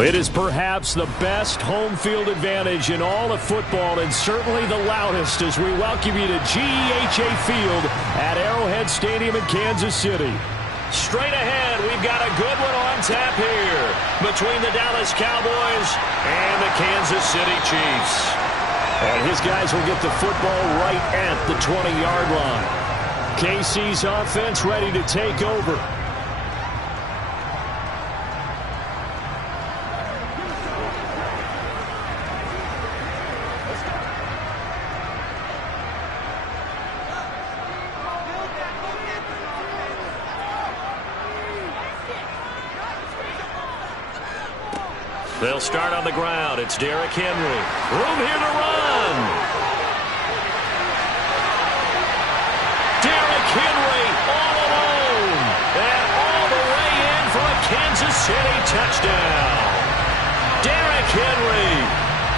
It is perhaps the best home field advantage in all of football, and certainly the loudest, as we welcome you to GEHA Field at Arrowhead Stadium in Kansas City. Straight ahead, we've got a good one on tap here between the Dallas Cowboys and the Kansas City Chiefs. And his guys will get the football right at the 20-yard line. KC's offense ready to take over. They'll start on the ground. It's Derrick Henry. Room here to run. Derrick Henry all alone. And all the way in for a Kansas City touchdown. Derrick Henry,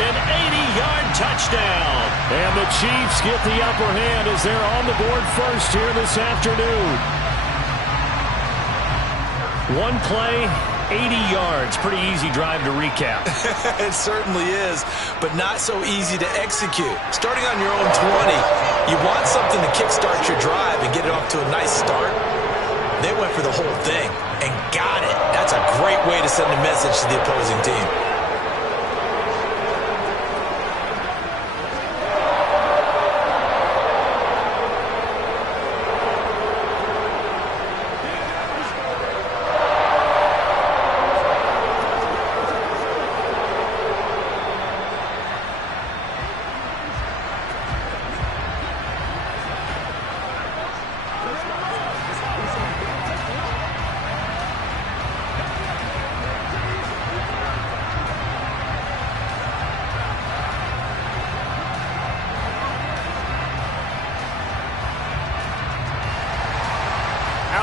an 80-yard touchdown. And the Chiefs get the upper hand as they're on the board first here this afternoon. One play, 80 yards. Pretty easy drive to recap. It certainly is, but not so easy to execute. Starting on your own 20, you want something to kickstart your drive and get it off to a nice start. They went for the whole thing and got it. That's a great way to send a message to the opposing team.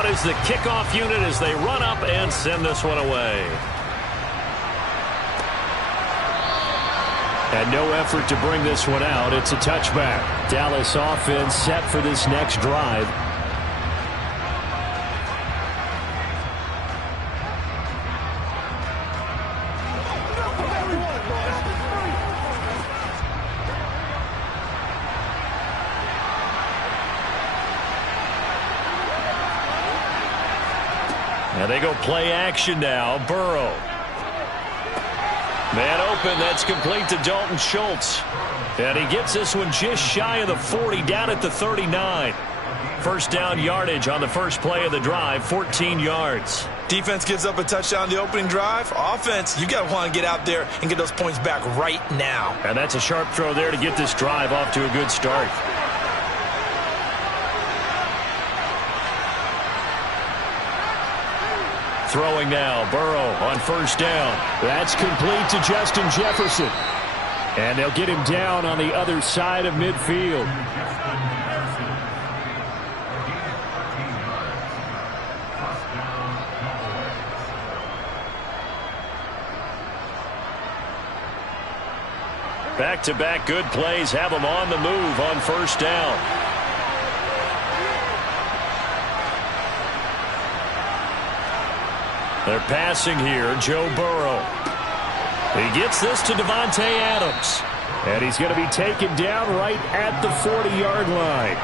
Is the kickoff unit as they run up and send this one away. And no effort to bring this one out. It's a touchback. Dallas offense set for this next drive. And they go play action now. Burrow. Man open. That's complete to Dalton Schultz. And he gets this one just shy of the 40, down at the 39. First down yardage on the first play of the drive, 14 yards. Defense gives up a touchdown the opening drive. Offense, you got to want to get out there and get those points back right now. And that's a sharp throw there to get this drive off to a good start. Throwing now, Burrow on first down. That's complete to Justin Jefferson. And they'll get him down on the other side of midfield. Back-to-back good plays have them on the move on first down. They're passing here, Joe Burrow. He gets this to Davante Adams. And he's going to be taken down right at the 40-yard line.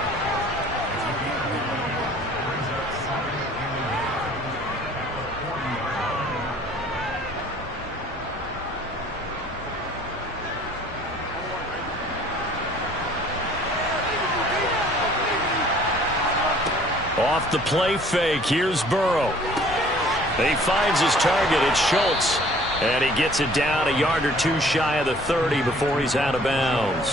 Off the play fake, here's Burrow. He finds his target. It's Schultz. And he gets it down a yard or two shy of the 30 before he's out of bounds.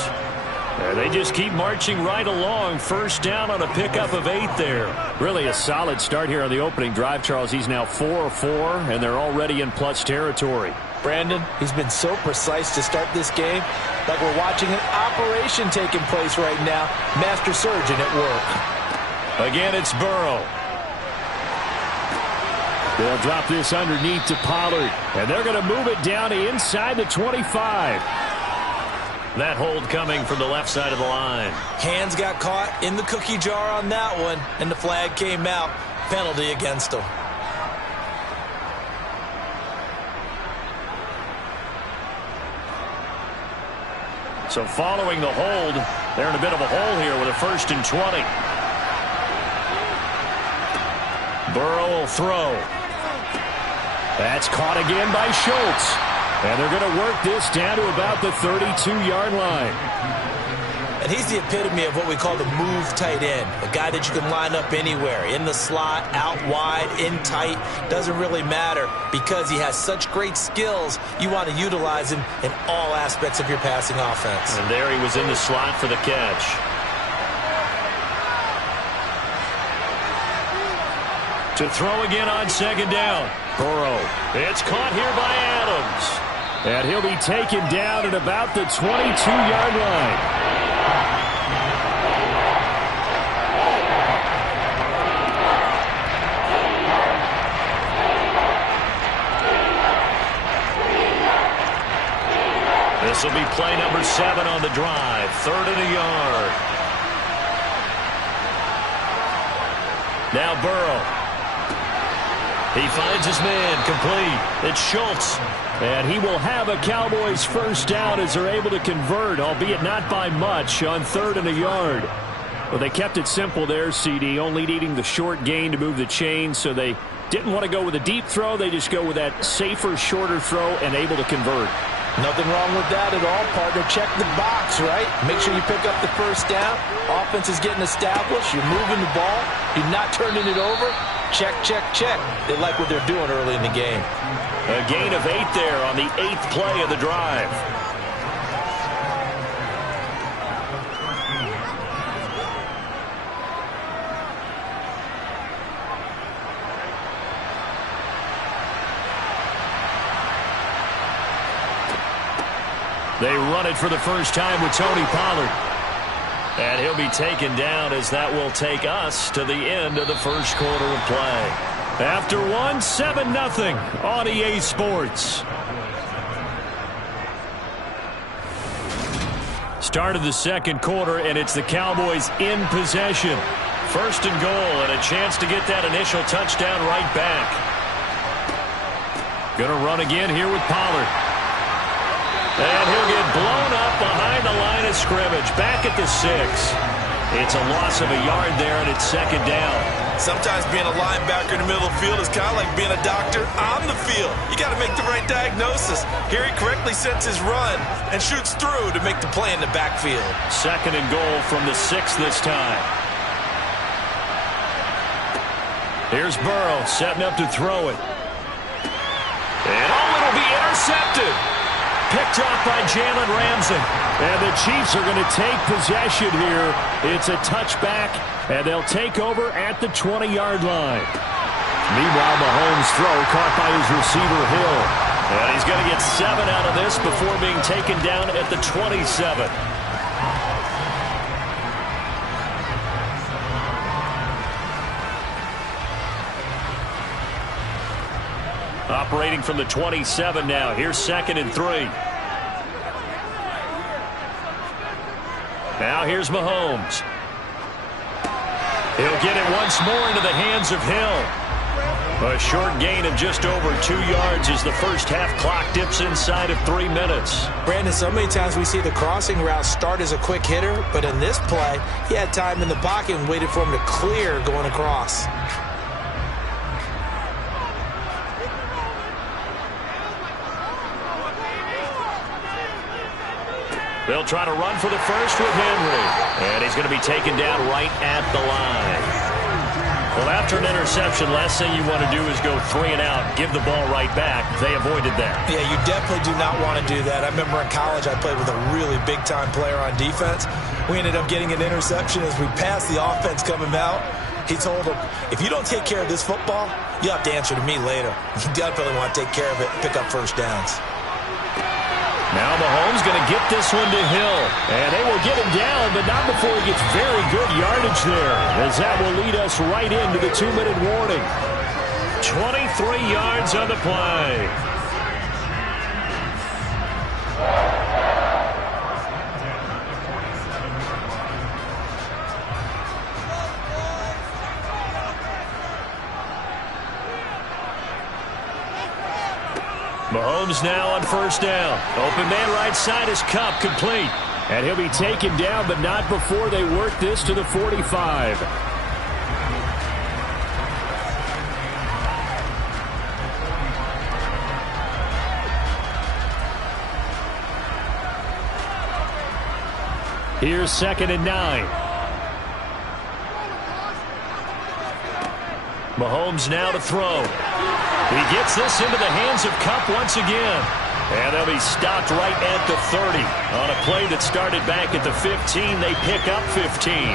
And they just keep marching right along. First down on a pickup of 8 there. Really a solid start here on the opening drive, Charles. He's now 4 of 4, and they're already in plus territory. Brandon, he's been so precise to start this game. Like we're watching an operation taking place right now. Master surgeon at work. Again, it's Burrow. They'll drop this underneath to Pollard. And they're going to move it down to inside the 25. That hold coming from the left side of the line. Hands got caught in the cookie jar on that one, and the flag came out. Penalty against him. So following the hold, they're in a bit of a hole here with a 1st and 20. Burrow will throw. That's caught again by Schultz. And they're going to work this down to about the 32-yard line. And he's the epitome of what we call the move tight end. A guy that you can line up anywhere. In the slot, out wide, in tight. Doesn't really matter because he has such great skills. You want to utilize him in all aspects of your passing offense. And there he was in the slot for the catch. To throw again on 2nd down. Burrow. It's caught here by Adams. And he'll be taken down at about the 22-yard line. This will be play number 7 on the drive. 3rd and a yard. Now Burrow. He finds his man complete. It's Schultz. And he will have a Cowboys 1st down as they're able to convert, albeit not by much, on 3rd and a yard. Well, they kept it simple there, CD, only needing the short gain to move the chain, so they didn't want to go with a deep throw. They just go with that safer, shorter throw and able to convert. Nothing wrong with that at all, partner. Check the box, right? Make sure you pick up the 1st down. Offense is getting established. You're moving the ball. You're not turning it over. Check, check, check. They like what they're doing early in the game. A gain of 8 there on the 8th play of the drive. They run it for the 1st time with Tony Pollard. And he'll be taken down as that will take us to the end of the 1st quarter of play. After 1, 7-0 on EA Sports. Start of the 2nd quarter, and it's the Cowboys in possession. 1st and goal, and a chance to get that initial touchdown right back. Gonna run again here with Pollard. And he'll get blown up behind the line of scrimmage, back at the 6. It's a loss of a yard there, and it's 2nd down. Sometimes being a linebacker in the middle of the field is kind of like being a doctor on the field. You got to make the right diagnosis. Here he correctly sets his run and shoots through to make the play in the backfield. 2nd and goal from the 6 this time. Here's Burrow setting up to throw it. And it'll be intercepted. Picked off by Jalen Ramsey. And the Chiefs are going to take possession here. It's a touchback, and they'll take over at the 20-yard line. Meanwhile, Mahomes' throw caught by his receiver, Hill. And he's going to get 7 out of this before being taken down at the 27. Operating from the 27 now. Here's 2nd and 3. Now here's Mahomes. He'll get it once more into the hands of Hill. A short gain of just over 2 yards as the 1st half clock dips inside of 3 minutes. Brandon, so many times we see the crossing route start as a quick hitter, but in this play, he had time in the pocket and waited for him to clear going across. They'll try to run for the 1st with Henry. And he's going to be taken down right at the line. Well, after an interception, last thing you want to do is go 3 and out, give the ball right back. They avoided that. Yeah, you definitely do not want to do that. I remember in college I played with a really big-time player on defense. We ended up getting an interception as we passed the offense coming out. He told him, if you don't take care of this football, you'll have to answer to me later. You definitely want to take care of it, pick up 1st downs. Now Mahomes going to get this one to Hill. And they will get him down, but not before he gets very good yardage there, as that will lead us right into the 2-minute warning. 23 yards on the play. Mahomes now on 1st down. Open man right side is Kupp, complete. And he'll be taken down, but not before they work this to the 45. Here's 2nd and 9. Mahomes now to throw. He gets this into the hands of Kupp once again. And they'll be stopped right at the 30. On a play that started back at the 15, they pick up 15.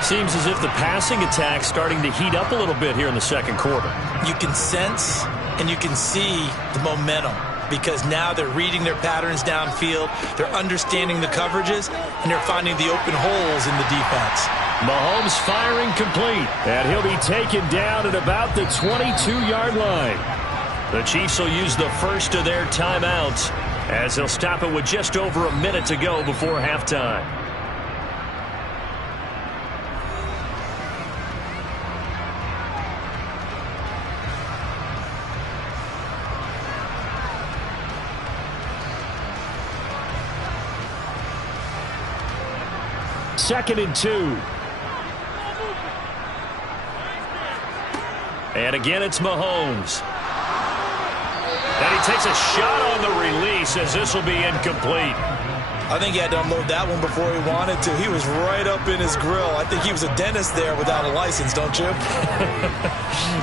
Seems as if the passing attack's starting to heat up a little bit here in the second quarter. You can sense and you can see the momentum because now they're reading their patterns downfield, they're understanding the coverages, and they're finding the open holes in the defense. Mahomes firing complete, and he'll be taken down at about the 22-yard line. The Chiefs will use the first of their timeouts as they'll stop it with just over a minute to go before halftime. Second and 2. And again, it's Mahomes. And he takes a shot on the release as this will be incomplete. I think he had to unload that one before he wanted to. He was right up in his grill. I think he was a dentist there without a license, don't you?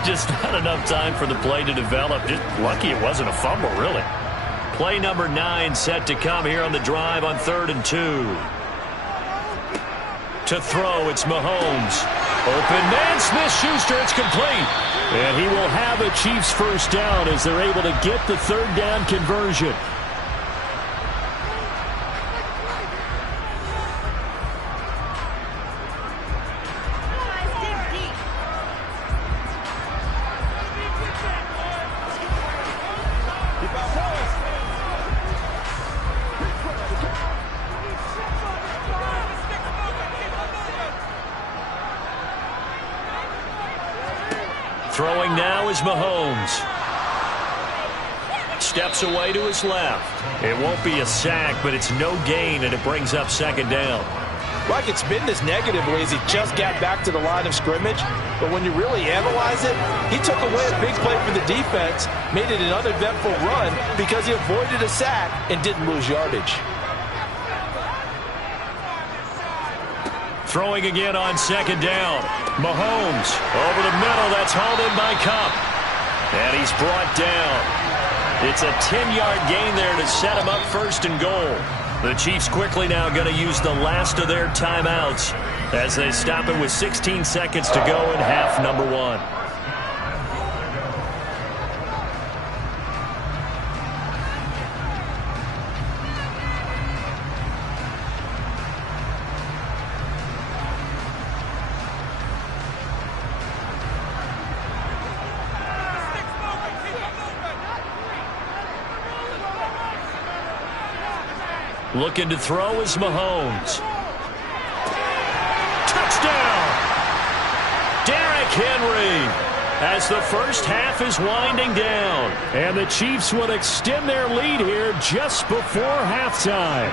Just not enough time for the play to develop. Just lucky it wasn't a fumble, really. Play number 9 set to come here on the drive on 3rd and 2. To throw, it's Mahomes. Open man, Smith-Schuster, it's complete. And he will have a Chiefs first down as they're able to get the 3rd down conversion. Throwing now is Mahomes. Steps away to his left. It won't be a sack, but it's no gain, and it brings up 2nd down. Like it's been this negatively as he just got back to the line of scrimmage. But when you really analyze it, he took away a big play for the defense, made it an uneventful run because he avoided a sack and didn't lose yardage. Throwing again on 2nd down. Mahomes over the middle. That's hauled in by Kupp. And he's brought down. It's a 10-yard gain there to set him up 1st and goal. The Chiefs quickly now going to use the last of their timeouts as they stop it with 16 seconds to go in half number 1. Looking to throw is Mahomes. Touchdown! Derrick Henry as the first half is winding down. And the Chiefs will extend their lead here just before halftime.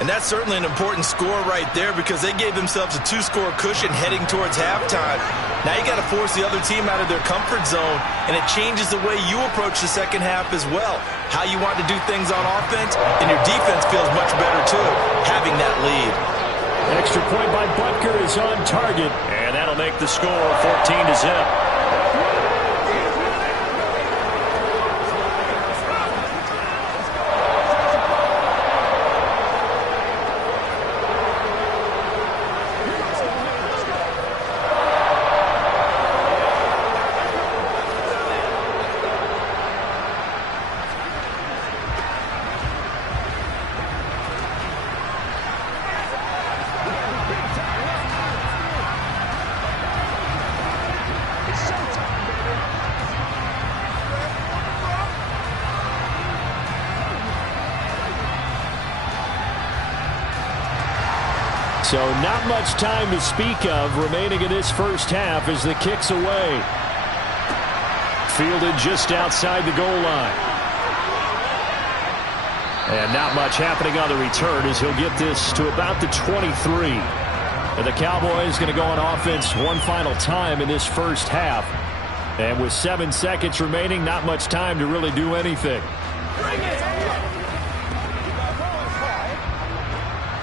And that's certainly an important score right there because they gave themselves a 2-score cushion heading towards halftime. Now you got to force the other team out of their comfort zone, and it changes the way you approach the second half as well. How you want to do things on offense, and your defense feels much better too, having that lead. Extra point by Butker is on target, and that'll make the score 14-0. So not much time to speak of remaining in this first half as the kick's away. Fielded just outside the goal line. And not much happening on the return as he'll get this to about the 23. And the Cowboys going to go on offense one final time in this first half. And with 7 seconds remaining, not much time to really do anything.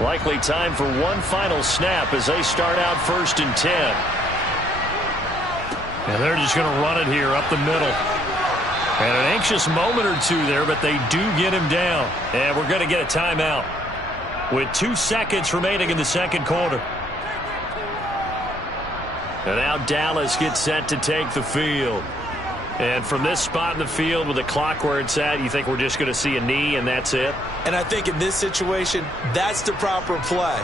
Likely time for one final snap as they start out 1st and 10. And they're just going to run it here up the middle. And an anxious moment or two there, but they do get him down. And we're going to get a timeout with 2 seconds remaining in the second quarter. And now Dallas gets set to take the field. And from this spot in the field with the clock where it's at, you think we're just going to see a knee and that's it? And I think in this situation, that's the proper play.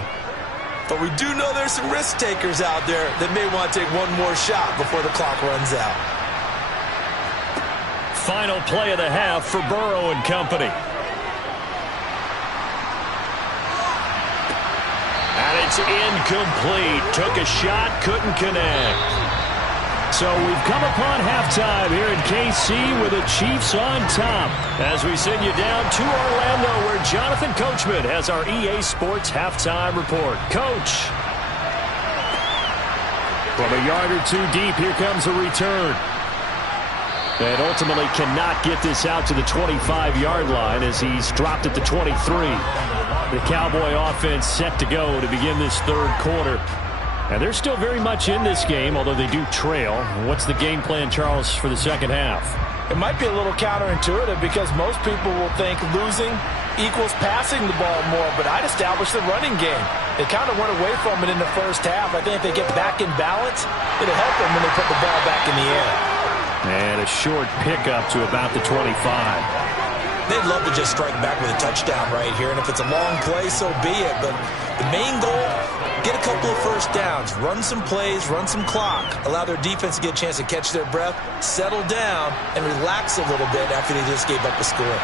But we do know there's some risk takers out there that may want to take one more shot before the clock runs out. Final play of the half for Burrow and company. And it's incomplete. Took a shot, couldn't connect. So we've come upon halftime here in KC with the Chiefs on top as we send you down to Orlando where Jonathan Coachman has our EA Sports halftime report. Coach. From a yard or two deep, here comes a return. And ultimately cannot get this out to the 25-yard line as he's dropped at the 23. The Cowboy offense set to go to begin this third quarter. And they're still very much in this game, although they do trail. What's the game plan, Charles, for the second half? It might be a little counterintuitive because most people will think losing equals passing the ball more, but I'd establish the running game. They kind of went away from it in the first half. I think if they get back in balance, it'll help them when they put the ball back in the air. And a short pickup to about the 25. They'd love to just strike back with a touchdown right here, and if it's a long play, so be it. But the main goal, get a couple of first downs, run some plays, run some clock, allow their defense to get a chance to catch their breath, settle down, and relax a little bit after they just gave up a score.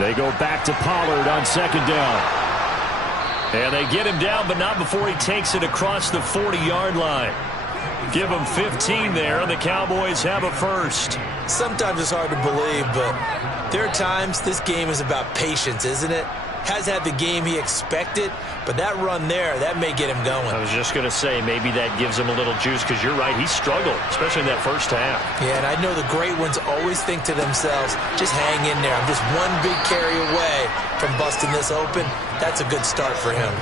They go back to Pollard on second down. And they get him down, but not before he takes it across the 40-yard line. Give them 15 there, and the Cowboys have a first. Sometimes it's hard to believe, but there are times this game is about patience, isn't it? Has had the game he expected, but that run there, that may get him going. I was just going to say, maybe that gives him a little juice, because you're right, he struggled, especially in that first half. Yeah, and I know the great ones always think to themselves, just hang in there. I'm just one big carry away from busting this open. That's a good start for him.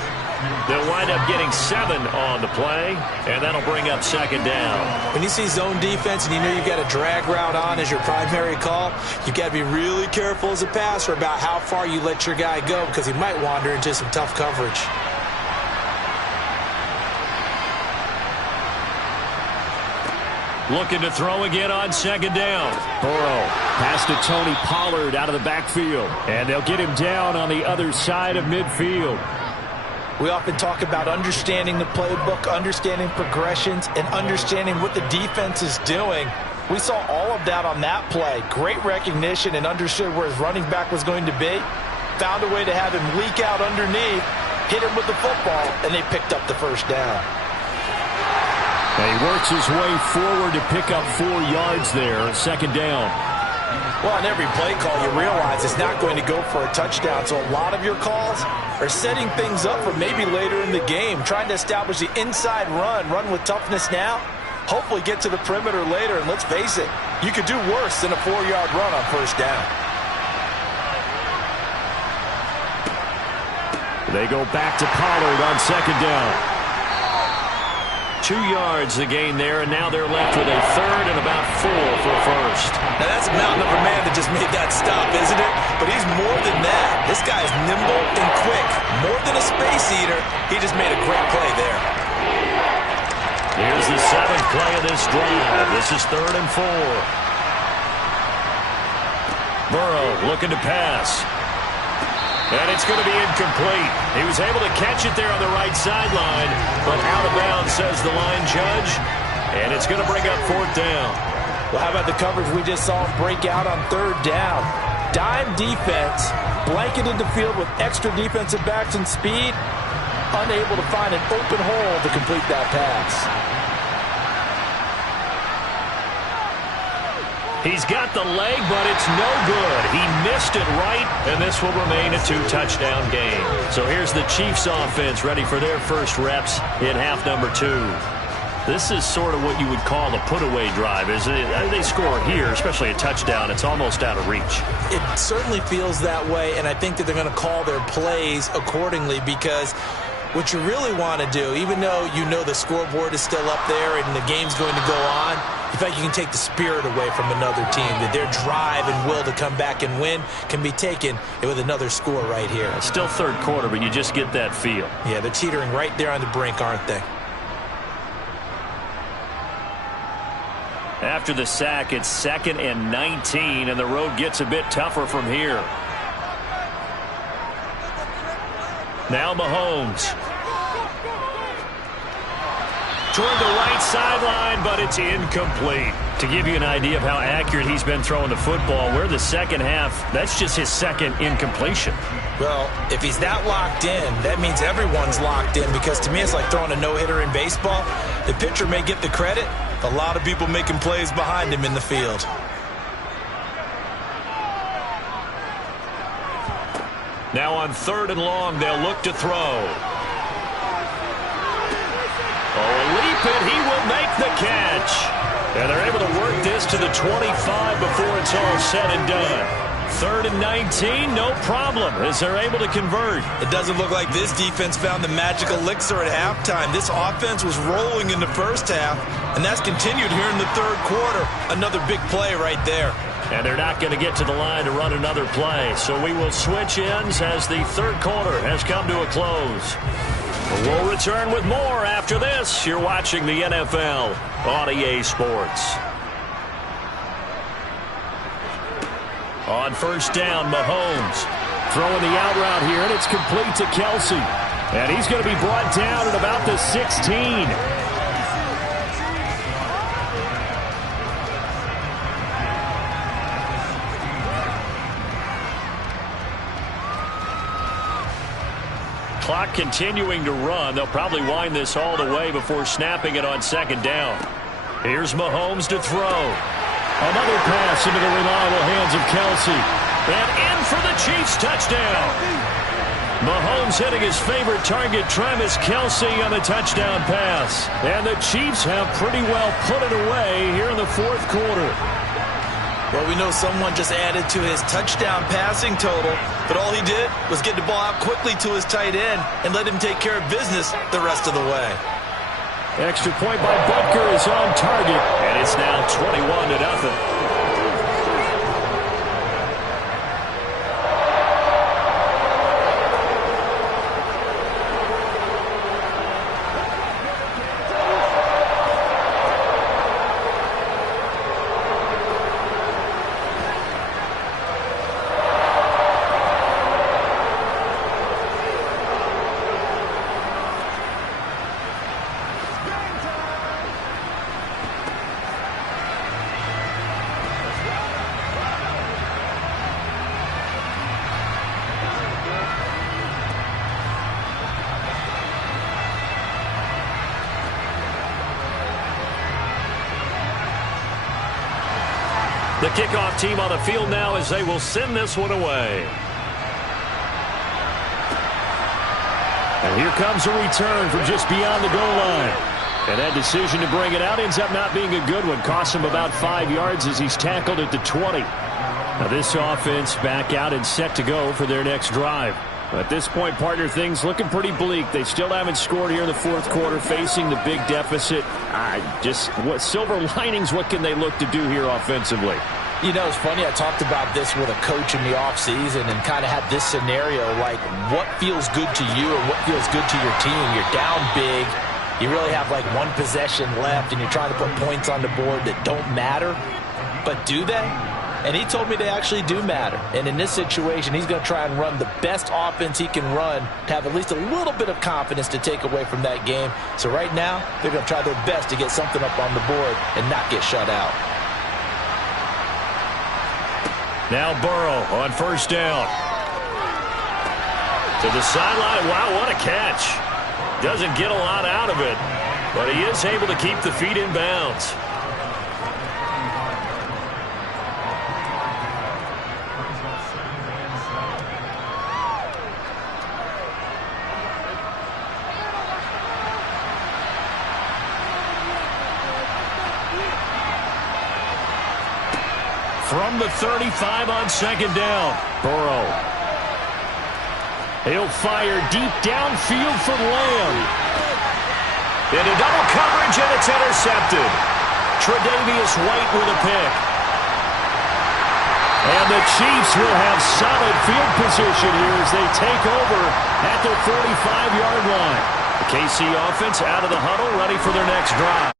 They'll wind up getting 7 on the play, and that'll bring up second down. When you see zone defense and you know you've got a drag route on as your primary call, you've got to be really careful as a passer about how far you let your guy go because he might wander into some tough coverage. Looking to throw again on second down. Burrow pass to Tony Pollard out of the backfield, and they'll get him down on the other side of midfield. We often talk about understanding the playbook, understanding progressions, and understanding what the defense is doing. We saw all of that on that play. Great recognition and understood where his running back was going to be. Found a way to have him leak out underneath, hit him with the football, and they picked up the first down. And he works his way forward to pick up 4 yards there, second down. Well, on every play call, you realize it's not going to go for a touchdown. So a lot of your calls are setting things up for maybe later in the game, trying to establish the inside run with toughness now, hopefully get to the perimeter later. And let's face it, you could do worse than a 4-yard run on first down. They go back to Pollard on second down. 2 yards the gain there, and now they're left with a third and about 4 for a first. Now that's a mountain of a man that just made that stop, isn't it? But he's more than that. This guy is nimble and quick. More than a space eater, he just made a great play there. Here's the 7th play of this drive. This is 3rd and 4. Burrow looking to pass. And it's going to be incomplete. He was able to catch it there on the right sideline, but out of bounds, says the line judge. And it's going to bring up 4th down. Well, how about the coverage we just saw him break out on 3rd down? Dime defense, blanketed the field with extra defensive backs and speed, unable to find an open hole to complete that pass. He's got the leg, but it's no good. He missed it right, and this will remain a 2-touchdown game. So here's the Chiefs offense ready for their first reps in half number 2. This is sort of what you would call a put-away drive, isn't it? They score here, especially a touchdown. It's almost out of reach. It certainly feels that way, and I think that they're going to call their plays accordingly, because what you really want to do, even though you know the scoreboard is still up there and the game's going to go on, in fact, you can take the spirit away from another team, that their drive and will to come back and win can be taken with another score right here. It's still third quarter, but you just get that feel. Yeah, they're teetering right there on the brink, aren't they? After the sack, it's 2nd and 19, and the road gets a bit tougher from here. Now Mahomes. Toward the right sideline, but it's incomplete. To give you an idea of how accurate he's been throwing the football, we're the second half. That's just his second incompletion. Well, if he's that locked in, that means everyone's locked in, because to me it's like throwing a no-hitter in baseball. The pitcher may get the credit. A lot of people making plays behind him in the field. Now on 3rd and long, they'll look to throw. Oh, leap it. He will make the catch. And they're able to work this to the 25 before it's all said and done. 3rd and 19, no problem, as they're able to convert. It doesn't look like this defense found the magic elixir at halftime. This offense was rolling in the first half, and that's continued here in the third quarter. Another big play right there. And they're not going to get to the line to run another play. So we will switch ends as the third quarter has come to a close. We'll return with more after this. You're watching the NFL on EA Sports. On first down, Mahomes throwing the out route here, and it's complete to Kelce. And he's going to be brought down at about the 16. Clock continuing to run. They'll probably wind this all the way before snapping it on second down. Here's Mahomes to throw. Another pass into the reliable hands of Kelce. And in for the Chiefs touchdown. Mahomes hitting his favorite target, Travis Kelce, on the touchdown pass. And the Chiefs have pretty well put it away here in the fourth quarter. Well, we know someone just added to his touchdown passing total, but all he did was get the ball out quickly to his tight end and let him take care of business the rest of the way. Extra point by Butker is on target, and it's now 21-0. The kickoff team on the field now as they will send this one away. And here comes a return from just beyond the goal line. And that decision to bring it out ends up not being a good one. Costs him about 5 yards as he's tackled at the 20. Now this offense back out and set to go for their next drive. At this point, partner, things looking pretty bleak. They still haven't scored here in the fourth quarter, facing the big deficit. What silver linings, what can they look to do here offensively? You know, it's funny, I talked about this with a coach in the offseason and kind of had this scenario, like what feels good to you and what feels good to your team. You're down big. You really have like one possession left, and you're trying to put points on the board that don't matter. But do they? And he told me they actually do matter. And in this situation, he's going to try and run the best offense he can run to have at least a little bit of confidence to take away from that game. So right now, they're going to try their best to get something up on the board and not get shut out. Now Burrow on first down. To the sideline. Wow, what a catch. Doesn't get a lot out of it, but he is able to keep the feet in bounds. From the 35 on second down. Burrow. He'll fire deep downfield for Lamb. Into double coverage, and it's intercepted. Tre'Davious White with a pick. And the Chiefs will have solid field position here as they take over at the 45-yard line. The KC offense out of the huddle, ready for their next drive.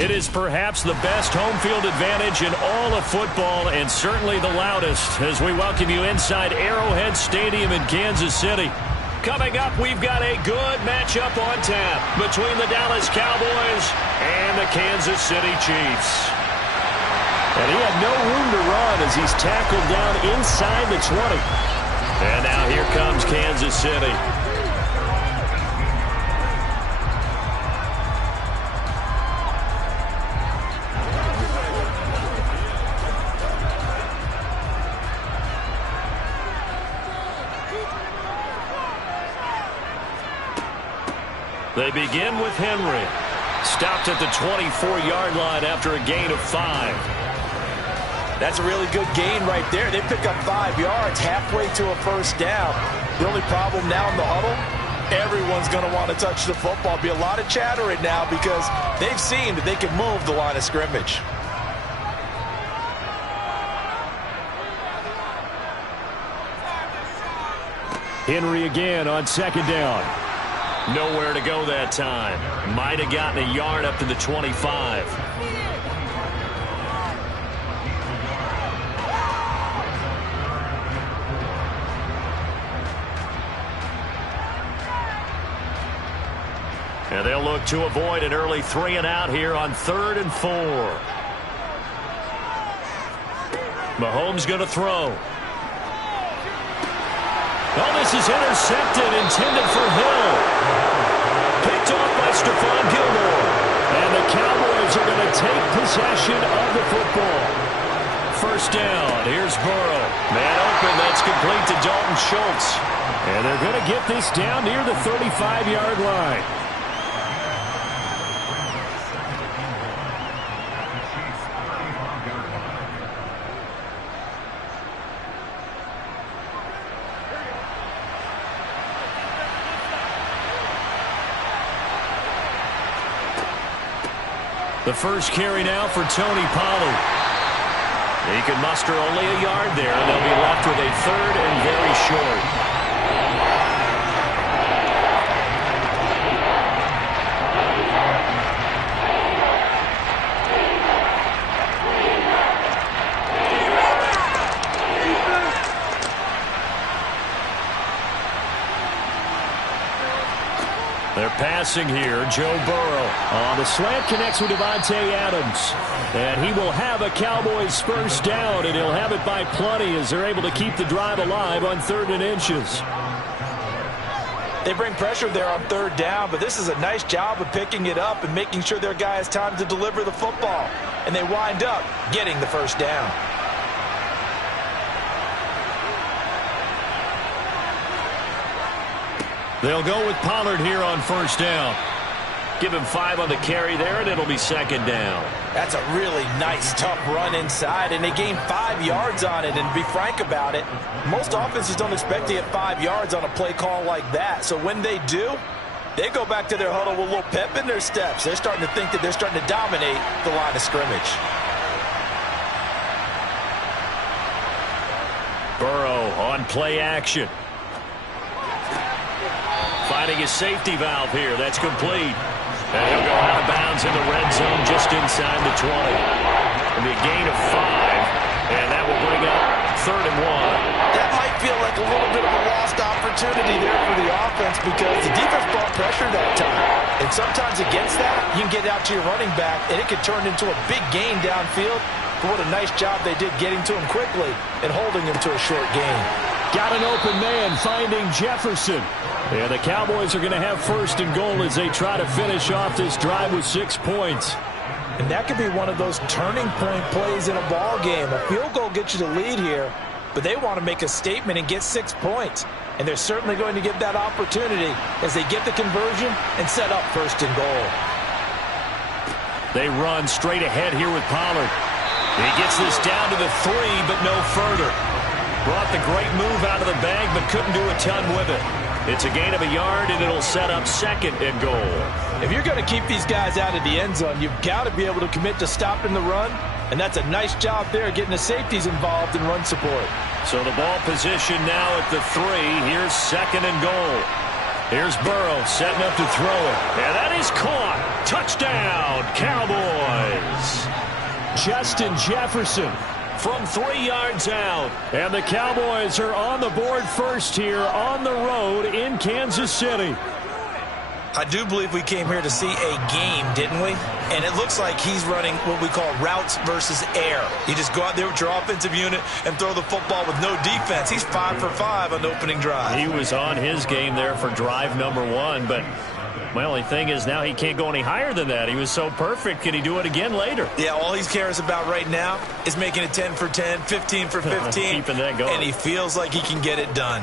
It is perhaps the best home field advantage in all of football and certainly the loudest as we welcome you inside Arrowhead Stadium in Kansas City. Coming up, we've got a good matchup on tap between the Dallas Cowboys and the Kansas City Chiefs. And he had no room to run as he's tackled down inside the 20. And now here comes Kansas City. They begin with Henry. Stopped at the 24-yard line after a gain of 5. That's a really good gain right there. They pick up 5 yards halfway to a first down. The only problem now in the huddle, everyone's going to want to touch the football. Be a lot of chatter right now because they've seen that they can move the line of scrimmage. Henry again on second down. Nowhere to go that time. Might have gotten a yard up to the 25. And they'll look to avoid an early 3-and-out here on 3rd and 4. Mahomes going to throw. Oh, this is intercepted, intended for Hill. Picked off by Stephon Gilmore. And the Cowboys are going to take possession of the football. First down, here's Burrow. Man open, that's complete to Dalton Schultz. And they're going to get this down near the 35-yard line. The first carry now for Tony Pollard. He can muster only a yard there, and they'll be left with a 3rd and very short. They're passing here. Joe Burrow on the slant, connects with Davante Adams. And he will have a Cowboys first down, and he'll have it by plenty as they're able to keep the drive alive on 3rd and inches. They bring pressure there on 3rd down, but this is a nice job of picking it up and making sure their guy has time to deliver the football. And they wind up getting the first down. They'll go with Pollard here on first down. Give him 5 on the carry there, and it'll be 2nd down. That's a really nice, tough run inside, and they gain 5 yards on it. And to be frank about it, most offenses don't expect to get 5 yards on a play call like that. So when they do, they go back to their huddle with a little pep in their steps. They're starting to think that they're starting to dominate the line of scrimmage. Burrow on play action. Finding his safety valve here. That's complete. And he'll go out of bounds in the red zone just inside the 20. It'll be a gain of 5. And that will bring up 3rd and 1. That might feel like a little bit of a lost opportunity there for the offense because the defense brought pressure that time. And sometimes against that, you can get out to your running back, and it could turn into a big gain downfield. But what a nice job they did getting to him quickly and holding him to a short gain. Got an open man finding Jefferson. And the Cowboys are going to have 1st and goal as they try to finish off this drive with 6 points. And that could be one of those turning point plays in a ball game. A field goal gets you the lead here, but they want to make a statement and get 6 points. And they're certainly going to get that opportunity as they get the conversion and set up 1st and goal. They run straight ahead here with Pollard. He gets this down to the 3, but no further. Brought the great move out of the bag, but couldn't do a ton with it. It's a gain of a yard, and it'll set up 2nd and goal. If you're going to keep these guys out of the end zone, you've got to be able to commit to stopping the run, and that's a nice job there getting the safeties involved in run support. So the ball position now at the 3. Here's 2nd and goal. Here's Burrow setting up to throw it. And that is caught. Touchdown, Cowboys. Justin Jefferson from 3 yards out. And the Cowboys are on the board first here on the road in Kansas City. I do believe we came here to see a game, didn't we? And it looks like he's running what we call routes versus air. You just go out there with your offensive unit and throw the football with no defense. He's 5 for 5 on the opening drive. He was on his game there for drive number 1, but my only thing is now he can't go any higher than that. He was so perfect. Can he do it again later? Yeah, all he cares about right now is making it 10 for 10, 15 for 15. Keeping that going. And he feels like he can get it done.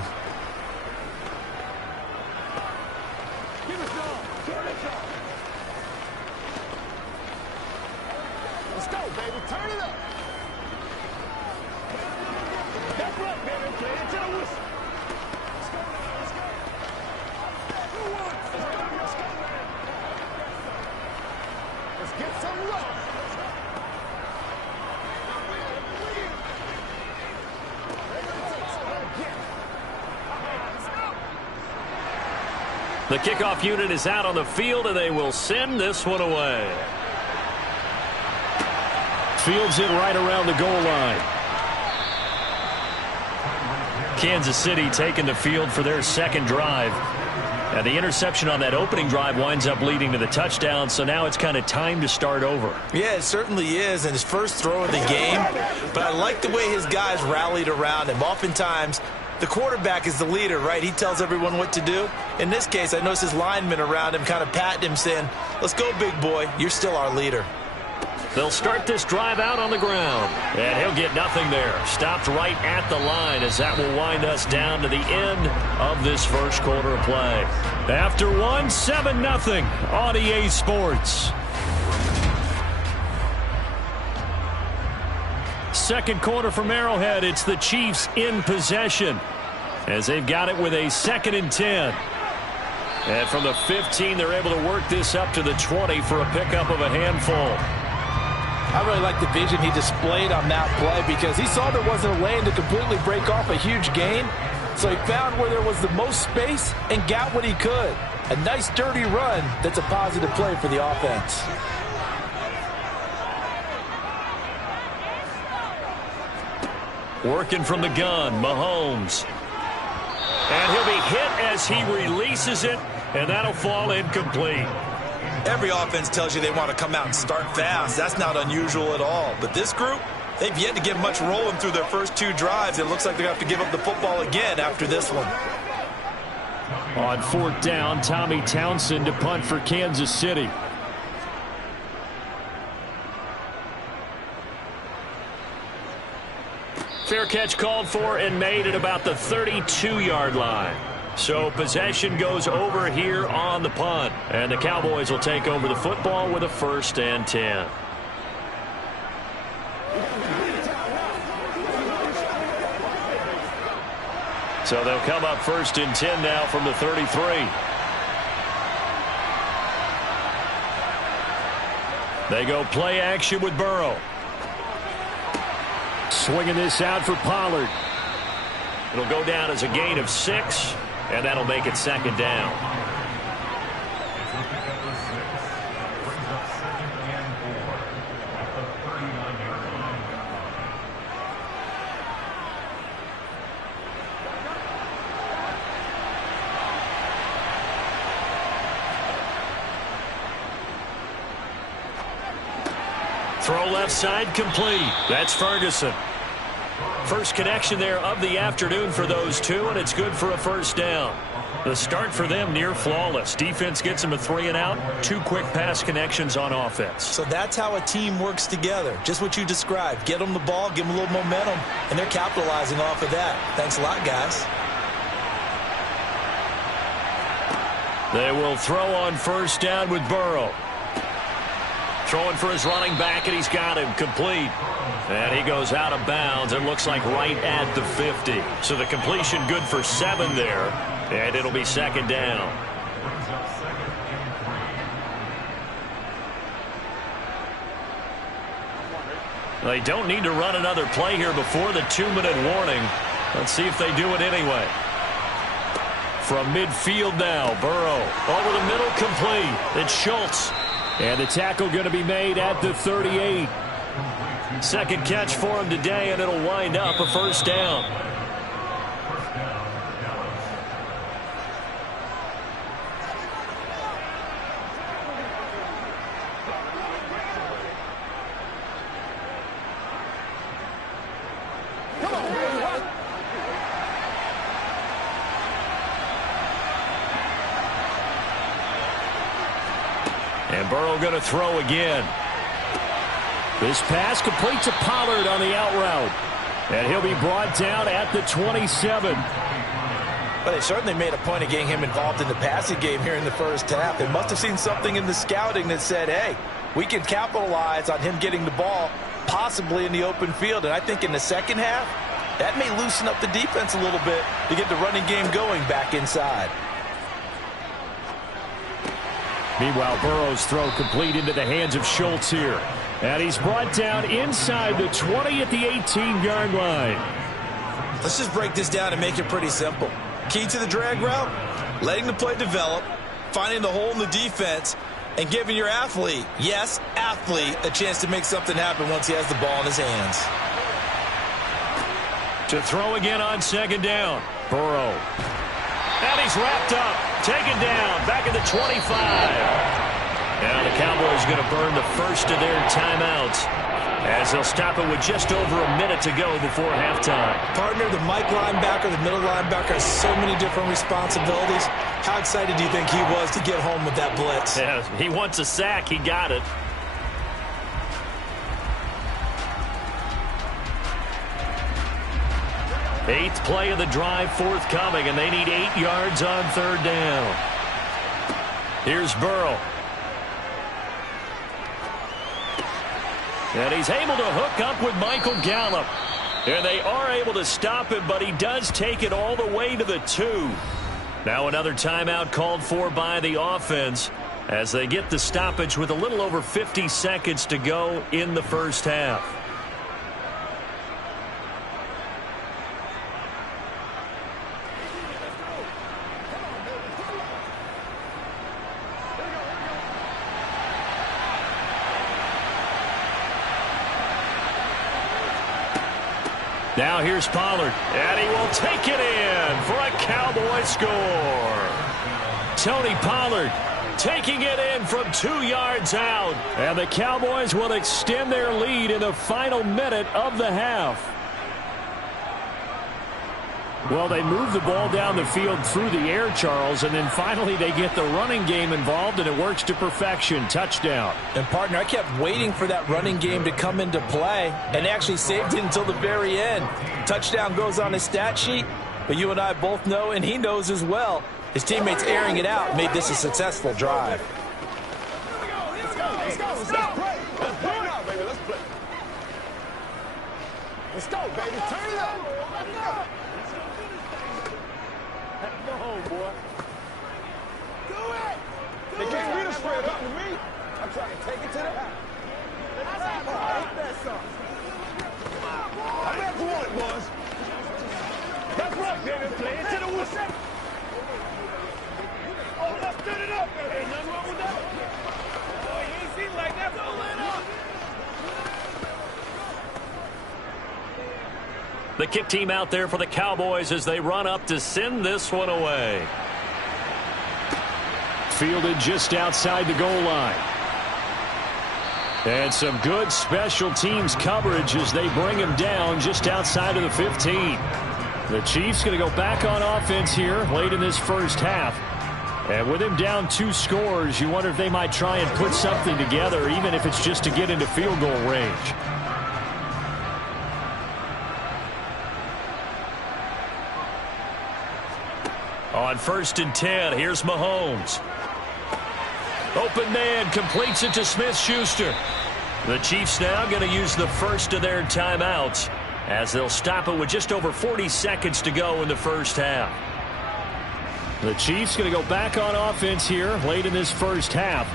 The kickoff unit is out on the field, and they will send this one away. Fields it right around the goal line. Kansas City taking the field for their second drive. And the interception on that opening drive winds up leading to the touchdown, so now it's kind of time to start over. Yeah, it certainly is, and his first throw of the game. But I like the way his guys rallied around him. Oftentimes, the quarterback is the leader, right? He tells everyone what to do. In this case, I noticed his linemen around him kind of patting him, saying, let's go, big boy. You're still our leader. They'll start this drive out on the ground. And he'll get nothing there. Stopped right at the line as that will wind us down to the end of this first quarter of play. After one, 7-0 on EA Sports. Second quarter from Arrowhead. It's the Chiefs in possession as they've got it with a 2nd and 10. And from the 15, they're able to work this up to the 20 for a pickup of a handful. I really like the vision he displayed on that play because he saw there wasn't a lane to completely break off a huge gain. So he found where there was the most space and got what he could. A nice dirty run that's a positive play for the offense. Working from the gun, Mahomes. And he'll be hit as he releases it, and that'll fall incomplete. Every offense tells you they want to come out and start fast. That's not unusual at all. But this group, they've yet to get much rolling through their first 2 drives. It looks like they're going to have to give up the football again after this one. On 4th down, Tommy Townsend to punt for Kansas City. Fair catch called for and made at about the 32-yard line. So possession goes over here on the punt. And the Cowboys will take over the football with a 1st and 10. So they'll come up 1st and 10 now from the 33. They go play action with Burrow. Swinging this out for Pollard. It'll go down as a gain of 6, and that'll make it 2nd down. Throw left side complete. That's Ferguson. First connection there of the afternoon for those two, and it's good for a 1st down. The start for them near flawless. Defense gets them a 3 and out. 2 quick pass connections on offense. So that's how a team works together. Just what you described. Get them the ball, give them a little momentum, and they're capitalizing off of that. Thanks a lot, guys. They will throw on 1st down with Burrow. Throwing for his running back, and he's got him complete. And he goes out of bounds. It looks like right at the 50. So the completion good for 7 there. And it'll be 2nd down. They don't need to run another play here before the 2-minute warning. Let's see if they do it anyway. from midfield now. Burrow over the middle, complete. It's Schultz. And the tackle going to be made at the 38. Second catch for him today, and it'll wind up a first down. And Burrow going to throw again. This pass complete to Pollard on the out route. And he'll be brought down at the 27. But they certainly made a point of getting him involved in the passing game here in the first half. They must have seen something in the scouting that said, hey, we can capitalize on him getting the ball, possibly in the open field. And I think in the second half, that may loosen up the defense a little bit to get the running game going back inside. Meanwhile, Burrow's throw complete into the hands of Schultz here. And he's brought down inside the 20 at the 18-yard line. Let's just break this down and make it pretty simple. Key to the drag route, letting the play develop, finding the hole in the defense, and giving your athlete, yes, athlete, a chance to make something happen once he has the ball in his hands. To throw again on second down. Burrow. And he's wrapped up. Taken down. Back at the 25. Now the Cowboys going to burn the first of their timeouts as they'll stop it with just over a minute to go before halftime. Partner, the Mike linebacker, the middle linebacker has so many different responsibilities. How excited do you think he was to get home with that blitz? Yeah, he wants a sack. He got it. Eighth play of the drive forthcoming, and they need 8 yards on third down. Here's Burrow. And he's able to hook up with Michael Gallup. And they are able to stop him, but he does take it all the way to the 2. Now another timeout called for by the offense as they get the stoppage with a little over 50 seconds to go in the first half. Now here's Pollard, and he will take it in for a Cowboy score. Tony Pollard taking it in from 2 yards out, and the Cowboys will extend their lead in the final minute of the half. Well, they move the ball down the field through the air, Charles, and then finally they get the running game involved, and it works to perfection. Touchdown. And, partner, I kept waiting for that running game to come into play and actually saved it until the very end. Touchdown goes on his stat sheet, but you and I both know, and he knows as well, his teammates airing it out made this a successful drive. Let's go. Let's play. Let's play now, baby. Let's play. Let's go, baby. Turn it up. Go home, boy. Do it. They can't beat us straight up to me. I'm trying to take it to the house. Ain't that something? I'm back for it, boys. That's right, baby. Play it to the whistle. Oh, let's turn it up. Ain't nothing wrong with that. Oh, he ain't seen like that. Don't let up. The kick team out there for the Cowboys as they run up to send this one away. Fielded just outside the goal line. And some good special teams coverage as they bring him down just outside of the 15. The Chiefs going to go back on offense here late in this first half. And with him down 2 scores, you wonder if they might try and put something together, even if it's just to get into field goal range. On 1st and 10, here's Mahomes. Open man completes it to Smith-Schuster. The Chiefs now going to use the first of their timeouts as they'll stop it with just over 40 seconds to go in the first half. The Chiefs going to go back on offense here late in this first half.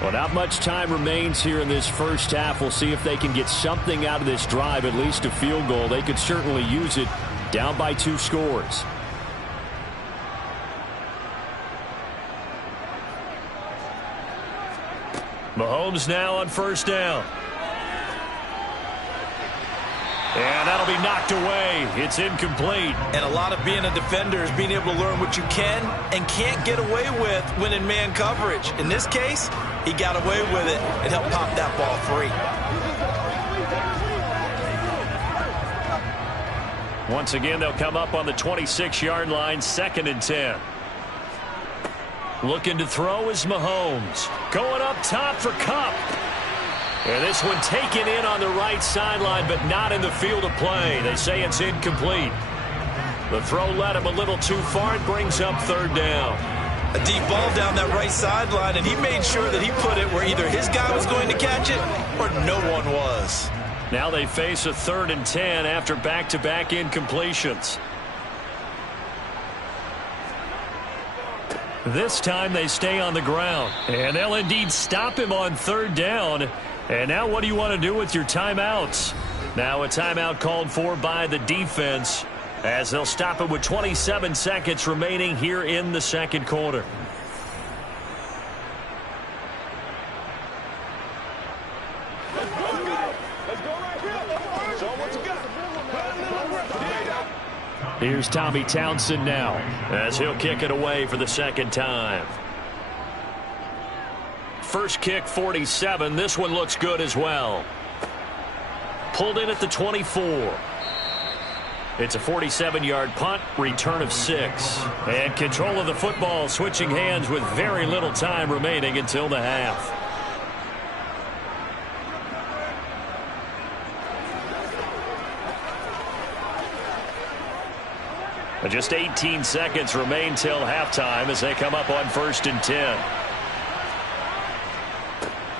Well, not much time remains here in this first half. We'll see if they can get something out of this drive, at least a field goal. They could certainly use it down by 2 scores. Mahomes now on first down. And that'll be knocked away. It's incomplete. And a lot of being a defender is being able to learn what you can and can't get away with when in man coverage. In this case, he got away with it and helped pop that ball free. Once again, they'll come up on the 26-yard line, 2nd and 10. Looking to throw is Mahomes. Going up top for Kupp. And this one taken in on the right sideline, but not in the field of play. They say it's incomplete. The throw led him a little too far. It brings up 3rd down. A deep ball down that right sideline, and he made sure that he put it where either his guy was going to catch it or no one was. Now they face a 3rd and 10 after back-to-back incompletions. This time they stay on the ground, and they'll indeed stop him on 3rd down. And now what do you want to do with your timeouts? Now a timeout called for by the defense as they'll stop it with 27 seconds remaining here in the 2nd quarter. Here's Tommy Townsend now as he'll kick it away for the 2nd time. First kick, 47. This one looks good as well. Pulled in at the 24. It's a 47-yard punt, return of 6. And control of the football switching hands with very little time remaining until the half. Just 18 seconds remain till halftime as they come up on 1st and 10.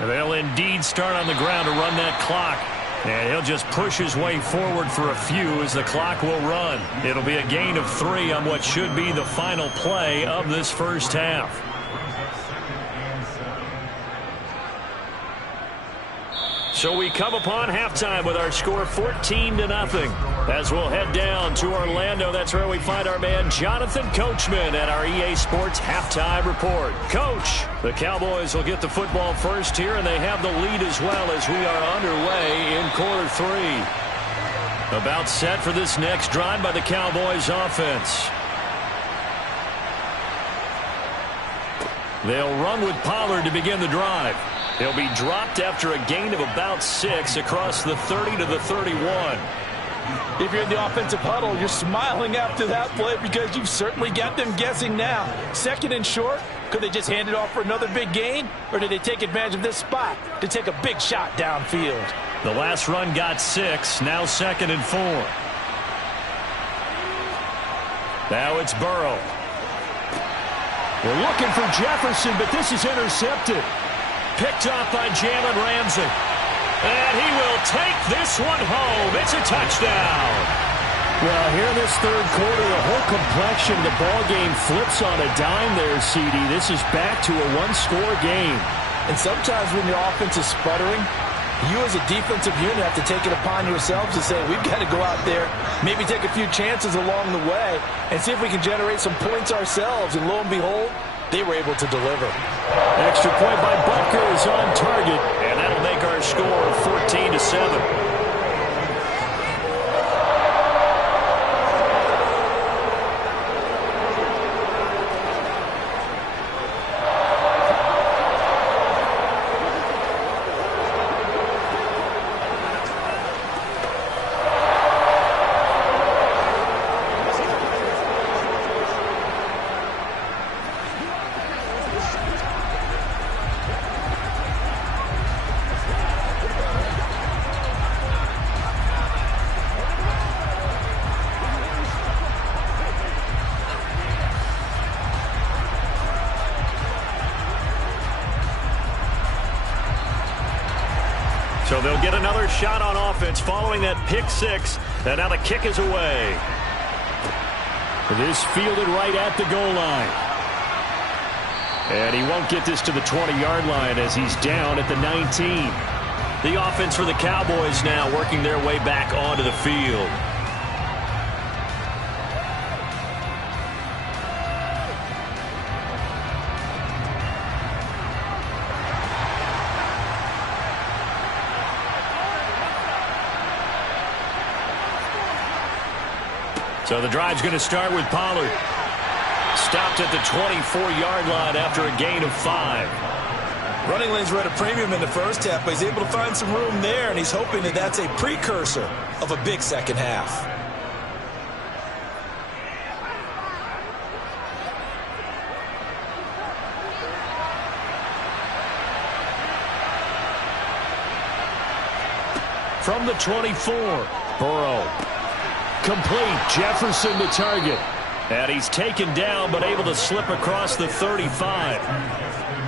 They'll indeed start on the ground to run that clock. And he'll just push his way forward for a few as the clock will run. It'll be a gain of 3 on what should be the final play of this first half. So we come upon halftime with our score 14-0 as we'll head down to Orlando. That's where we find our man Jonathan Coachman at our EA Sports Halftime Report. Coach, the Cowboys will get the football first here, and they have the lead as well as we are underway in quarter 3. About set for this next drive by the Cowboys offense. They'll run with Pollard to begin the drive. He'll be dropped after a gain of about 6 across the 30 to the 31. If you're in the offensive huddle, you're smiling after that play because you've certainly got them guessing now. 2nd and short, could they just hand it off for another big gain? Or did they take advantage of this spot to take a big shot downfield? The last run got 6, now 2nd and 4. Now it's Burrow. We're looking for Jefferson, but this is intercepted. Picked off by Jalen Ramsey. And he will take this one home. It's a touchdown. Well, here in this 3rd quarter, the whole complexion of the ball game flips on a dime there, CD. This is back to a one-score game. And sometimes when your offense is sputtering, you as a defensive unit have to take it upon yourselves to say, we've got to go out there, maybe take a few chances along the way, and see if we can generate some points ourselves. And lo and behold, they were able to deliver. Extra point by Butker is on target, and that'll make our score 14-7. So they'll get another shot on offense following that pick 6. And now the kick is away. This fielded right at the goal line. And he won't get this to the 20-yard line as he's down at the 19. The offense for the Cowboys now working their way back onto the field. So the drive's going to start with Pollard. Stopped at the 24-yard line after a gain of 5. Running lanes were at a premium in the first half, but he's able to find some room there, and he's hoping that that's a precursor of a big second half. From the 24, Burrow. Complete. Jefferson the target. And he's taken down, but able to slip across the 35.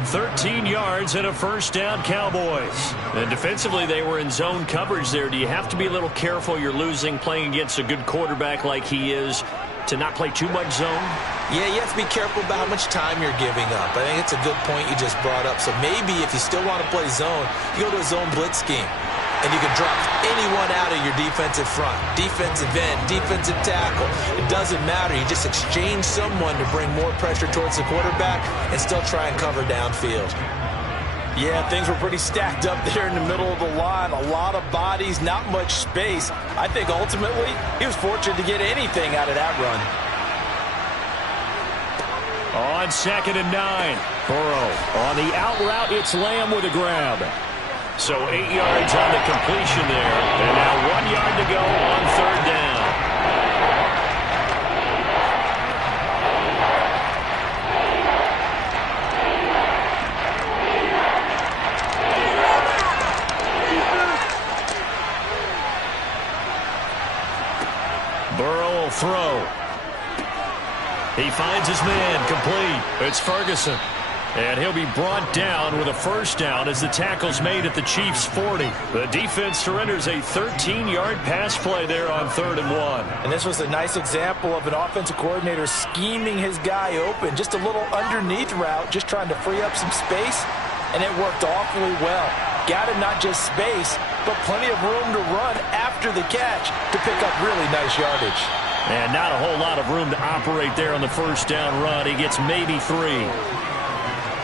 13 yards and a first down, Cowboys. And defensively, they were in zone coverage there. Do you have to be a little careful? You're losing, playing against a good quarterback like he is, to not play too much zone? Yeah, you have to be careful about how much time you're giving up. I think it's a good point you just brought up. So maybe if you still want to play zone, you go to a zone blitz scheme. And you can drop anyone out of your defensive front, defensive end, defensive tackle. It doesn't matter. You just exchange someone to bring more pressure towards the quarterback and still try and cover downfield. Yeah, things were pretty stacked up there in the middle of the line. A lot of bodies, not much space. I think ultimately he was fortunate to get anything out of that run. On 2nd and 9, Burrow. On the out route, it's Lamb with a grab. So 8 yards on the completion there. And now 1 yard to go on 3rd down. Burrow will throw. He finds his man, complete. It's Ferguson. And he'll be brought down with a first down as the tackle's made at the Chiefs' 40. The defense surrenders a 13-yard pass play there on 3rd and 1. And this was a nice example of an offensive coordinator scheming his guy open. Just a little underneath route, just trying to free up some space, and it worked awfully well. Got him not just space, but plenty of room to run after the catch to pick up really nice yardage. And not a whole lot of room to operate there on the first down run. He gets maybe 3.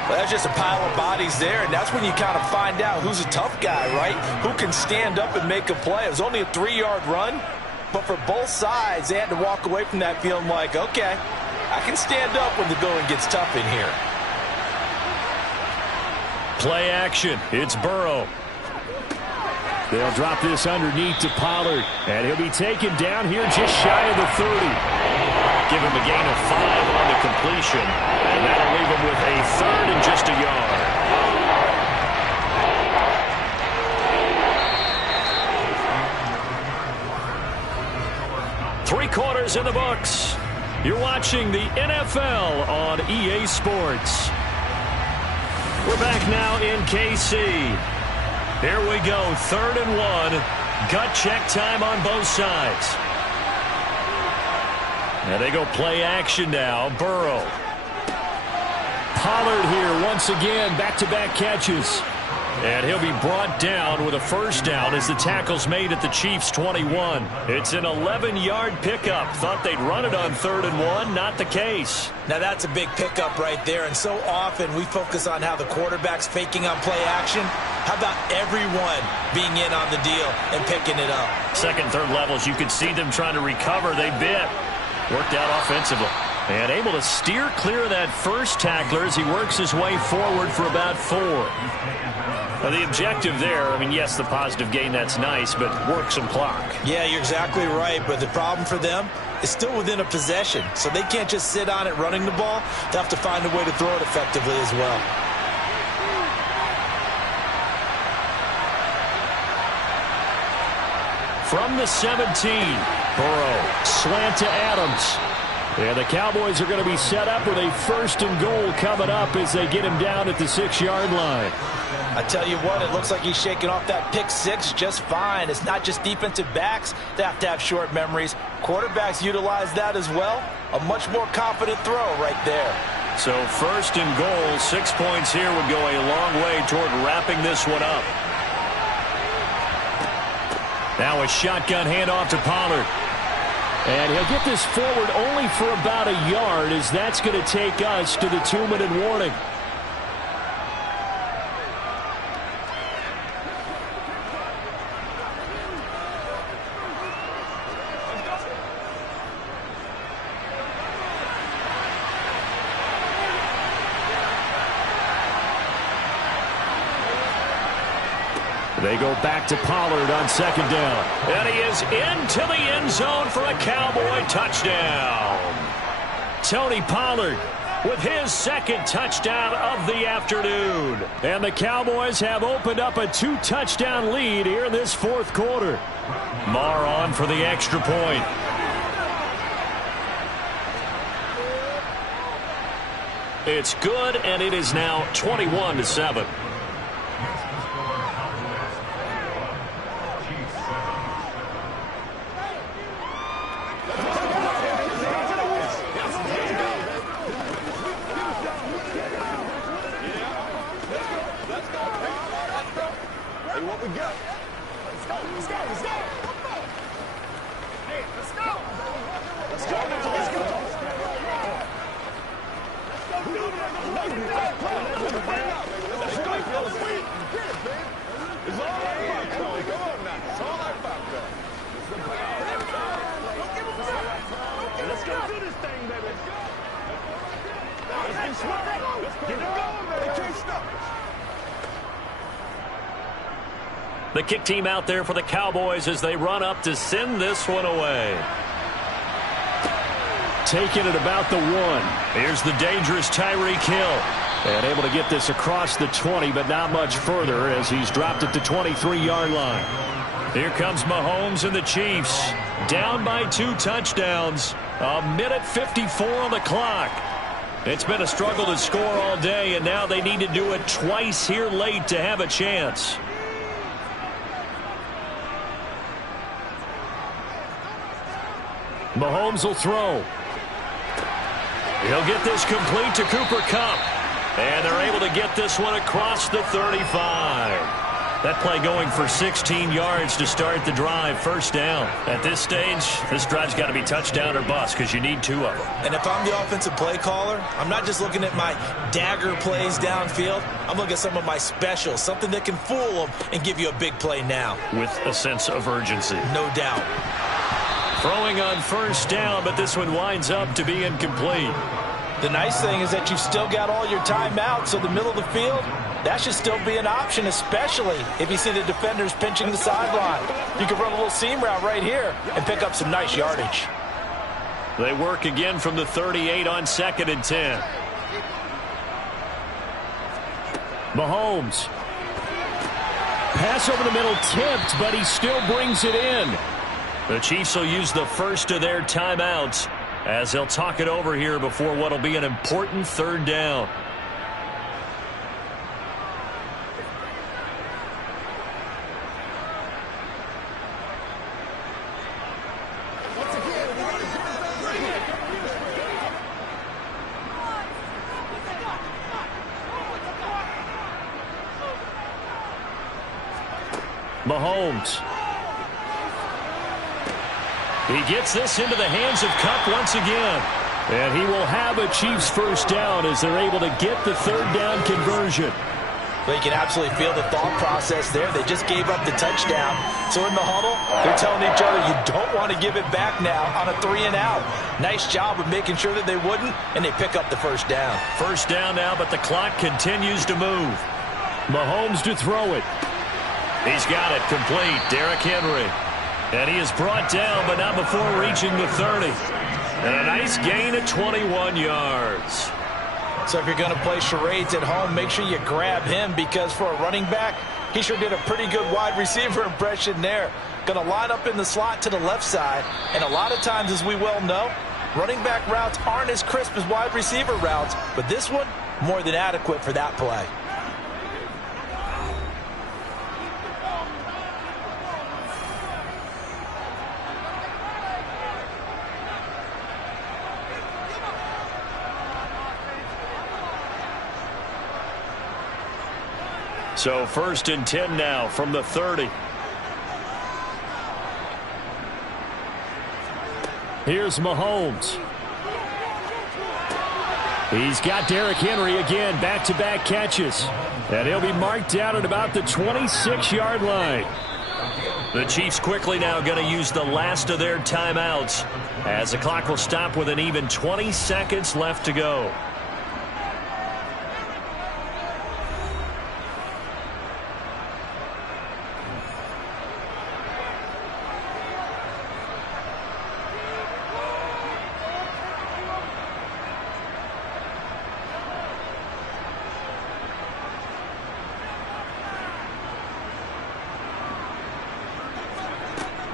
Well, that's just a pile of bodies there, and that's when you kind of find out who's a tough guy, right? Who can stand up and make a play. It was only a 3-yard run, but for both sides, they had to walk away from that feeling like, okay, I can stand up when the going gets tough in here. Play action. It's Burrow. They'll drop this underneath to Pollard, and he'll be taken down here just shy of the 30. Give him a gain of 5 on the completion, and that'll leave him with a 3rd and just a yard. Three quarters in the books. You're watching the NFL on EA Sports. We're back now in KC. Here we go, 3rd and 1. Gut check time on both sides. And they go play action now. Burrow. Pollard here once again. Back-to-back catches. And he'll be brought down with a first down as the tackle's made at the Chiefs' 21. It's an 11-yard pickup. Thought they'd run it on 3rd and 1. Not the case. Now that's a big pickup right there. And so often we focus on how the quarterback's faking on play action. How about everyone being in on the deal and picking it up? Second, third levels, you could see them trying to recover. They bit. Worked out offensively. And able to steer clear of that first tackler as he works his way forward for about 4. Now the objective there, I mean, yes, the positive gain, that's nice, but work some clock. Yeah, you're exactly right. But the problem for them is still within a possession. So they can't just sit on it running the ball. They have to find a way to throw it effectively as well. From the 17, Burrow, slant to Adams. And the Cowboys are going to be set up with a 1st and goal coming up as they get him down at the 6-yard line. I tell you what, it looks like he's shaking off that pick 6 just fine. It's not just defensive backs that have short memories. Quarterbacks utilize that as well. A much more confident throw right there. So 1st and goal, 6 points here would go a long way toward wrapping this one up. Now a shotgun handoff to Pollard. And he'll get this forward only for about a yard, as that's going to take us to the 2-minute warning. They go back to Pollard on second down. And he is into the end zone for a Cowboy touchdown. Tony Pollard with his second touchdown of the afternoon. And the Cowboys have opened up a 2-touchdown lead here in this fourth quarter. Marr on for the extra point. It's good, and it is now 21-7. The kick team out there for the Cowboys as they run up to send this one away. Taking it about the 1. Here's the dangerous Tyreek Hill. And able to get this across the 20, but not much further as he's dropped it to 23-yard line. Here comes Mahomes and the Chiefs. Down by 2 touchdowns. 1:54 on the clock. It's been a struggle to score all day, and now they need to do it twice here late to have a chance. Mahomes will throw. He'll get this complete to Cooper Kupp. And they're able to get this one across the 35. That play going for 16 yards to start the drive. First down. At this stage, this drive's got to be touchdown or bust because you need 2 of them. And if I'm the offensive play caller, I'm not just looking at my dagger plays downfield. I'm looking at some of my specials, something that can fool them and give you a big play now. With a sense of urgency. No doubt. Throwing on first down, but this one winds up to be incomplete. The nice thing is that you've still got all your timeouts, so the middle of the field, that should still be an option, especially if you see the defenders pinching the sideline. You can run a little seam route right here and pick up some nice yardage. They work again from the 38 on 2nd and 10. Mahomes. Pass over the middle tipped, but he still brings it in. The Chiefs will use the first of their timeouts as they'll talk it over here before what will be an important 3rd down. Mahomes. He gets this into the hands of Kupp once again. And he will have a Chiefs first down as they're able to get the 3rd down conversion. But you can absolutely feel the thought process there. They just gave up the touchdown. So in the huddle, they're telling each other, you don't want to give it back now on a 3-and-out. Nice job of making sure that they wouldn't, and they pick up the first down. First down now, but the clock continues to move. Mahomes to throw it. He's got it complete. Derrick Henry. And he is brought down, but not before reaching the 30. And a nice gain of 21 yards. So if you're going to play charades at home, make sure you grab him, because for a running back, he sure did a pretty good wide receiver impression there. Going to line up in the slot to the left side. And a lot of times, as we well know, running back routes aren't as crisp as wide receiver routes. But this one, more than adequate for that play. So 1st and 10 now from the 30. Here's Mahomes. He's got Derrick Henry again, back-to-back catches. And he'll be marked down at about the 26-yard line. The Chiefs quickly now going to use the last of their timeouts as the clock will stop with an even 20 seconds left to go.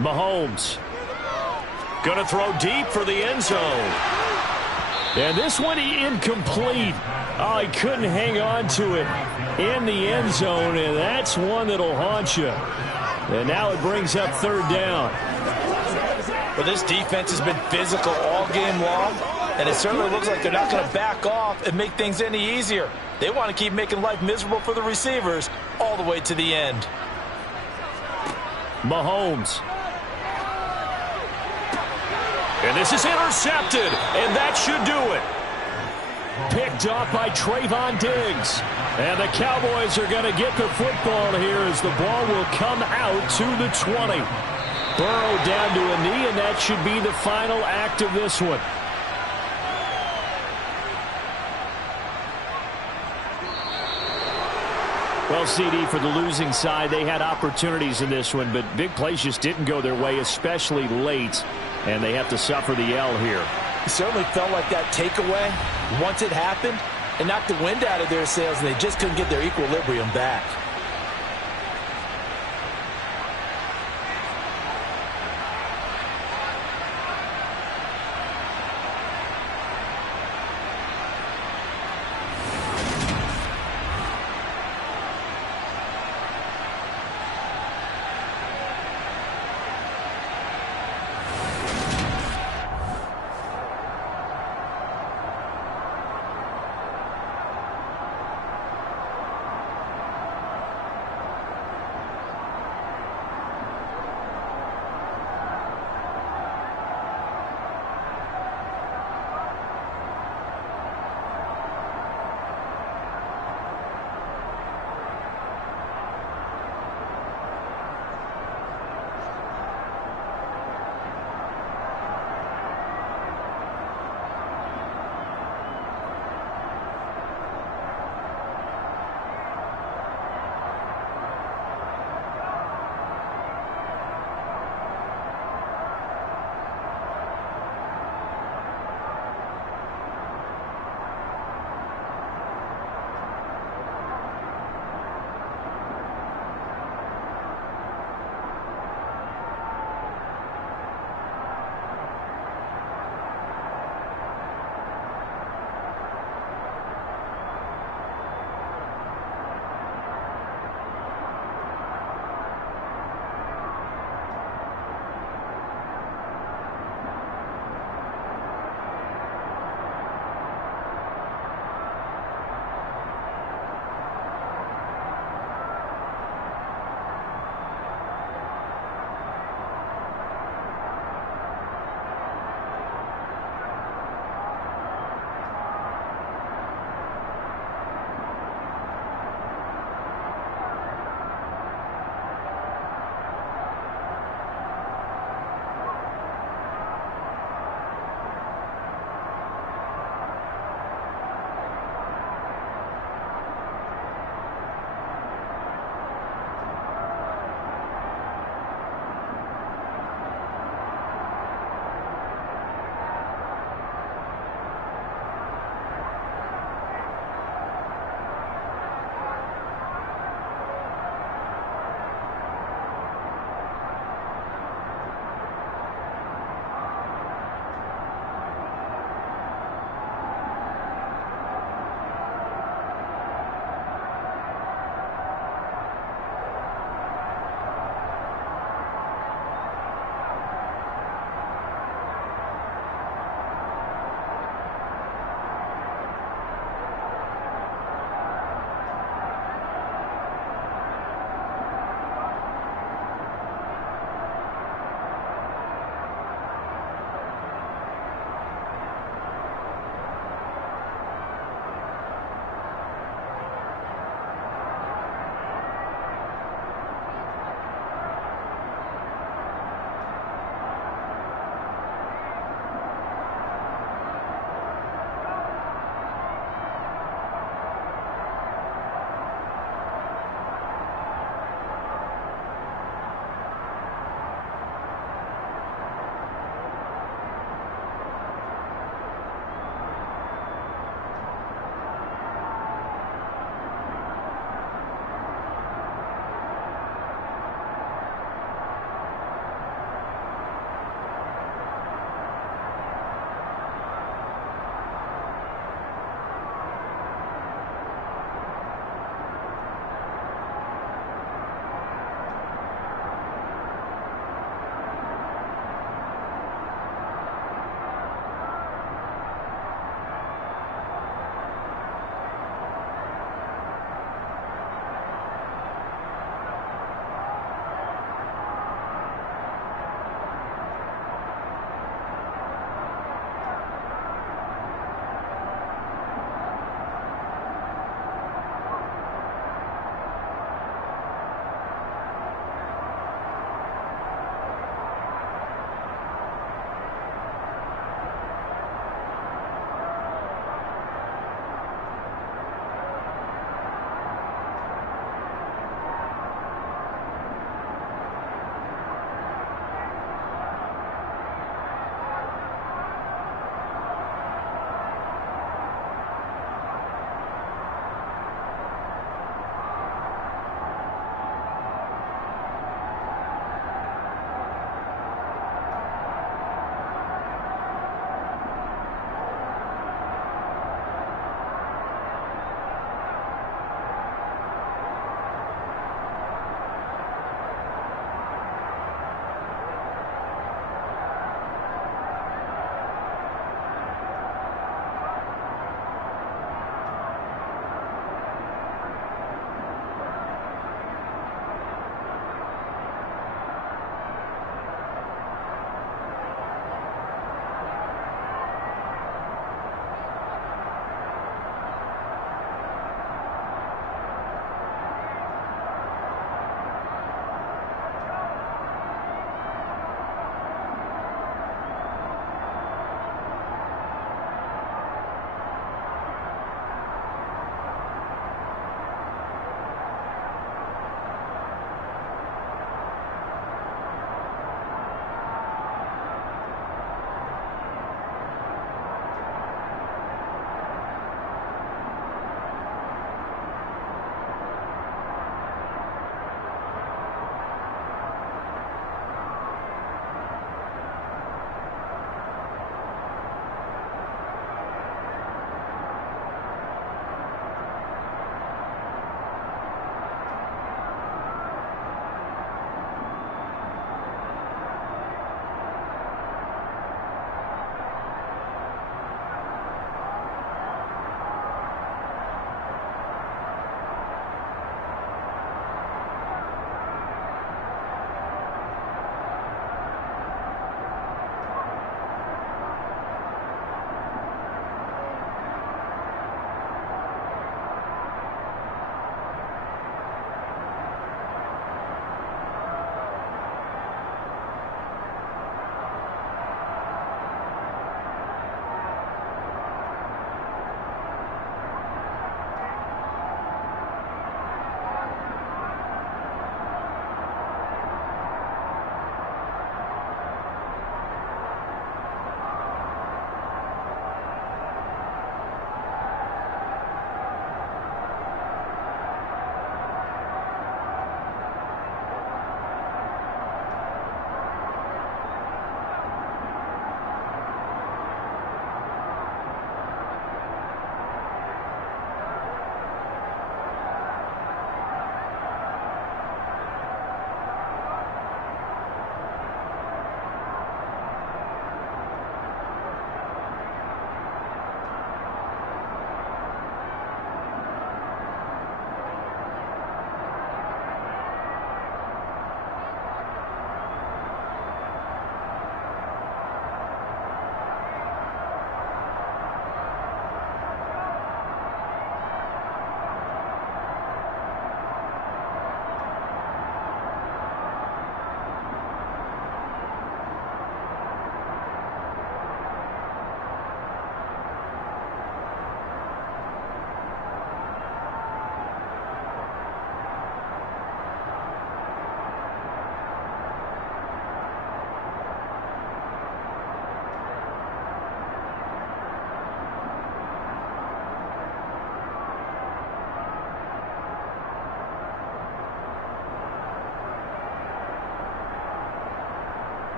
Mahomes. Going to throw deep for the end zone. And this one incomplete. Oh, he couldn't hang on to it in the end zone, and that's one that'll haunt you. And now it brings up third down. Well, this defense has been physical all game long, and it certainly looks like they're not going to back off and make things any easier. They want to keep making life miserable for the receivers all the way to the end. Mahomes. And this is intercepted, and that should do it. Picked off by Trayvon Diggs. And the Cowboys are going to get the football here as the ball will come out to the 20. Burrow down to a knee, and that should be the final act of this one. Well, CD, for the losing side, they had opportunities in this one, but big plays just didn't go their way, especially late, and they have to suffer the L here. It certainly felt like that takeaway, once it happened, it knocked the wind out of their sails, and they just couldn't get their equilibrium back.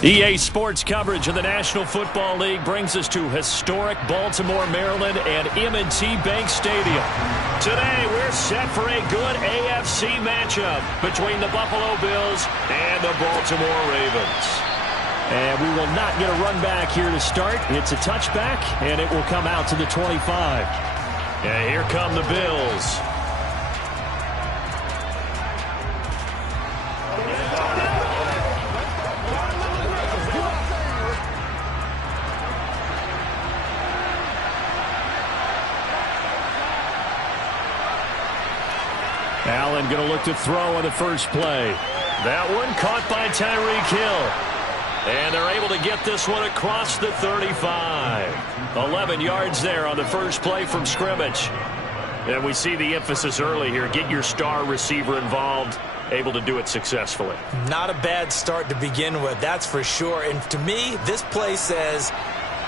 EA Sports coverage of the National Football League brings us to historic Baltimore, Maryland and M&T Bank Stadium. Today, we're set for a good AFC matchup between the Buffalo Bills and the Baltimore Ravens. And we will not get a run back here to start. It's a touchback, and it will come out to the 25. And here come the Bills. Allen going to look to throw on the first play. That one caught by Tyreek Hill. And they're able to get this one across the 35. 11 yards there on the first play from scrimmage. And we see the emphasis early here. Get your star receiver involved. Able to do it successfully. Not a bad start to begin with, that's for sure. And to me, this play says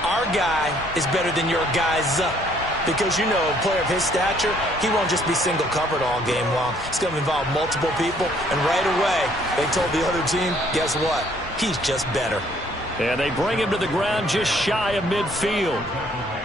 our guy is better than your guy's. Because, you know, a player of his stature, he won't just be single covered all game long. It's going to involve multiple people. And right away, they told the other team, guess what? He's just better. And they bring him to the ground just shy of midfield.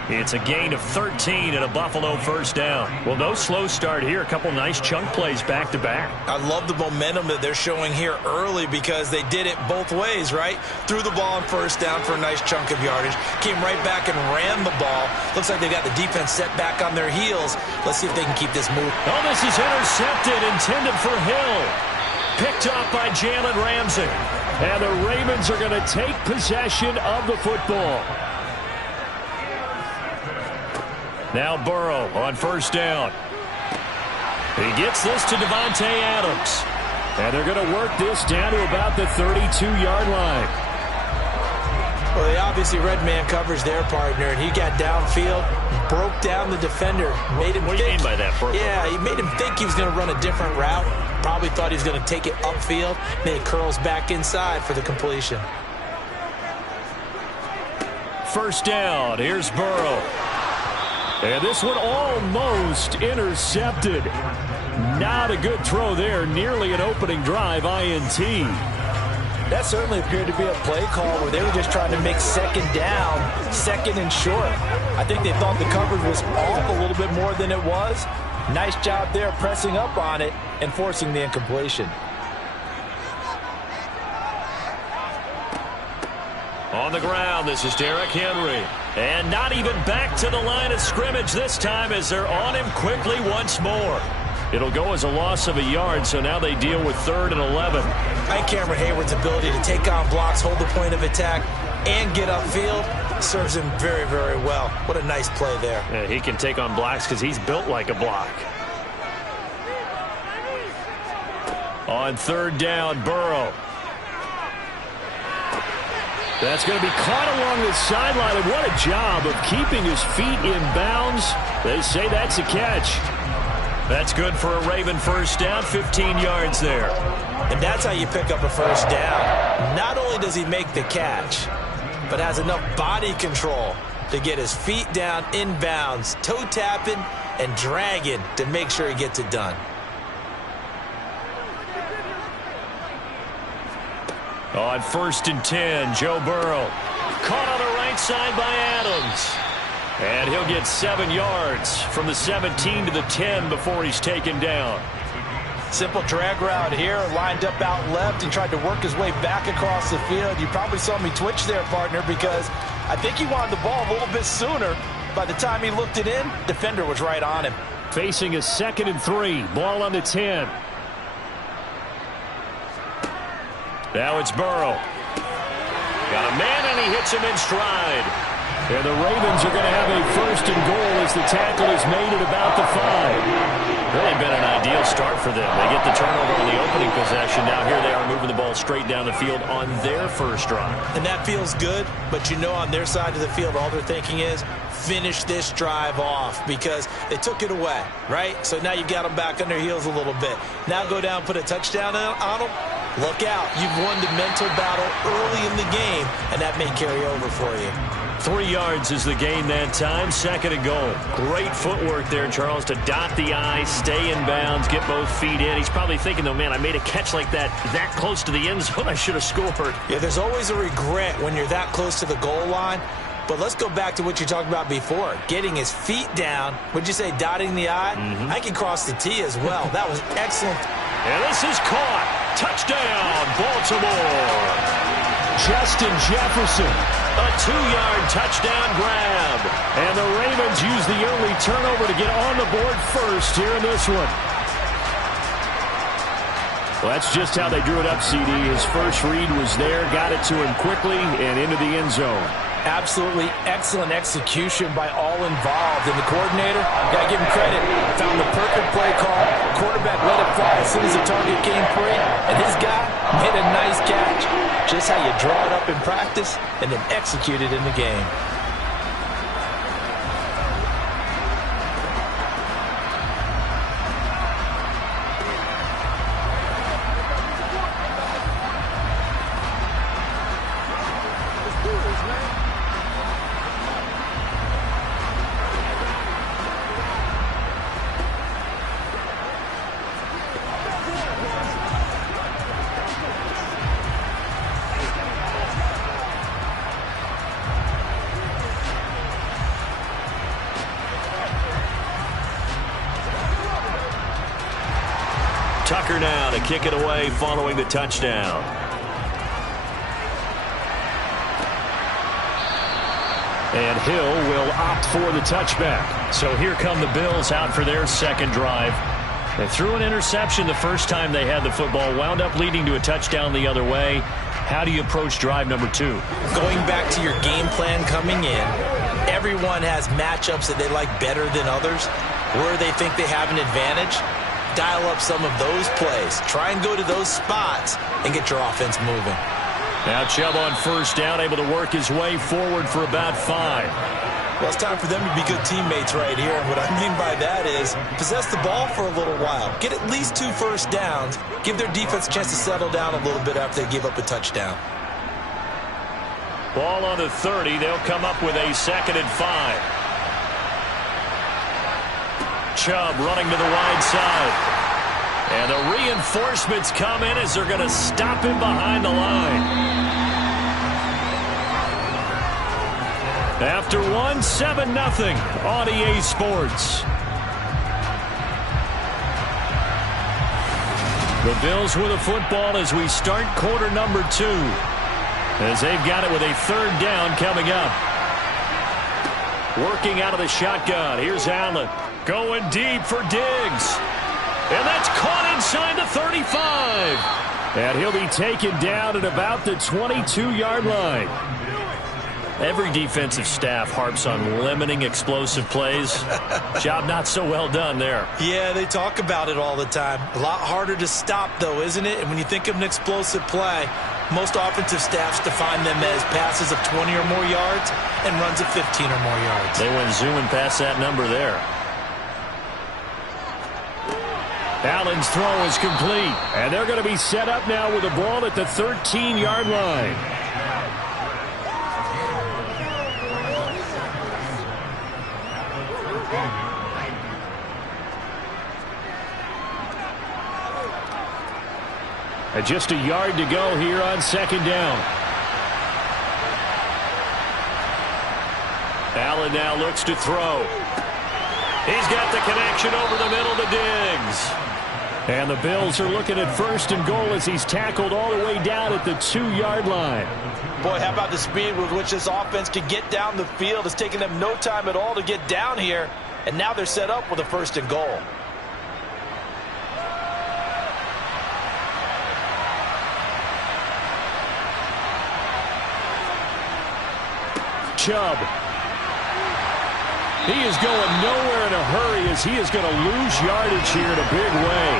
It's a gain of 13 and a Buffalo first down. Well, no slow start here. A couple nice chunk plays back-to-back. I love the momentum that they're showing here early because they did it both ways, right? Threw the ball on first down for a nice chunk of yardage. Came right back and ran the ball. Looks like they got the defense set back on their heels. Let's see if they can keep this move. Oh, this is intercepted, intended for Hill. Picked up by Jalen Ramsey. And the Ravens are going to take possession of the football. Now Burrow on first down. He gets this to Davante Adams. And they're going to work this down to about the 32-yard line. Well, they obviously red man covers their partner, and he got downfield, broke down the defender, made him What do you mean by that, Burrow? Yeah, he made him think he was going to run a different route. Probably thought he was going to take it upfield. Then he curls back inside for the completion. First down. Here's Burrow. And this one almost intercepted. Not a good throw there. Nearly an opening drive INT. That certainly appeared to be a play call where they were just trying to make second down, second and short. I think they thought the coverage was off a little bit more than it was. Nice job there pressing up on it and forcing the incompletion. On the ground, this is Derrick Henry. And not even back to the line of scrimmage this time as they're on him quickly once more. It'll go as a loss of a yard, so now they deal with 3rd and 11. I think Cameron Hayward's ability to take on blocks, hold the point of attack, and get upfield serves him very, very well. What a nice play there. Yeah, he can take on blocks because he's built like a block. On 3rd down, Burrow. That's going to be caught along the sideline, and what a job of keeping his feet in bounds. They say that's a catch. That's good for a Raven first down, 15 yards there. And that's how you pick up a first down. Not only does he make the catch, but has enough body control to get his feet down in bounds, toe tapping and dragging to make sure he gets it done. On 1st and 10, Joe Burrow. Caught on the right side by Adams. And he'll get 7 yards from the 17 to the 10 before he's taken down. Simple drag route here, lined up out left and tried to work his way back across the field. You probably saw me twitch there, partner, because I think he wanted the ball a little bit sooner. By the time he looked it in, defender was right on him. Facing a 2nd and 3, ball on the 10. Now it's Burrow. Got a man, and he hits him in stride. And the Ravens are going to have a 1st and goal as the tackle is made at about the 5. Really been an ideal start for them. They get the turnover on the opening possession. Now here they are moving the ball straight down the field on their first drive. And that feels good, but you know on their side of the field, all they're thinking is finish this drive off because they took it away, right? So now you got them back on their heels a little bit. Now go down, put a touchdown on them. Look out. You've won the mental battle early in the game, and that may carry over for you. 3 yards is the gain that time, 2nd and goal. Great footwork there, Charles, to dot the I, stay in bounds, get both feet in. He's probably thinking, though, man, I made a catch like that close to the end zone. I should have scored. Yeah, there's always a regret when you're that close to the goal line. But let's go back to what you talked about before. Getting his feet down. Would you say dotting the I? I can cross the T as well. That was excellent. And this is caught. Touchdown, Baltimore. Justin Jefferson. A 2-yard touchdown grab. And the Ravens use the early turnover to get on the board first here in this one. Well, that's just how they drew it up, CD. His first read was there, got it to him quickly, and into the end zone. Absolutely excellent execution by all involved. And the coordinator, got to give him credit, found the perfect play call. Quarterback let it fly as soon as the target came free. And his guy made a nice catch. Just how you draw it up in practice and then execute it in the game. Tucker now to kick it away following the touchdown. And Hill will opt for the touchback. So here come the Bills out for their second drive. They threw an interception the first time they had the football, wound up leading to a touchdown the other way. How do you approach drive number 2? Going back to your game plan coming in, everyone has matchups that they like better than others, where they think they have an advantage. Dial up some of those plays. Try and go to those spots and get your offense moving. Now Chubb on first down, able to work his way forward for about 5. Well, it's time for them to be good teammates right here. And what I mean by that is possess the ball for a little while. Get at least 2 first downs. Give their defense a chance to settle down a little bit after they give up a touchdown. Ball on the 30. They'll come up with a 2nd and 5. Chubb running to the wide side. And the reinforcements come in as they're going to stop him behind the line. After 7-0 on EA Sports. The Bills with a football as we start quarter number 2. As they've got it with a 3rd down coming up. Working out of the shotgun. Here's Allen. Going deep for Diggs. And that's caught inside the 35. And he'll be taken down at about the 22-yard line. Every defensive staff harps on limiting explosive plays. Job not so well done there. Yeah, they talk about it all the time. A lot harder to stop, though, isn't it? And when you think of an explosive play, most offensive staffs define them as passes of 20 or more yards and runs of 15 or more yards. They went zooming past that number there. Allen's throw is complete. And they're going to be set up now with the ball at the 13-yard line. And just a yard to go here on 2nd down. Allen now looks to throw. He's got the connection over the middle to Diggs. And the Bills are looking at 1st and goal as he's tackled all the way down at the 2-yard line. Boy, how about the speed with which this offense can get down the field? It's taken them no time at all to get down here. And now they're set up with a 1st and goal. Chubb. He is going nowhere in a hurry as he is going to lose yardage here in a big way.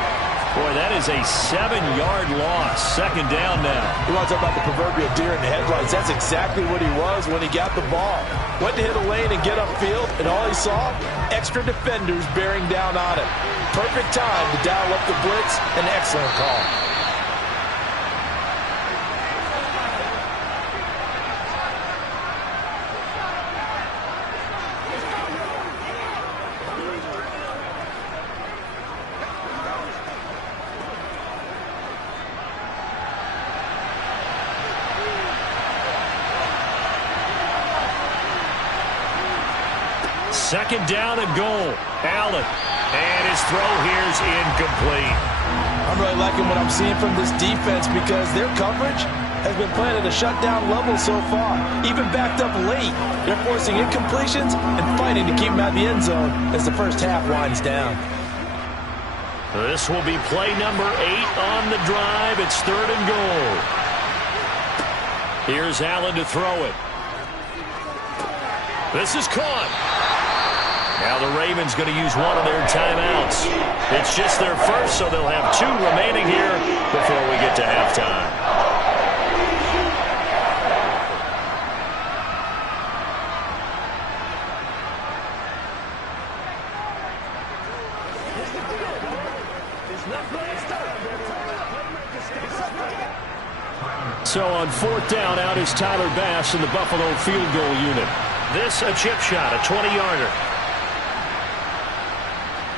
Boy, that is a 7-yard loss. 2nd down now. You want to talk about the proverbial deer in the headlights? That's exactly what he was when he got the ball. Went to hit a lane and get upfield, and all he saw, extra defenders bearing down on him. Perfect time to dial up the blitz. An excellent call. Second down and goal. Allen. And his throw here's incomplete. I'm really liking what I'm seeing from this defense because their coverage has been playing at a shutdown level so far. Even backed up late, they're forcing incompletions and fighting to keep them out of the end zone as the first half winds down. This will be play number 8 on the drive. It's third and goal. Here's Allen to throw it. This is caught. Now the Ravens going to use one of their timeouts. It's just their first, so they'll have 2 remaining here before we get to halftime. So on fourth down, out is Tyler Bass in the Buffalo field goal unit. This a chip shot, a 20-yarder.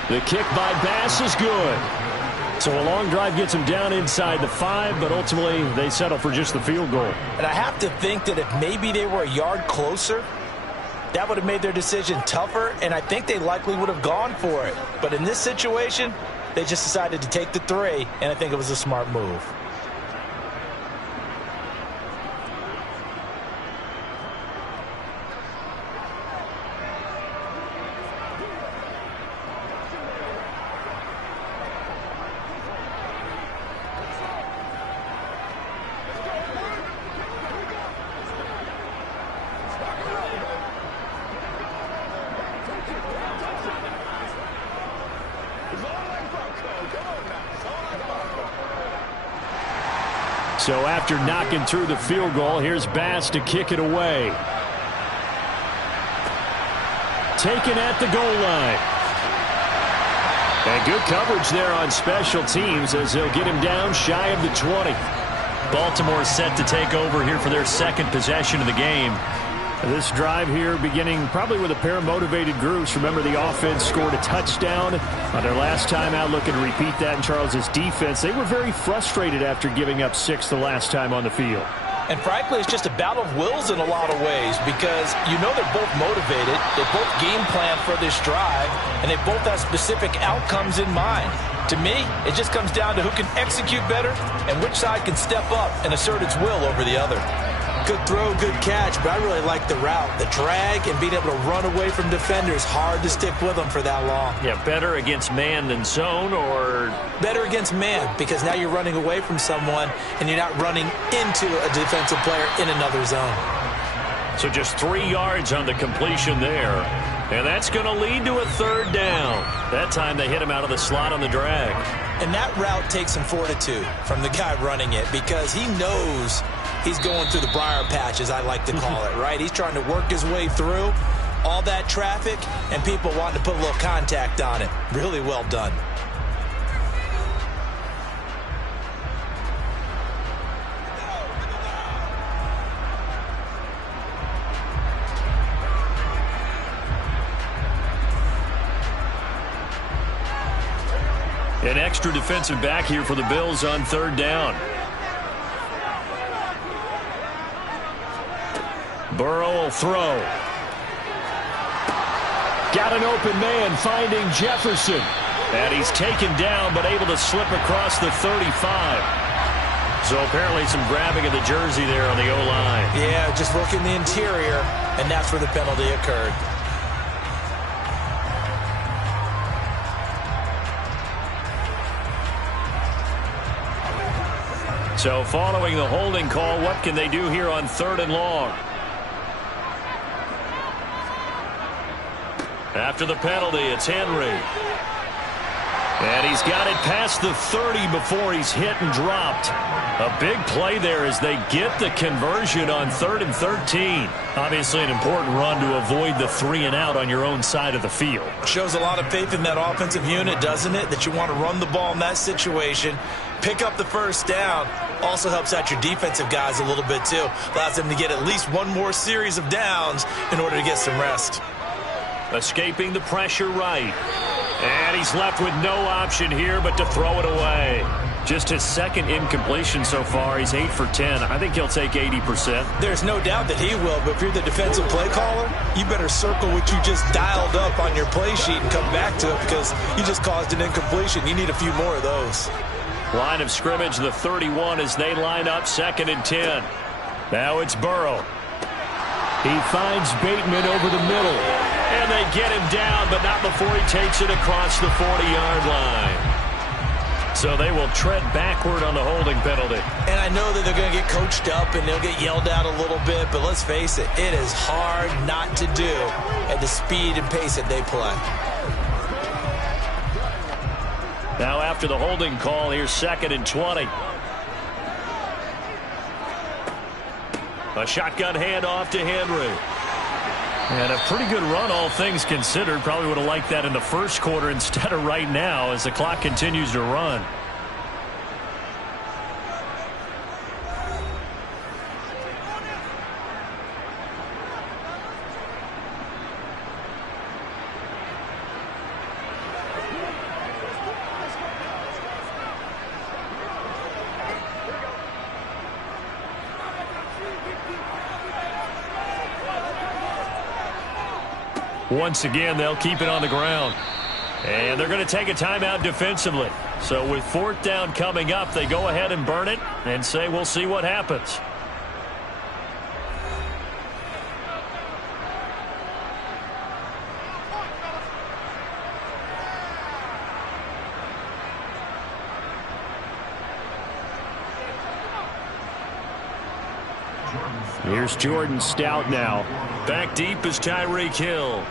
The kick by Bass is good. So a long drive gets him down inside the 5, but ultimately they settle for just the field goal. And I have to think that if maybe they were a yard closer, that would have made their decision tougher, and I think they likely would have gone for it. But in this situation, they just decided to take the 3, and I think it was a smart move. So after knocking through the field goal, here's Bass to kick it away. Taken at the goal line. And good coverage there on special teams as they'll get him down shy of the 20. Baltimore set to take over here for their second possession of the game. This drive here beginning probably with a pair of motivated groups. Remember, the offense scored a touchdown on their last time out, looking to repeat that in Charles' defense. They were very frustrated after giving up 6 the last time on the field. And frankly, it's just a battle of wills in a lot of ways because you know they're both motivated, they both game plan for this drive, and they both have specific outcomes in mind. To me, it just comes down to who can execute better and which side can step up and assert its will over the other. Good throw, good catch, but I really like the route. The drag and being able to run away from defenders, hard to stick with them for that long. Yeah, better against man than zone, or better against man because now you're running away from someone and you're not running into a defensive player in another zone. So just 3 yards on the completion there. And that's going to lead to a third down. That time they hit him out of the slot on the drag. And that route takes some fortitude from the guy running it because he knows he's going through the briar patch, as I like to call it, right? He's trying to work his way through all that traffic and people wanting to put a little contact on it. Really well done. An extra defensive back here for the Bills on third down. Burrow will throw. Got an open man finding Jefferson. And he's taken down but able to slip across the 35. So apparently some grabbing of the jersey there on the O-line. Yeah, just working the interior, and that's where the penalty occurred. So following the holding call, what can they do here on third and long? After the penalty, it's Henry. And he's got it past the 30 before he's hit and dropped. A big play there as they get the conversion on 3rd and 13. Obviously an important run to avoid the 3 and out on your own side of the field. Shows a lot of faith in that offensive unit, doesn't it? That you want to run the ball in that situation, pick up the first down. Also helps out your defensive guys a little bit too. Allows them to get at least one more series of downs in order to get some rest. Escaping the pressure right. And he's left with no option here but to throw it away. Just his second incompletion so far. He's 8 for 10. I think he'll take 80%. There's no doubt that he will, but if you're the defensive play caller, you better circle what you just dialed up on your play sheet and come back to it because you just caused an incompletion. You need a few more of those. Line of scrimmage, the 31 as they line up 2nd and 10. Now it's Burrow. He finds Bateman over the middle. And they get him down, but not before he takes it across the 40-yard line. So they will tread backward on the holding penalty. And I know that they're going to get coached up and they'll get yelled at a little bit, but let's face it, it is hard not to do at the speed and pace that they play. Now after the holding call, here's 2nd and 20. A shotgun handoff to Henry. And a pretty good run, all things considered. Probably would have liked that in the first quarter instead of right now as the clock continues to run. Once again, they'll keep it on the ground. And they're going to take a timeout defensively. So with 4th down coming up, they go ahead and burn it and say we'll see what happens. Here's Jordan Stout now. Back deep is Tyreek Hill.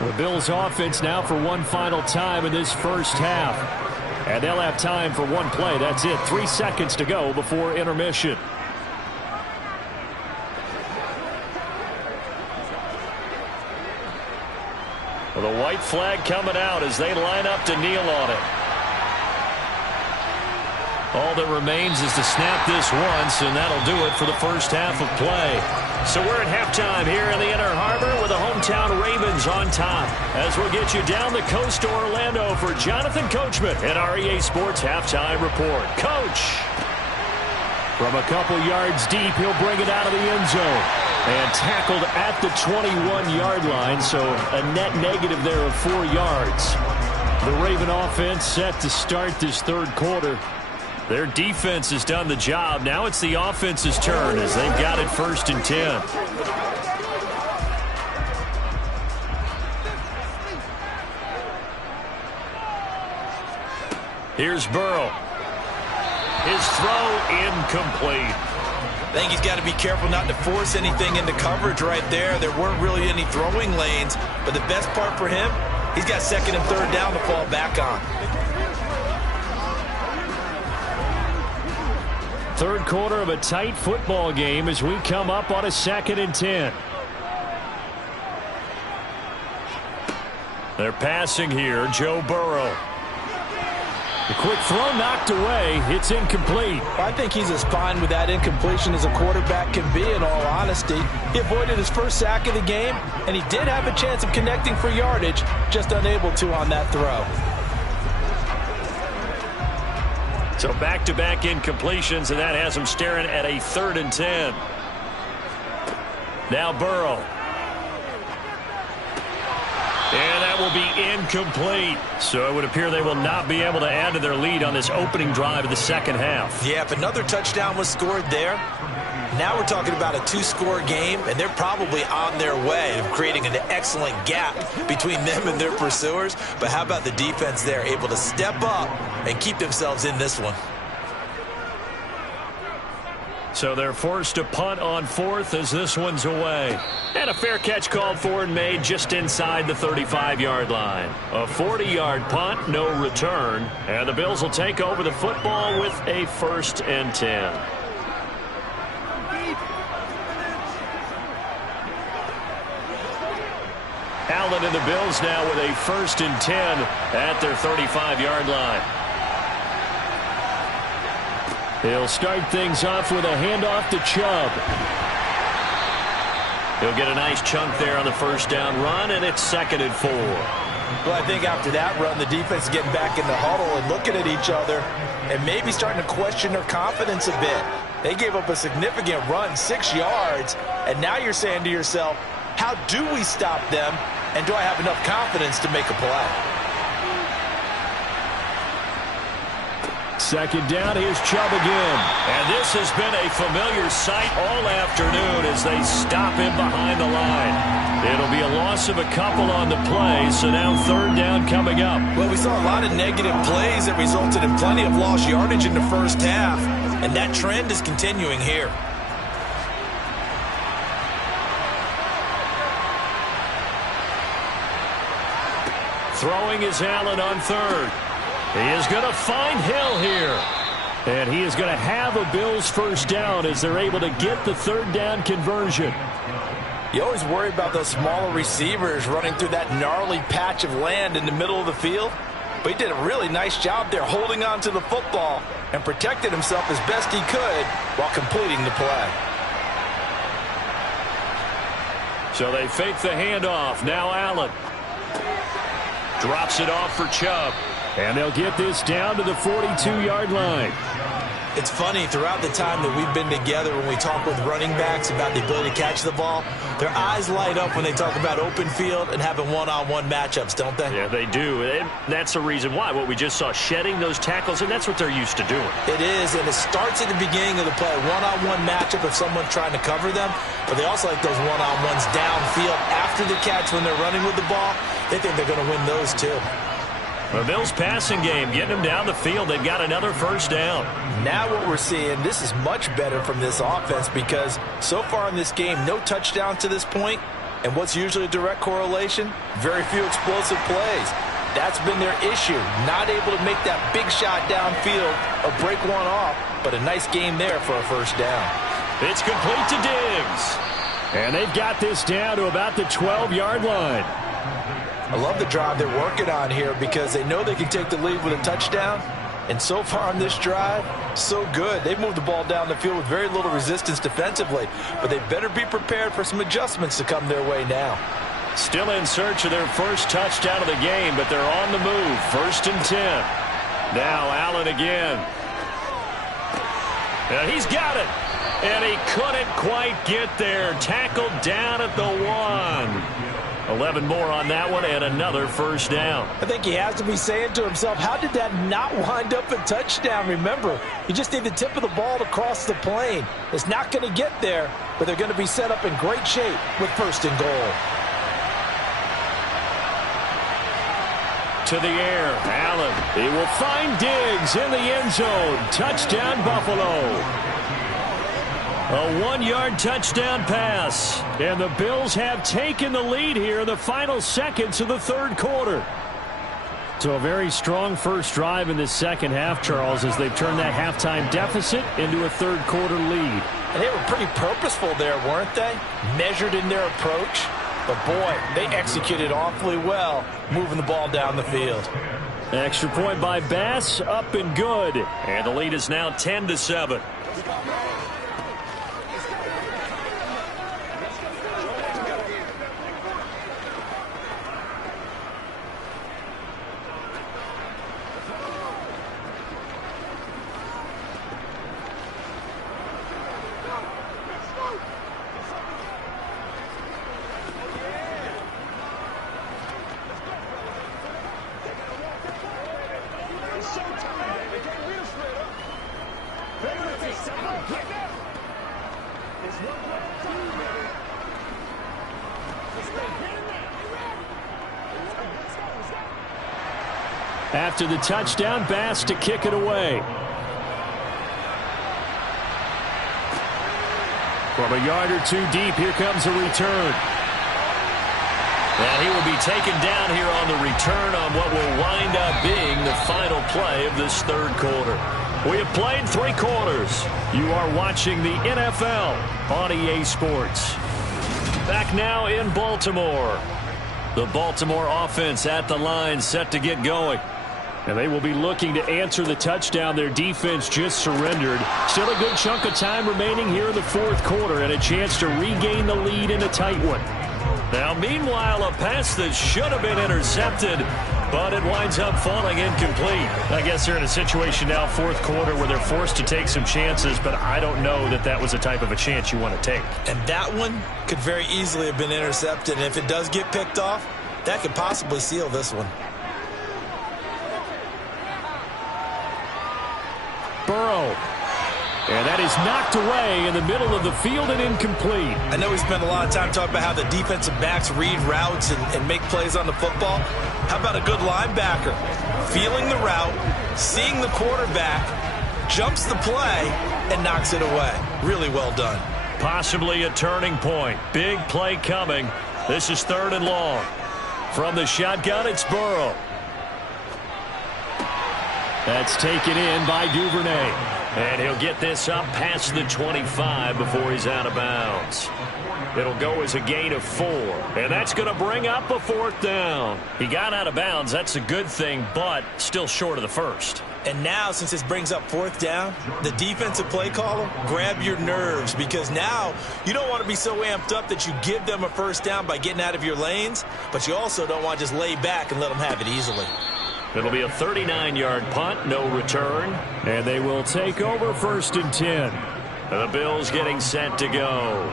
The Bills offense now for one final time in this first half. And they'll have time for one play. That's it. 3 seconds to go before intermission. The white flag coming out as they line up to kneel on it. All that remains is to snap this once, and that'll do it for the first half of play. So we're at halftime here in the Inner Harbor with the hometown Ravens on top. As we'll get you down the coast to Orlando for Jonathan Coachman at our EA Sports Halftime Report. Coach! From a couple yards deep, he'll bring it out of the end zone. And tackled at the 21-yard line, so a net negative there of 4 yards. The Raven offense set to start this third quarter. Their defense has done the job. Now it's the offense's turn as they've got it 1st and 10. Here's Burrow. His throw incomplete. I think he's got to be careful not to force anything into coverage right there. There weren't really any throwing lanes, but the best part for him, he's got 2nd and 3rd down to fall back on. Third quarter of a tight football game as we come up on a 2nd and 10. They're passing here, Joe Burrow. The quick throw knocked away. It's incomplete. I think he's as fine with that incompletion as a quarterback can be, in all honesty. He avoided his first sack of the game, and he did have a chance of connecting for yardage, just unable to on that throw. So back-to-back incompletions, and that has him staring at a 3rd and 10. Now Burrow. And that will be incomplete. So it would appear they will not be able to add to their lead on this opening drive of the second half. Yeah, if another touchdown was scored there, now we're talking about a 2-score game, and they're probably on their way of creating an excellent gap between them and their pursuers. But how about the defense there, able to step up and keep themselves in this one? So they're forced to punt on 4th as this one's away. And a fair catch called for and made just inside the 35-yard line. A 40-yard punt, no return. And the Bills will take over the football with a 1st and 10. Allen and the Bills now with a 1st and 10 at their 35-yard line. They'll start things off with a handoff to Chubb. He'll get a nice chunk there on the first down run, and it's 2nd and 4. Well, I think after that run, the defense is getting back in the huddle and looking at each other and maybe starting to question their confidence a bit. They gave up a significant run, 6 yards, and now you're saying to yourself, how do we stop them, and do I have enough confidence to make a play? 2nd down, here's Chubb again. And this has been a familiar sight all afternoon as they stop him behind the line. It'll be a loss of a couple on the play, so now 3rd down coming up. Well, we saw a lot of negative plays that resulted in plenty of lost yardage in the first half, and that trend is continuing here. Throwing is Allen on 3rd. He is going to find Hill here. And he is going to have a Bills first down as they're able to get the 3rd down conversion. You always worry about those smaller receivers running through that gnarly patch of land in the middle of the field. But he did a really nice job there holding on to the football and protected himself as best he could while completing the play. So they fake the handoff. Now Allen drops it off for Chubb. And they'll get this down to the 42-yard line. It's funny, throughout the time that we've been together, when we talk with running backs about the ability to catch the ball, their eyes light up when they talk about open field and having one-on-one matchups, don't they? Yeah, they do. And that's the reason why. What we just saw, shedding those tackles, and that's what they're used to doing. It is, and it starts at the beginning of the play. One-on-one matchup if someone's trying to cover them, but they also like those one-on-ones downfield after the catch when they're running with the ball. They think they're going to win those, too. The Bills passing game, getting them down the field. They've got another first down. Now what we're seeing, this is much better from this offense because so far in this game, no touchdowns to this point. And what's usually a direct correlation? Very few explosive plays. That's been their issue. Not able to make that big shot downfield or break one off, but a nice game there for a first down. It's complete to Diggs. And they've got this down to about the 12-yard line. I love the drive they're working on here because they know they can take the lead with a touchdown. And so far on this drive, so good. They've moved the ball down the field with very little resistance defensively. But they better be prepared for some adjustments to come their way now. Still in search of their first touchdown of the game, but they're on the move. 1st and 10. Now Allen again. And he's got it. And he couldn't quite get there. Tackled down at the 1. 11 more on that one and another first down. I think he has to be saying to himself, how did that not wind up a touchdown? Remember, you just need the tip of the ball to cross the plane. It's not going to get there, but they're going to be set up in great shape with 1st and goal. To the air, Allen. He will find Diggs in the end zone. Touchdown, Buffalo. A 1-yard touchdown pass. And the Bills have taken the lead here in the final seconds of the 3rd quarter. So a very strong first drive in the second half, Charles, as they've turned that halftime deficit into a 3rd quarter lead. And they were pretty purposeful there, weren't they? Measured in their approach. But boy, they executed awfully well, moving the ball down the field. Extra point by Bass, up and good. And the lead is now 10-7. After the touchdown, Bass to kick it away. From a yard or two deep, here comes a return. And he will be taken down here on the return on what will wind up being the final play of this 3rd quarter. We have played 3 quarters. You are watching the NFL on EA Sports. Back now in Baltimore. The Baltimore offense at the line, set to get going. And they will be looking to answer the touchdown their defense just surrendered. Still a good chunk of time remaining here in the fourth quarter and a chance to regain the lead in a tight one. Now, meanwhile, a pass that should have been intercepted, but it winds up falling incomplete. I guess they're in a situation now, fourth quarter, where they're forced to take some chances, but I don't know that that was the type of a chance you want to take. And that one could very easily have been intercepted. And if it does get picked off, that could possibly seal this one. Burrow. And that is knocked away in the middle of the field and incomplete. I know we spent a lot of time talking about how the defensive backs read routes and make plays on the football. How about a good linebacker? Feeling the route, seeing the quarterback, jumps the play, and knocks it away. Really well done. Possibly a turning point. Big play coming. This is 3rd and long. From the shotgun, it's Burrow. That's taken in by Duvernay. And he'll get this up past the 25 before he's out of bounds. It'll go as a gain of 4. And that's going to bring up a 4th down. He got out of bounds. That's a good thing, but still short of the first. And now, since this brings up 4th down, the defensive play caller, grab your nerves, because now you don't want to be so amped up that you give them a 1st down by getting out of your lanes, but you also don't want to just lay back and let them have it easily. It'll be a 39-yard punt, no return. And they will take over 1st and 10. The Bills getting set to go.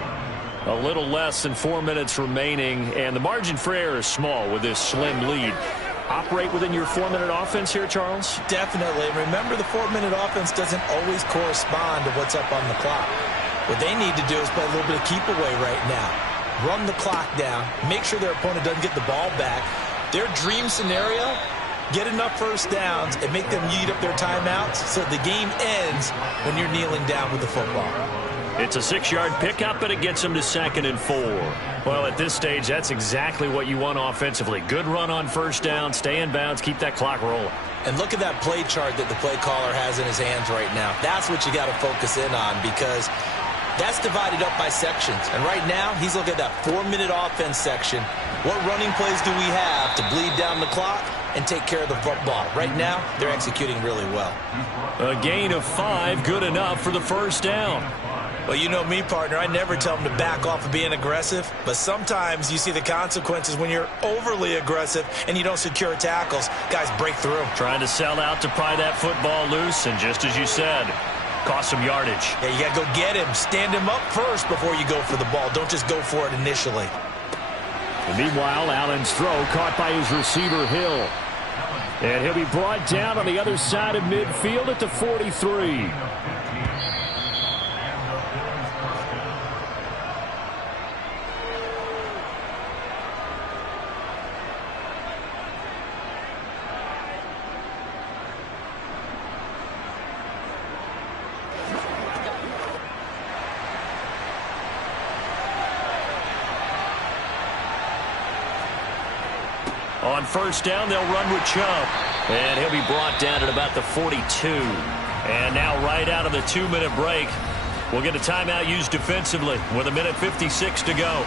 A little less than 4 minutes remaining, and the margin for error is small with this slim lead. Operate within your 4-minute offense here, Charles? Definitely. Remember, the 4-minute offense doesn't always correspond to what's up on the clock. What they need to do is play a little bit of keep away right now. Run the clock down. Make sure their opponent doesn't get the ball back. Their dream scenario, get enough 1st downs and make them eat up their timeouts so the game ends when you're kneeling down with the football. It's a 6-yard pickup, and it gets them to 2nd and 4. Well, at this stage, that's exactly what you want offensively. Good run on 1st down, stay in bounds, keep that clock rolling. And look at that play chart that the play caller has in his hands right now. That's what you got to focus in on, because that's divided up by sections. And right now, he's looking at that 4-minute offense section. What running plays do we have to bleed down the clock and take care of the football? Right now, they're executing really well. A gain of 5, good enough for the 1st down. Well, you know me, partner. I never tell them to back off of being aggressive, but sometimes you see the consequences when you're overly aggressive and you don't secure tackles. Guys break through. Trying to sell out to pry that football loose, and just as you said, cost some yardage. Yeah, you got to go get him. Stand him up first before you go for the ball. Don't just go for it initially. And meanwhile, Allen's throw caught by his receiver, Hill. And he'll be brought down on the other side of midfield at the 43. On 1st down, they'll run with Chubb. And he'll be brought down at about the 42. And now right out of the 2-minute break, we'll get a timeout used defensively with 1:56 to go.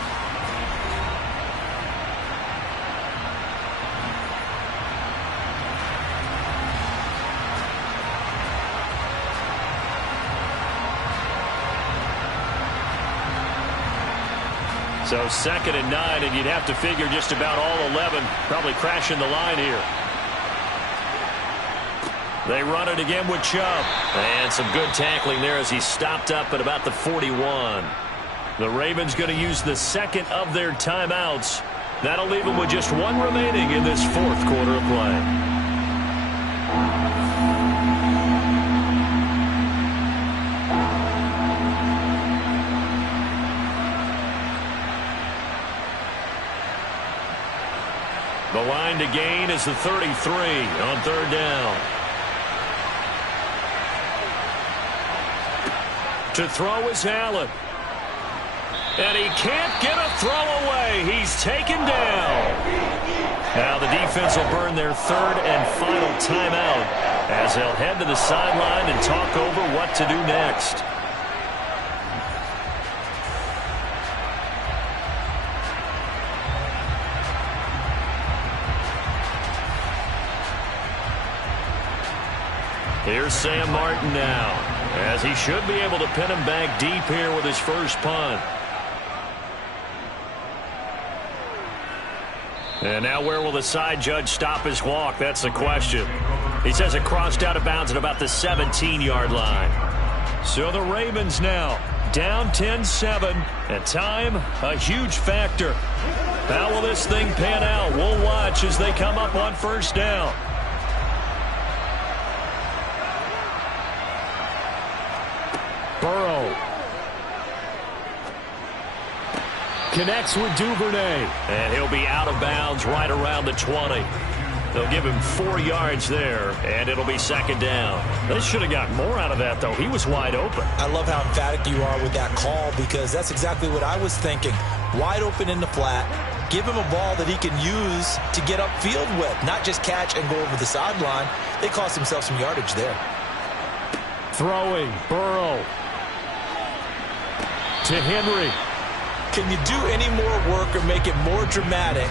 So 2nd and 9, and you'd have to figure just about all 11 probably crashing the line here. They run it again with Chubb. And some good tackling there as he stopped up at about the 41. The Ravens going to use the 2nd of their timeouts. That'll leave them with just 1 remaining in this 4th quarter of play. The line to gain is the 33 on 3rd down. To throw is Allen. And he can't get a throw away. He's taken down. Now the defense will burn their 3rd and final timeout as they'll head to the sideline and talk over what to do next. Here's Sam Martin now, as he should be able to pin him back deep here with his first punt. And now where will the side judge stop his walk? That's the question. He says it crossed out of bounds at about the 17-yard line. So the Ravens now down 10-7, and time a huge factor. How will this thing pan out? We'll watch as they come up on first down. Burrow connects with Duvernay. And he'll be out of bounds right around the 20. They'll give him 4 yards there, and it'll be second down. They should have got more out of that, though. He was wide open. I love how emphatic you are with that call, because that's exactly what I was thinking. Wide open in the flat. Give him a ball that he can use to get upfield with, not just catch and go over the sideline. They cost themselves some yardage there. Throwing, Burrow to Henry. Can you do any more work or make it more dramatic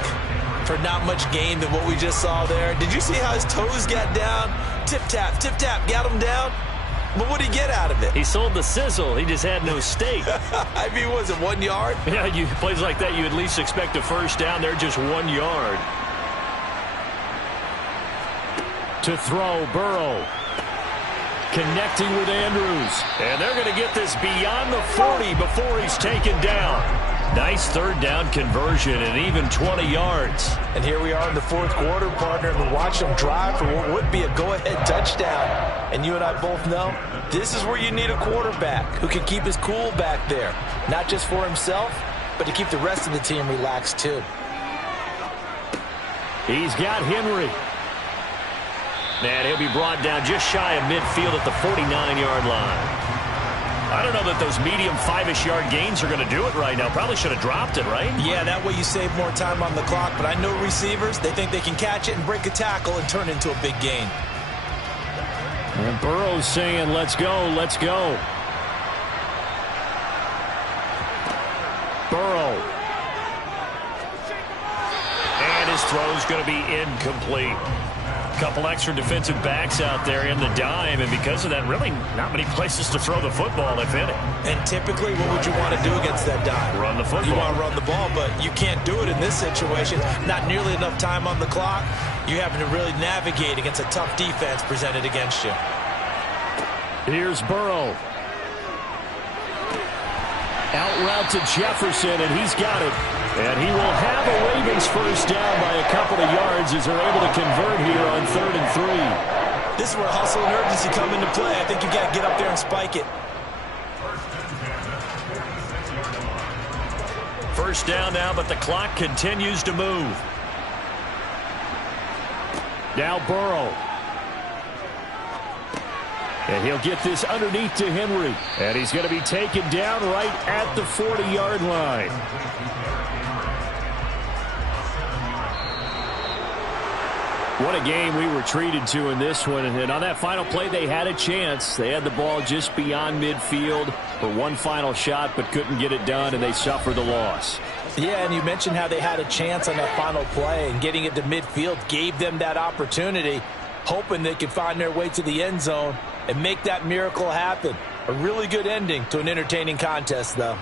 for not much gain than what we just saw there? Did you see how his toes got down? Tip-tap, got him down. But what did he get out of it? He sold the sizzle. He just had no steak. I mean, was it 1 yard? Yeah, plays like that, you at least expect a first down. They're just 1 yard. To throw, Burrow. Connecting with Andrews. And they're going to get this beyond the 40 before he's taken down. Nice third down conversion and even 20 yards. And here we are in the fourth quarter, partner, and we watch them drive for what would be a go-ahead touchdown. And you and I both know this is where you need a quarterback who can keep his cool back there. Not just for himself, but to keep the rest of the team relaxed too. He's got Henry. And he'll be brought down just shy of midfield at the 49-yard line. I don't know that those medium 5-ish yard gains are going to do it right now. Probably should have dropped it, right? Yeah, that way you save more time on the clock. But I know receivers, they think they can catch it and break a tackle and turn it into a big gain. And Burrow's saying, let's go, let's go. Burrow. And his throw's going to be incomplete. Couple extra defensive backs out there in the dime, and because of that, really not many places to throw the football, if any. And typically, what would you want to do against that dime? Run the football. You want to run the ball, but you can't do it in this situation. Not nearly enough time on the clock. You're having to really navigate against a tough defense presented against you. Here's Burrow. Out route to Jefferson, and he's got it. And he will have a Ravens first down by a couple of yards as they're able to convert here on 3rd and 3. This is where hustle and urgency come into play. I think you got to get up there and spike it. First down now, but the clock continues to move. Now Burrow. And he'll get this underneath to Henry. And he's going to be taken down right at the 40-yard line. What a game we were treated to in this one. And on that final play, they had a chance. They had the ball just beyond midfield for one final shot, but couldn't get it done, and they suffered the loss. Yeah, and you mentioned how they had a chance on that final play, and getting it to midfield gave them that opportunity, hoping they could find their way to the end zone and make that miracle happen. A really good ending to an entertaining contest, though.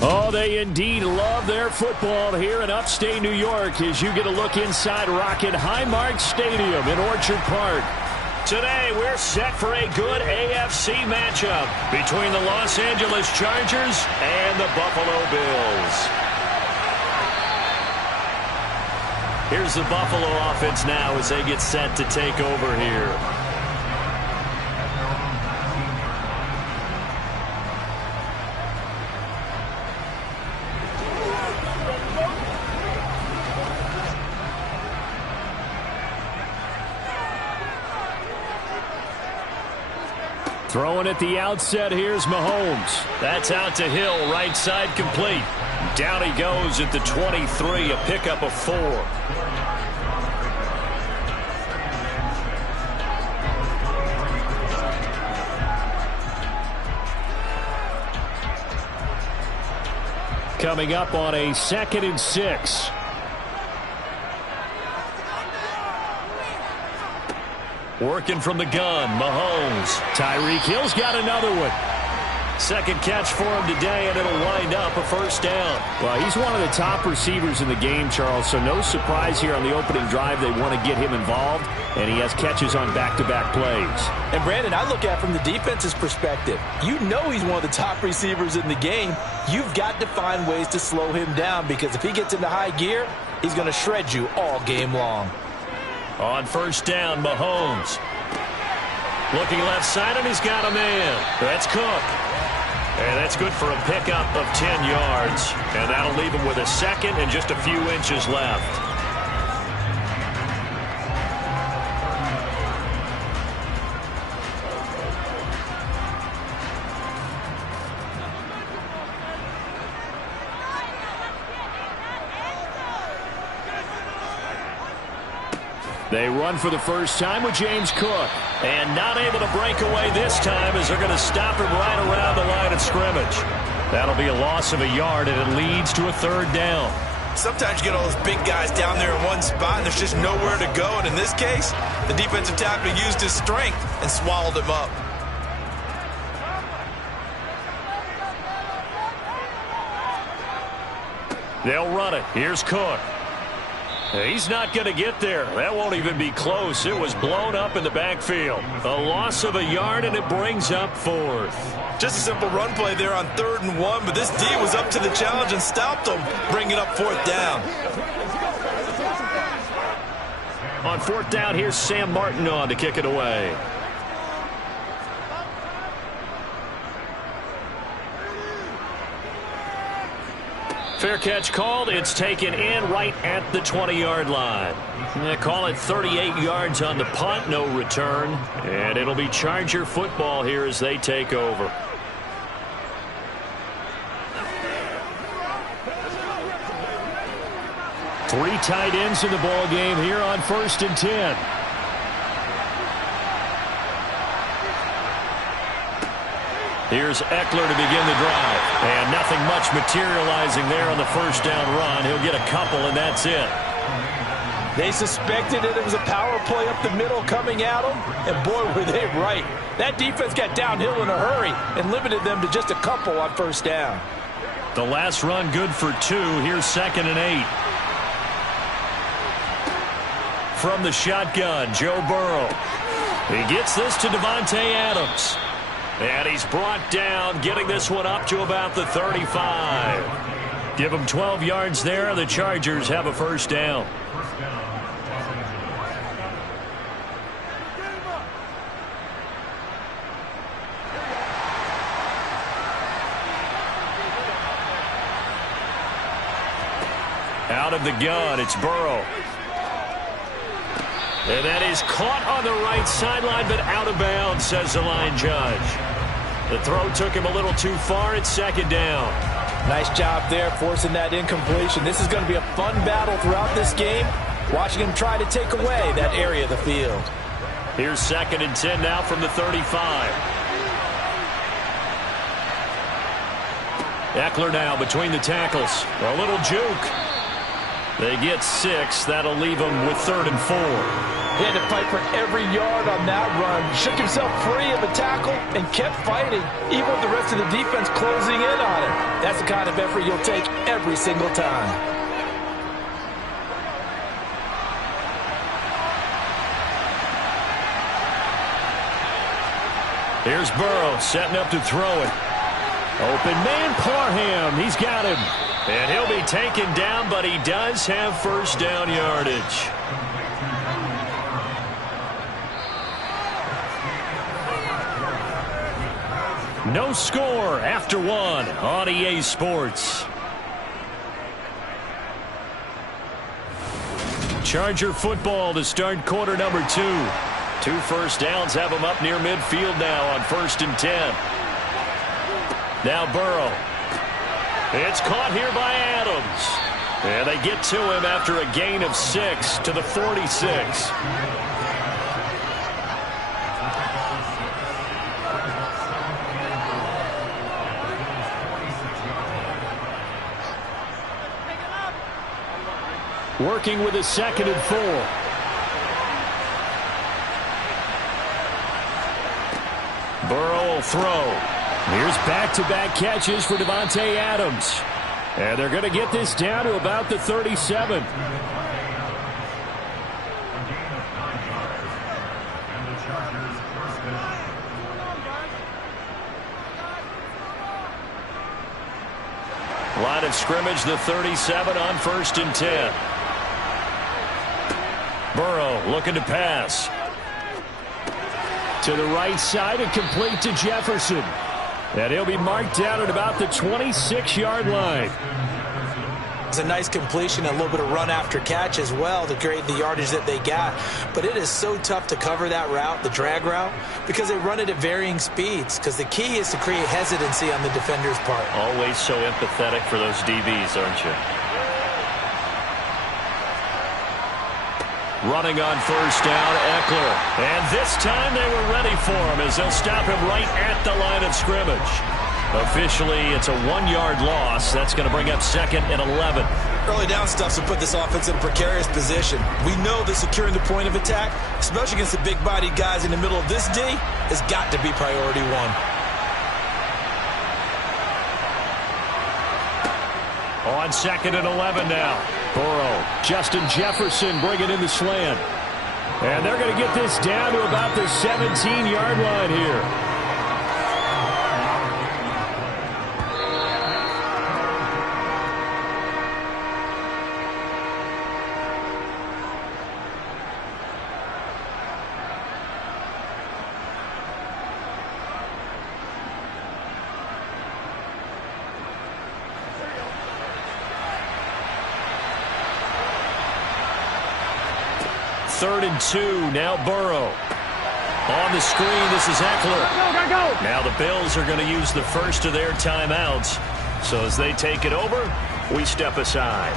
Oh, they indeed love their football here in upstate New York as you get a look inside Rocket Highmark Stadium in Orchard Park. Today, we're set for a good AFC matchup between the Los Angeles Chargers and the Buffalo Bills. Here's the Buffalo offense now as they get set to take over here. Throwing at the outset, here's Mahomes. That's out to Hill, right side complete. Down he goes at the 23, a pickup of 4. Coming up on a 2nd and 6. Working from the gun, Mahomes. Tyreek Hill's got another one. Second catch for him today, and it'll wind up a first down. Well, he's one of the top receivers in the game, Charles, so no surprise here on the opening drive they want to get him involved, and he has catches on back-to-back plays. And, Brandon, I look at it from the defense's perspective. You know he's one of the top receivers in the game. You've got to find ways to slow him down because if he gets into high gear, he's going to shred you all game long. On first down, Mahomes. Looking left side, and he's got a man. That's Cook. And that's good for a pickup of 10 yards. And that'll leave him with a second and just a few inches left. They run for the first time with James Cook. And not able to break away this time as they're going to stop him right around the line of scrimmage. That'll be a loss of a yard, and it leads to a 3rd down. Sometimes you get all those big guys down there in one spot, and there's just nowhere to go. And in this case, the defensive tackle used his strength and swallowed him up. They'll run it. Here's Cook. He's not going to get there. That won't even be close. It was blown up in the backfield. A loss of a yard, and it brings up 4th. Just a simple run play there on 3rd and 1, but this D was up to the challenge and stopped them, bringing up 4th down. On 4th down, here's Sam Martin on to kick it away. Fair catch called. It's taken in right at the 20-yard line. They call it 38 yards on the punt, no return. And it'll be Charger football here as they take over. Three tight ends in the ball game here on 1st and 10. Here's Eckler to begin the drive. And nothing much materializing there on the first down run. He'll get a couple, and that's it. They suspected it was a power play up the middle coming at them, and boy, were they right. That defense got downhill in a hurry and limited them to just a couple on first down. The last run good for 2. Here's 2nd and 8. From the shotgun, Joe Burrow. He gets this to Davante Adams. And he's brought down, getting this one up to about the 35. Give him 12 yards there. The Chargers have a first down. Out of the gun, it's Burrow. And that is caught on the right sideline, but out of bounds, says the line judge. The throw took him a little too far. It's 2nd down. Nice job there, forcing that incompletion. This is going to be a fun battle throughout this game, watching him try to take away that area of the field. Here's 2nd and 10 now from the 35. Eckler now between the tackles. A little juke. They get 6. That'll leave them with 3rd and 4. He had to fight for every yard on that run. Shook himself free of a tackle and kept fighting, even with the rest of the defense closing in on him. That's the kind of effort you'll take every single time. Here's Burrow setting up to throw it. Open man, Parham. He's got him. And he'll be taken down, but he does have first down yardage. No score after one on EA Sports. Charger football to start quarter number 2. 2 first downs have him up near midfield now on 1st and 10. Now Burrow. It's caught here by Adams. And they get to him after a gain of 6 to the 46. Working with a 2nd and 4. Burrow will throw. Here's back-to-back catches for Davante Adams. And they're going to get this down to about the 37. Line of scrimmage, the 37 on 1st and 10. Burrow looking to pass. To the right side and complete to Jefferson. And he'll be marked down at about the 26-yard line. It's a nice completion, a little bit of run after catch as well to create the yardage that they got. But it is so tough to cover that route, the drag route, because they run it at varying speeds. Because the key is to create hesitancy on the defender's part. Always so empathetic for those DBs, aren't you? Running on 1st down, Eckler. And this time they were ready for him as they'll stop him right at the line of scrimmage. Officially, it's a 1-yard loss. That's going to bring up 2nd and 11. Early down stuff will put this offense in a precarious position. We know that securing the point of attack, especially against the big-bodied guys in the middle of this D, has got to be priority 1. On 2nd and 11 now. Burrow, Justin Jefferson bringing in the slant. And they're going to get this down to about the 17-yard line here. Third and 2, now Burrow. On the screen, this is Eckler. Go. Now the Bills are going to use the first of their timeouts. So as they take it over, we step aside.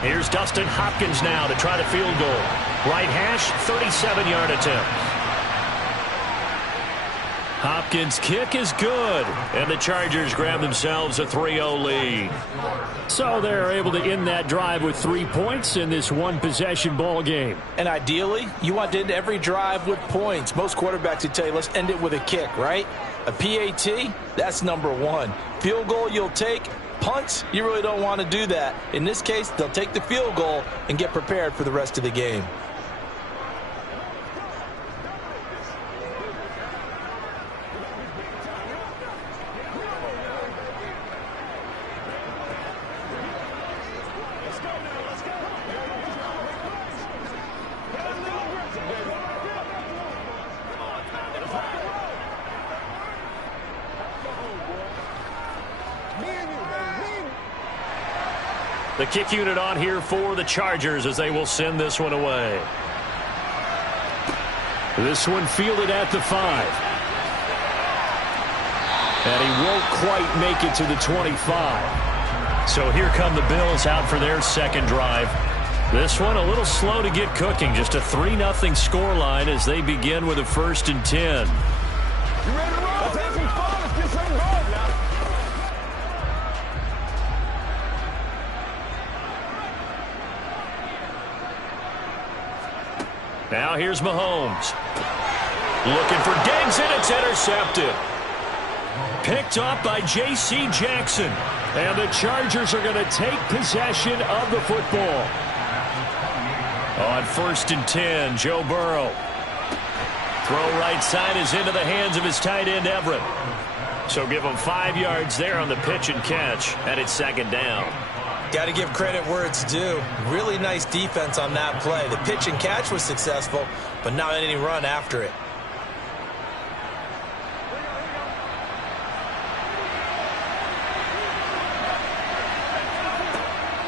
Here's Dustin Hopkins now to try the field goal. Right hash, 37-yard attempt. Hopkins' kick is good, and the Chargers grab themselves a 3-0 lead. So they're able to end that drive with 3 points in this one-possession ball game. And ideally, you want to end every drive with points. Most quarterbacks would tell you, let's end it with a kick, right? A PAT, that's number 1. Field goal you'll take. Punts, you really don't want to do that. In this case, they'll take the field goal and get prepared for the rest of the game. The kick unit on here for the Chargers as they will send this one away. This one fielded at the 5. And he won't quite make it to the 25. So here come the Bills out for their second drive. This one a little slow to get cooking. Just a 3-0 scoreline as they begin with a 1st and 10. You ready to roll? Let's have some fun. Let's get something going now. Now here's Mahomes. Looking for Diggs, and it's intercepted. Picked up by J.C. Jackson. And the Chargers are going to take possession of the football. On 1st and 10, Joe Burrow. Throw right side is into the hands of his tight end, Everett. So give him 5 yards there on the pitch and catch, and it's 2nd down. Got to give credit where it's due. Really nice defense on that play. The pitch and catch was successful, but not any run after it.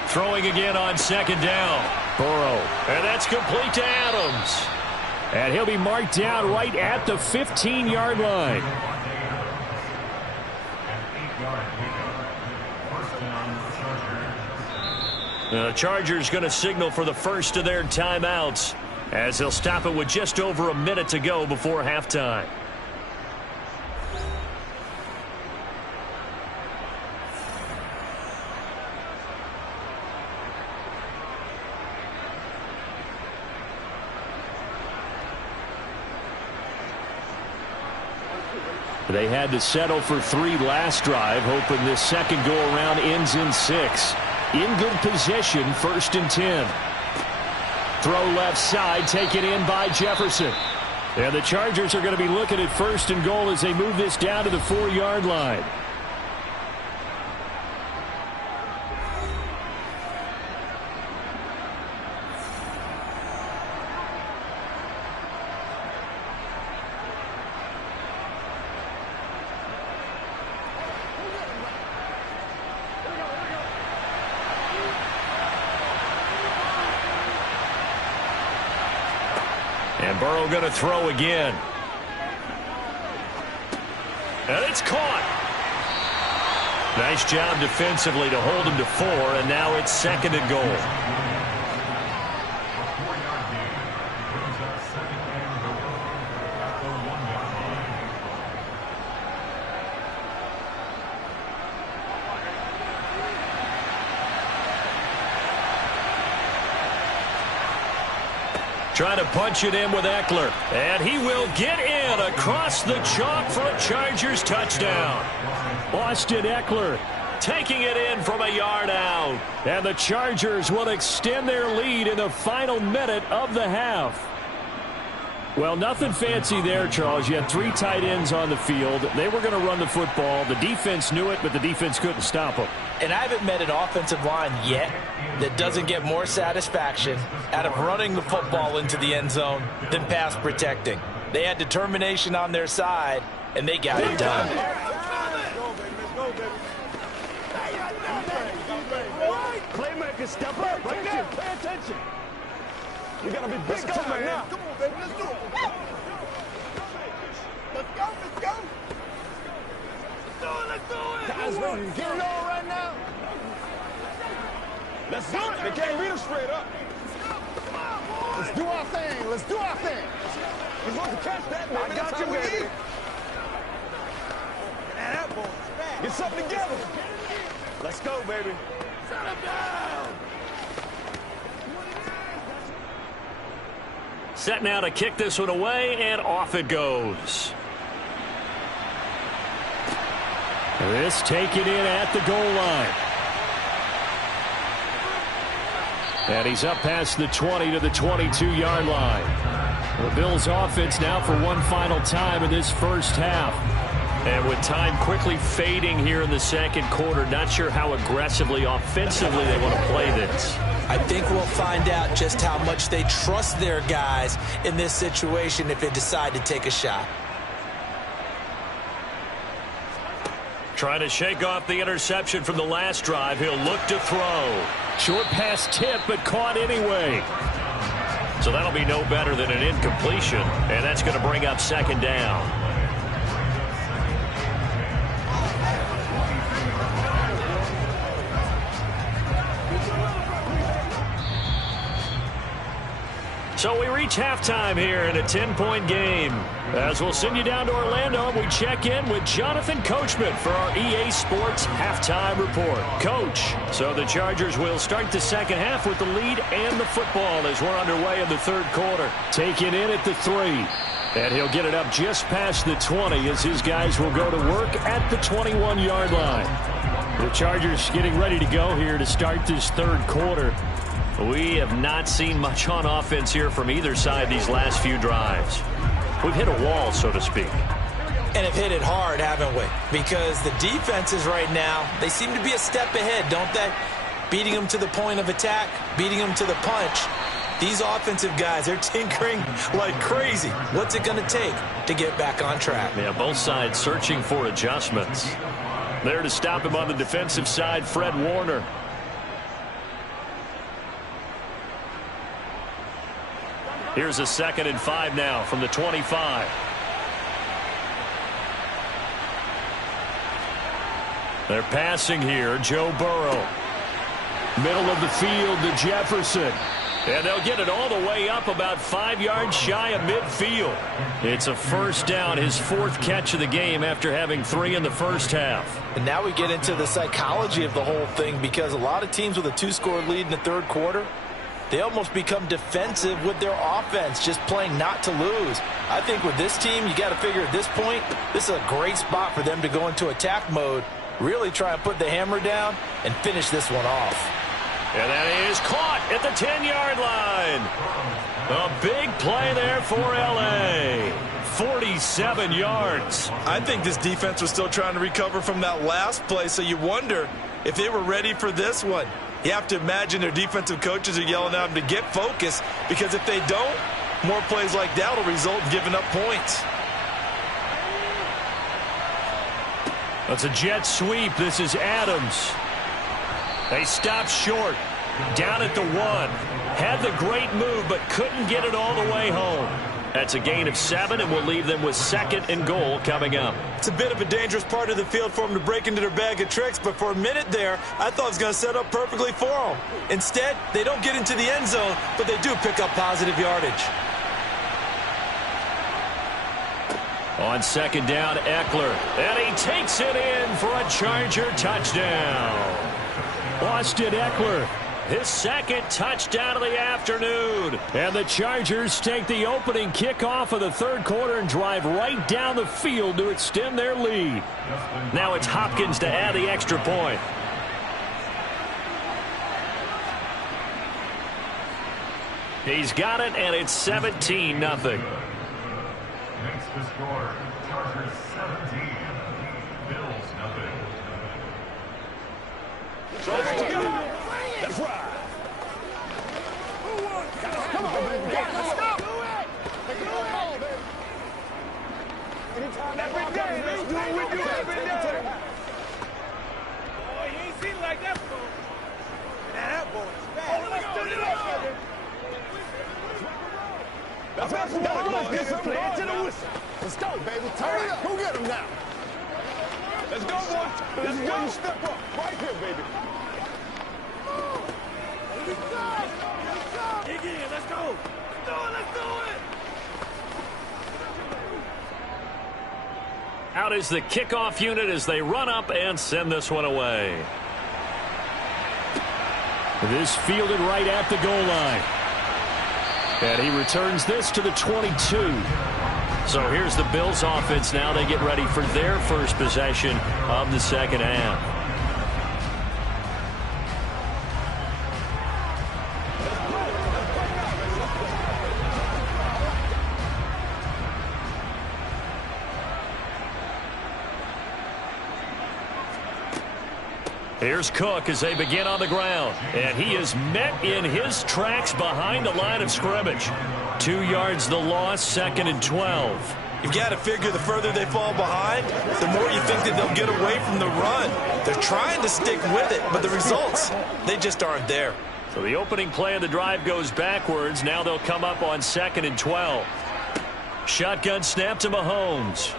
Throwing again on 2nd down. Burrow. And that's complete to Adams. And he'll be marked down right at the 15-yard line. The Chargers going to signal for the first of their timeouts as they'll stop it with just over a minute to go before halftime. They had to settle for 3 last drive, hoping this second go-around ends in 6. In good position, 1st and 10. Throw left side, taken in by Jefferson. And the Chargers are going to be looking at 1st and goal as they move this down to the 4-yard line. And Burrow going to throw again. And it's caught. Nice job defensively to hold him to 4, and now it's 2nd and goal. Trying to punch it in with Eckler. And he will get in across the chalk for a Chargers touchdown. Austin Eckler taking it in from a yard out. And the Chargers will extend their lead in the final minute of the half. Well, nothing fancy there, Charles. You had 3 tight ends on the field. They were going to run the football. The defense knew it, but the defense couldn't stop them. And I haven't met an offensive line yet that doesn't get more satisfaction out of running the football into the end zone than pass protecting. They had determination on their side, and they got it done. Playmaker, step up right now. Pay attention. You got to be big time now. Come on, baby. Let's do it. Let's go. Let's go. Let's do it. Guys, ready to get it on right now. Let's do it. They can't read us straight up. Let's do our thing. Let's do our thing. We're going to catch that, baby. I got you, baby. Get something together. Let's go, baby. Shut him down. Set now to kick this one away, and off it goes. This taken in at the goal line. And he's up past the 20 to the 22-yard line. The Bills offense now for one final time in this first half. And with time quickly fading here in the second quarter, not sure how aggressively, offensively they want to play this. I think we'll find out just how much they trust their guys in this situation if they decide to take a shot. Trying to shake off the interception from the last drive. He'll look to throw. Short pass tip, but caught anyway. So that'll be no better than an incompletion, and that's going to bring up 2nd down. So we reach halftime here in a 10-point game. As we'll send you down to Orlando, and we check in with Jonathan Coachman for our EA Sports Halftime Report. Coach, so the Chargers will start the second half with the lead and the football as we're underway in the third quarter. Taking in at the 3. And he'll get it up just past the 20 as his guys will go to work at the 21-yard line. The Chargers getting ready to go here to start this third quarter. We have not seen much on offense here from either side these last few drives. We've hit a wall, so to speak. And have hit it hard, haven't we? Because the defenses right now, they seem to be a step ahead, don't they? Beating them to the point of attack, beating them to the punch. These offensive guys, they're tinkering like crazy. What's it going to take to get back on track? Yeah, both sides searching for adjustments. There to stop him on the defensive side, Fred Warner. Here's a 2nd and 5 now from the 25. They're passing here. Joe Burrow. Middle of the field to Jefferson. And they'll get it all the way up about 5 yards shy of midfield. It's a first down, his 4th catch of the game after having 3 in the first half. And now we get into the psychology of the whole thing, because a lot of teams with a 2-score lead in the third quarter, they almost become defensive with their offense, just playing not to lose. I think with this team, you got to figure at this point, this is a great spot for them to go into attack mode, really try and put the hammer down and finish this one off. And that is caught at the 10-yard line. A big play there for L.A. 47 yards. I think this defense was still trying to recover from that last play, so you wonder if they were ready for this one. You have to imagine their defensive coaches are yelling at them to get focused, because if they don't, more plays like that will result in giving up points. That's a jet sweep. This is Adams. They stopped short. Down at the 1. Had the great move, but couldn't get it all the way home. That's a gain of 7, and we'll leave them with 2nd and goal coming up. It's a bit of a dangerous part of the field for them to break into their bag of tricks, but for a minute there, I thought it was going to set up perfectly for them. Instead, they don't get into the end zone, but they do pick up positive yardage. On 2nd down, Eckler. And he takes it in for a Charger touchdown. Austin Eckler. His 2nd touchdown of the afternoon. And the Chargers take the opening kickoff of the third quarter and drive right down the field to extend their lead. Now it's Hopkins to add the extra point. He's got it, and it's 17-0. Next to score, Chargers 17, Bills 0. Let's ride. Come on, baby. Let's go. Take it all, baby. Anytime every day, let's do what we do every day. Boy, you ain't seen it like that before. That boy is fast. Let's do it up, baby. Let's pass it down. Let's get some play into the whistle. Let's go, baby. Turn it up. Go get him now. Let's go, boy. This is where you step up. Right here, baby. Dig in. Let's go. Let's do it. Let's do it. Out is the kickoff unit as they run up and send this one away. This fielded right at the goal line. And he returns this to the 22. So here's the Bills offense now. They get ready for their first possession of the second half. Here's Cook as they begin on the ground. And he is met in his tracks behind the line of scrimmage. 2 yards the loss, 2nd and 12. You've got to figure the further they fall behind, the more you think that they'll get away from the run. They're trying to stick with it, but the results, they just aren't there. So the opening play of the drive goes backwards. Now they'll come up on 2nd and 12. Shotgun snap to Mahomes.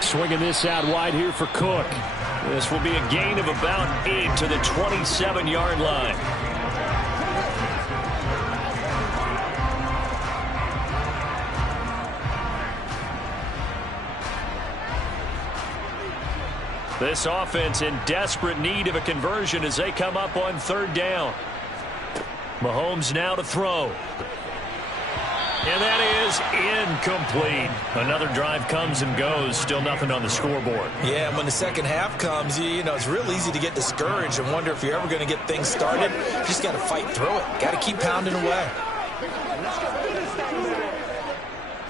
Swinging this out wide here for Cook. This will be a gain of about 8 to the 27-yard line. This offense in desperate need of a conversion as they come up on 3rd down. Mahomes now to throw. And that is incomplete. Another drive comes and goes. Still nothing on the scoreboard. Yeah, and when the second half comes, you know, it's real easy to get discouraged and wonder if you're ever going to get things started. You just got to fight through it. Got to keep pounding away.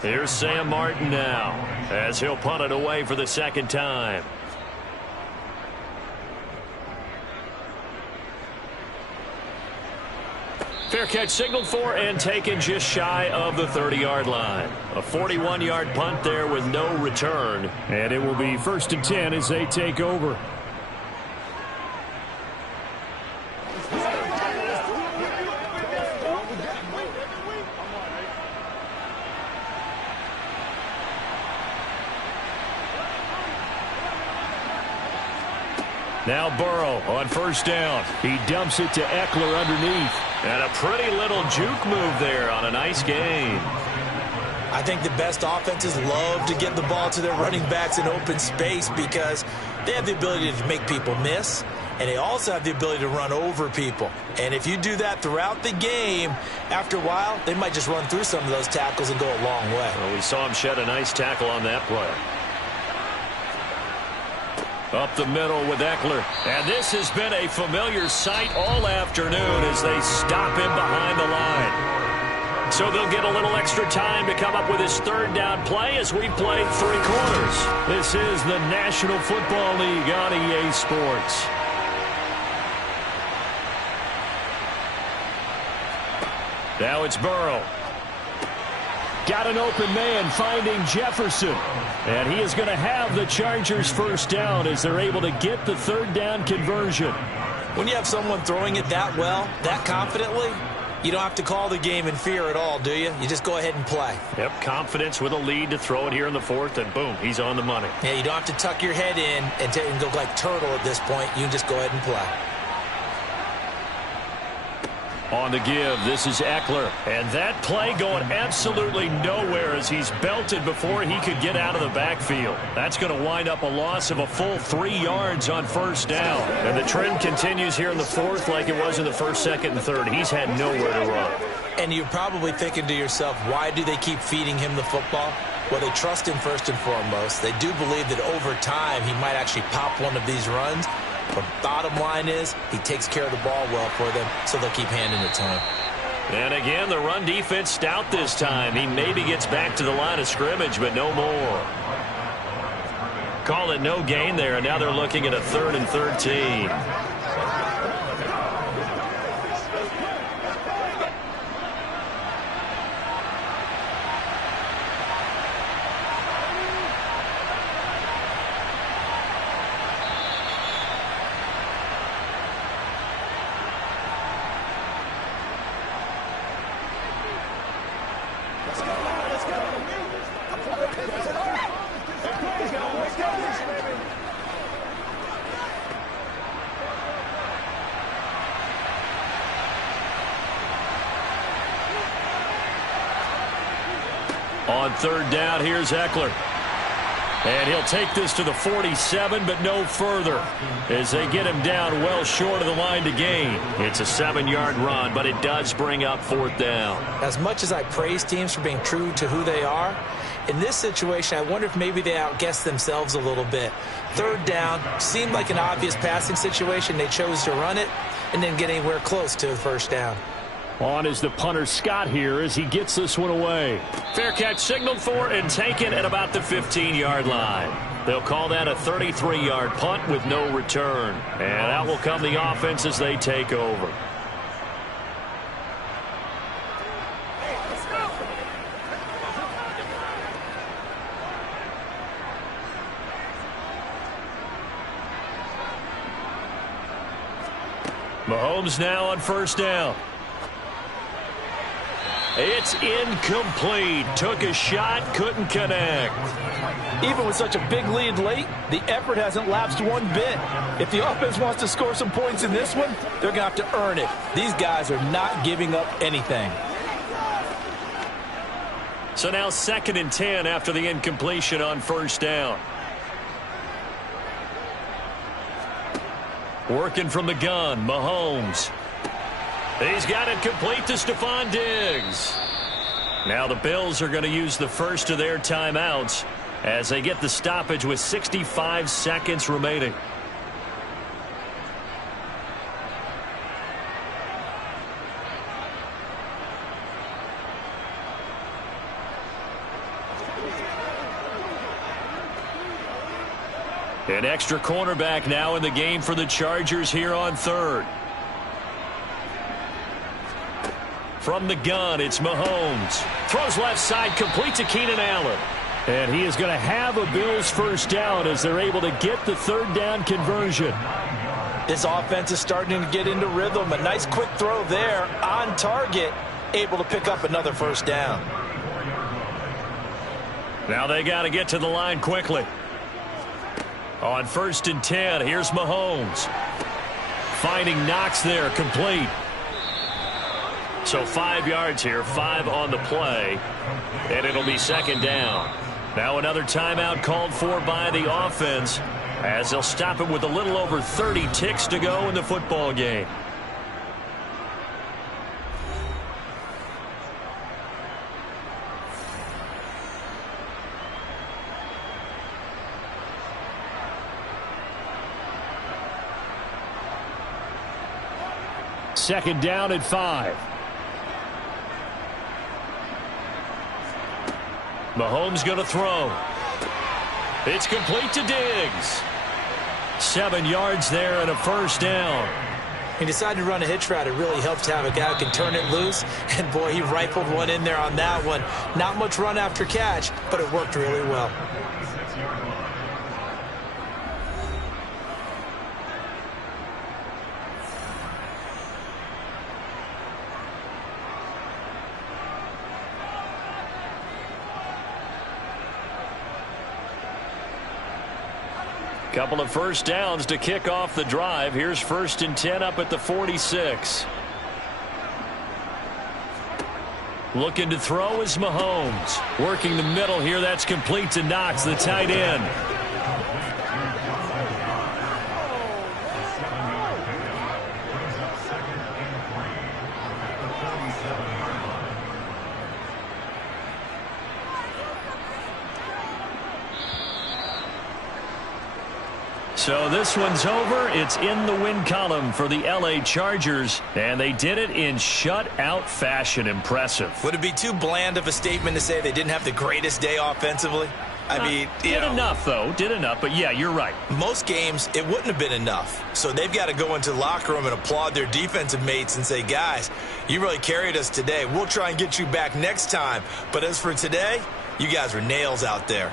Here's Sam Martin now as he'll punt it away for the 2nd time. Fair catch signaled for and taken just shy of the 30-yard line. A 41-yard punt there with no return. And it will be 1st and 10 as they take over. Now Burrow on 1st down. He dumps it to Eckler underneath. And a pretty little juke move there on a nice game. I think the best offenses love to get the ball to their running backs in open space because they have the ability to make people miss, and they also have the ability to run over people. And if you do that throughout the game, after a while, they might just run through some of those tackles and go a long way. Well, we saw him shed a nice tackle on that play. Up the middle with Eckler. And this has been a familiar sight all afternoon as they stop him behind the line. So they'll get a little extra time to come up with his 3rd down play as we play 3 quarters. This is the National Football League on EA Sports. Now it's Burrow. Got an open man finding Jefferson. And he is going to have the Chargers 1st down as they're able to get the 3rd down conversion. When you have someone throwing it that well, that confidently, you don't have to call the game in fear at all, do you? You just go ahead and play. Yep, confidence with a lead to throw it here in the 4th, and boom, he's on the money. Yeah, you don't have to tuck your head in and go like turtle at this point. You can just go ahead and play. On the give, this is Eckler. And that play going absolutely nowhere as he's belted before he could get out of the backfield. That's going to wind up a loss of a full 3 yards on 1st down. And the trend continues here in the 4th like it was in the 1st, 2nd, and 3rd. He's had nowhere to run. And you're probably thinking to yourself, why do they keep feeding him the football? Well, they trust him first and foremost. They do believe that over time he might actually pop one of these runs. But bottom line is, he takes care of the ball well for them, so they'll keep handing it to him. And again, the run defense stout this time. He maybe gets back to the line of scrimmage, but no more. Call it no gain there, and now they're looking at a 3rd and 13. On 3rd down, here's Eckler. And he'll take this to the 47, but no further as they get him down well short of the line to gain. It's a 7-yard run, but it does bring up 4th down. As much as I praise teams for being true to who they are, in this situation, I wonder if maybe they outguessed themselves a little bit. 3rd down seemed like an obvious passing situation. They chose to run it and didn't get anywhere close to the 1st down. On is the punter Scott here as he gets this one away. Fair catch signaled for and taken at about the 15-yard line. They'll call that a 33-yard punt with no return. And out will come the offense as they take over. Mahomes now on 1st down. It's incomplete. Took a shot, couldn't connect. Even with such a big lead late, the effort hasn't lapsed one bit. If the offense wants to score some points in this one, they're going to have to earn it. These guys are not giving up anything. So now 2nd and 10 after the incompletion on 1st down. Working from the gun, Mahomes. He's got it complete to Stephon Diggs. Now the Bills are going to use the first of their timeouts as they get the stoppage with 65 seconds remaining. An extra cornerback now in the game for the Chargers here on third. From the gun, it's Mahomes. Throws left side, complete to Keenan Allen. And he is going to have a Bills first down as they're able to get the third down conversion. This offense is starting to get into rhythm. A nice quick throw there on target, able to pick up another first down. Now they got to get to the line quickly. On 1st and 10, here's Mahomes. Finding Knox there, complete. So 5 yards here, 5 on the play, and it'll be second down. Now another timeout called for by the offense as they'll stop it with a little over 30 ticks to go in the football game. Second down at 5. Mahomes going to throw. It's complete to Diggs. 7 yards there and a first down. He decided to run a hitch route. It really helped to have a guy who can turn it loose. And, boy, he rifled one in there on that one. Not much run after catch, but it worked really well. Couple of first downs to kick off the drive. Here's 1st and 10 up at the 46. Looking to throw is Mahomes. Working the middle here. That's complete to Knox, the tight end. So this one's over. It's in the win column for the L.A. Chargers, and they did it in shutout fashion. Impressive. Would it be too bland of a statement to say they didn't have the greatest day offensively? I mean, did enough, though. Did enough, but yeah, you're right. Most games, it wouldn't have been enough. So they've got to go into the locker room and applaud their defensive mates and say, guys, you really carried us today. We'll try and get you back next time. But as for today, you guys were nails out there.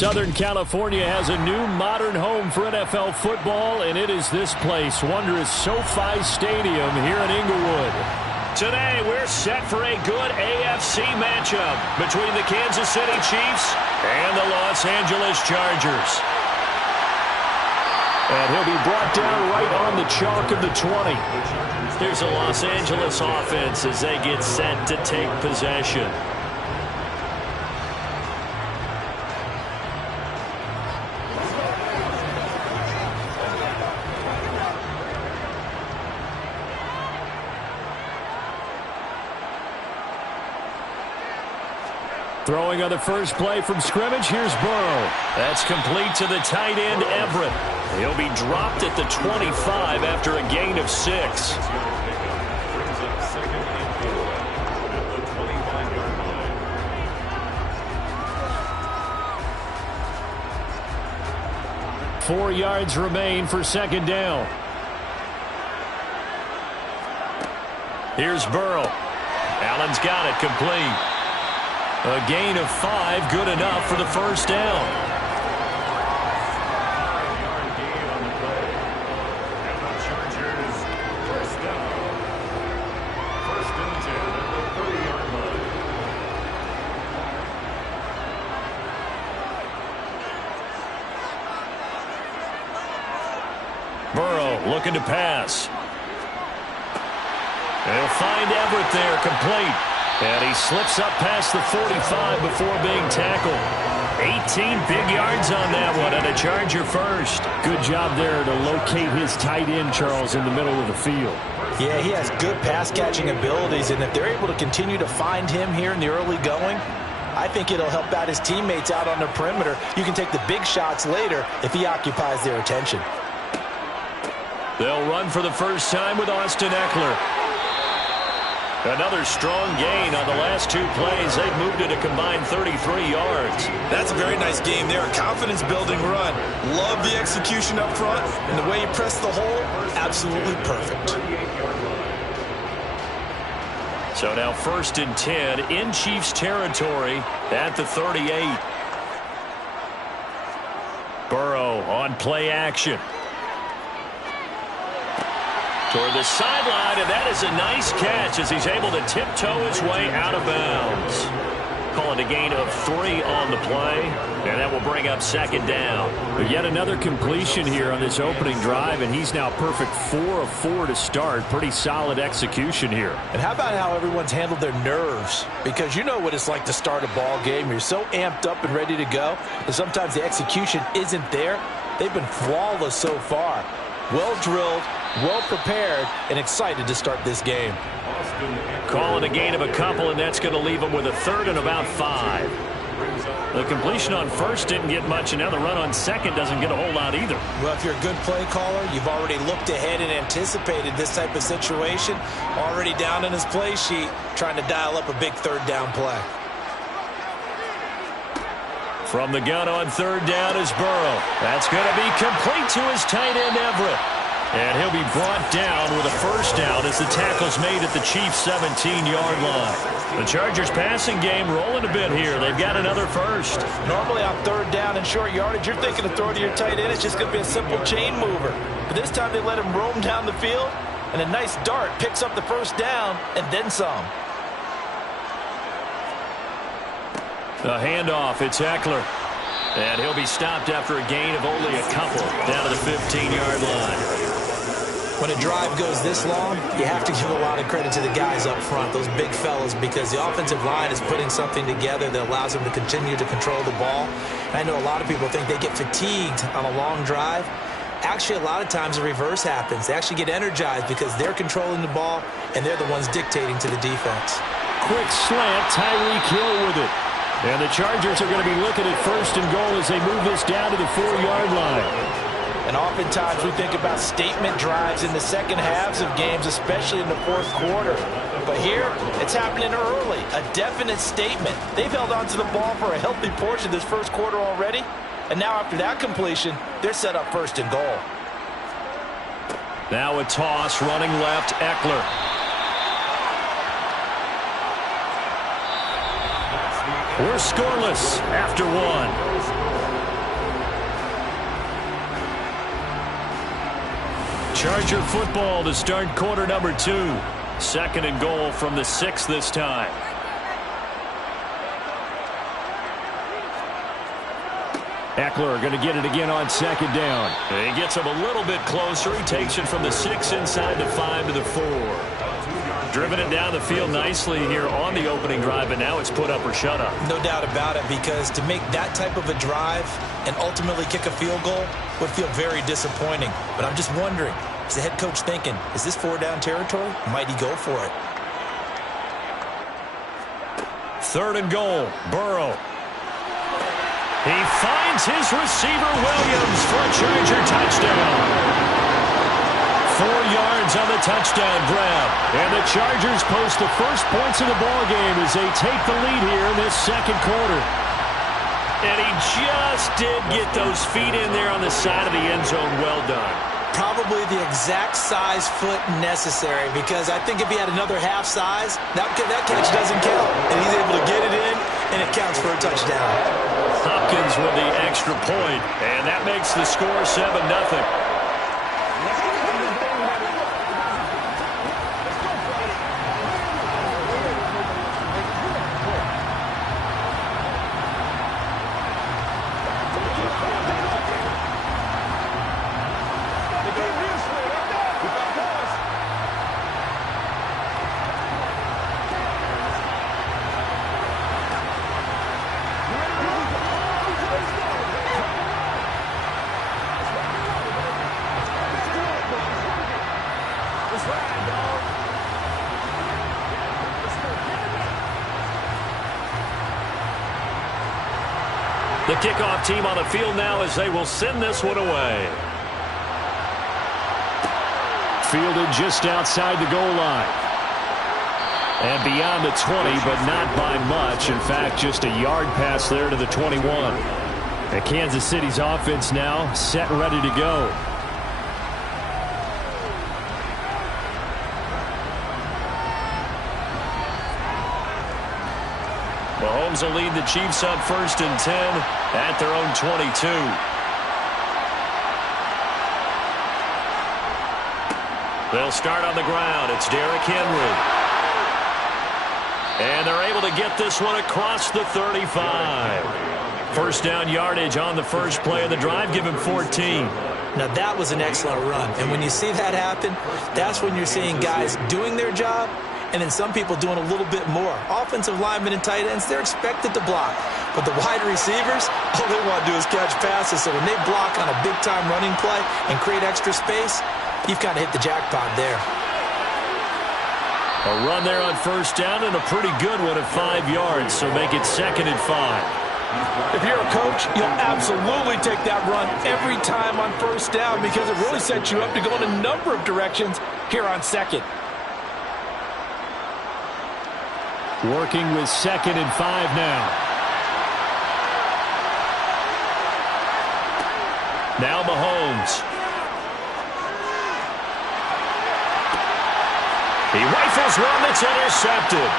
Southern California has a new modern home for NFL football, and it is this place, wondrous SoFi Stadium here in Inglewood. Today, we're set for a good AFC matchup between the Kansas City Chiefs and the Los Angeles Chargers. And he'll be brought down right on the chalk of the 20. There's a Los Angeles offense as they get set to take possession. Throwing on the first play from scrimmage, here's Burrow. That's complete to the tight end, Everett. He'll be dropped at the 25 after a gain of 6. Four yards remain for second down. Here's Burrow. Allen's got it complete. A gain of 5, good enough for the first down. Burrow looking to pass. They'll find Everett there, complete. And he slips up past the 45 before being tackled. 18 big yards on that one, and a Charger first. Good job there to locate his tight end, Charles, in the middle of the field. Yeah, he has good pass-catching abilities, and if they're able to continue to find him here in the early going, I think it'll help out his teammates out on the perimeter. You can take the big shots later if he occupies their attention. They'll run for the first time with Austin Eckler. Another strong gain on the last 2 plays. They've moved it a combined 33 yards. That's a very nice game there. A confidence-building run. Love the execution up front. And the way you press the hole, absolutely perfect. So now 1st and 10 in Chiefs territory at the 38. Burrow on play action. Toward the sideline, and that is a nice catch as he's able to tiptoe his way out of bounds. Call it a gain of 3 on the play, and that will bring up second down. But yet another completion here on this opening drive, and he's now perfect 4 of 4 to start. Pretty solid execution here. And how about how everyone's handled their nerves? Because you know what it's like to start a ball game. You're so amped up and ready to go, and sometimes the execution isn't there. They've been flawless so far. Well drilled, well prepared, and excited to start this game. Calling a gain of a couple, and that's going to leave them with a 3rd and about 5. The completion on first didn't get much, and now the run on second doesn't get a whole lot either. Well, if you're a good play caller, you've already looked ahead and anticipated this type of situation. Already down in his play sheet, trying to dial up a big 3rd down play. From the gun on 3rd down is Burrow. That's going to be complete to his tight end, Everett. And he'll be brought down with a first down as the tackle's made at the Chiefs' 17-yard line. The Chargers' passing game rolling a bit here. They've got another first. Normally on 3rd down and short yardage, you're thinking of throwing to your tight end. It's just going to be a simple chain mover. But this time they let him roam down the field, and a nice dart picks up the first down and then some. The handoff, it's Eckler. And he'll be stopped after a gain of only a couple down to the 15-yard line. When a drive goes this long, you have to give a lot of credit to the guys up front, those big fellas, because the offensive line is putting something together that allows them to continue to control the ball. And I know a lot of people think they get fatigued on a long drive. Actually, a lot of times the reverse happens. They actually get energized because they're controlling the ball, and they're the ones dictating to the defense. Quick slant, Tyreek Hill with it. And the Chargers are going to be looking at 1st and goal as they move this down to the 4-yard line. And oftentimes we think about statement drives in the second halves of games, especially in the 4th quarter. But here, it's happening early, a definite statement. They've held on to the ball for a healthy portion of this 1st quarter already. And now after that completion, they're set up 1st and goal. Now a toss, running left, Eckler. We're scoreless after 1. Charger football to start quarter number 2. 2nd and goal from the 6 this time. Eckler going to get it again on 2nd down. He gets him a little bit closer. He takes it from the 6 inside the 5 to the 4. Driven it down the field nicely here on the opening drive, but now it's put up or shut up. No doubt about it, because to make that type of a drive and ultimately kick a field goal would feel very disappointing. But I'm just wondering, is the head coach thinking, is this 4-down territory? Might he go for it? 3rd and goal, Burrow. He finds his receiver, Williams, for a Charger touchdown. 4 yards on the touchdown grab. And the Chargers post the first points of the ballgame as they take the lead here in this 2nd quarter. And he just did get those feet in there on the side of the end zone. Well done. Probably the exact size foot necessary, because I think if he had another half size, that catch doesn't count. And he's able to get it in, and it counts for a touchdown. Hopkins with the extra point, and that makes the score 7-0. The kickoff team on the field now as they will send this one away. Fielded just outside the goal line. And beyond the 20, but not by much. In fact, just a yard pass there to the 21. And Kansas City's offense now set and ready to go. Mahomes will lead the Chiefs up 1st and 10 at their own 22. They'll start on the ground. It's Derrick Henry. And they're able to get this one across the 35. 1st down yardage on the first play of the drive. Give him 14. Now, that was an excellent run. And when you see that happen, that's when you're seeing guys doing their job, and then some people doing a little bit more. Offensive linemen and tight ends, they're expected to block. But the wide receivers, all they want to do is catch passes. So when they block on a big-time running play and create extra space, you've kind of hit the jackpot there. A run there on 1st down, and a pretty good one at 5 yards, so make it 2nd and 5. If you're a coach, you'll absolutely take that run every time on 1st down, because it really sets you up to go in a number of directions here on 2nd. Working with 2nd and 5 now. Now Mahomes. He rifles one that's intercepted.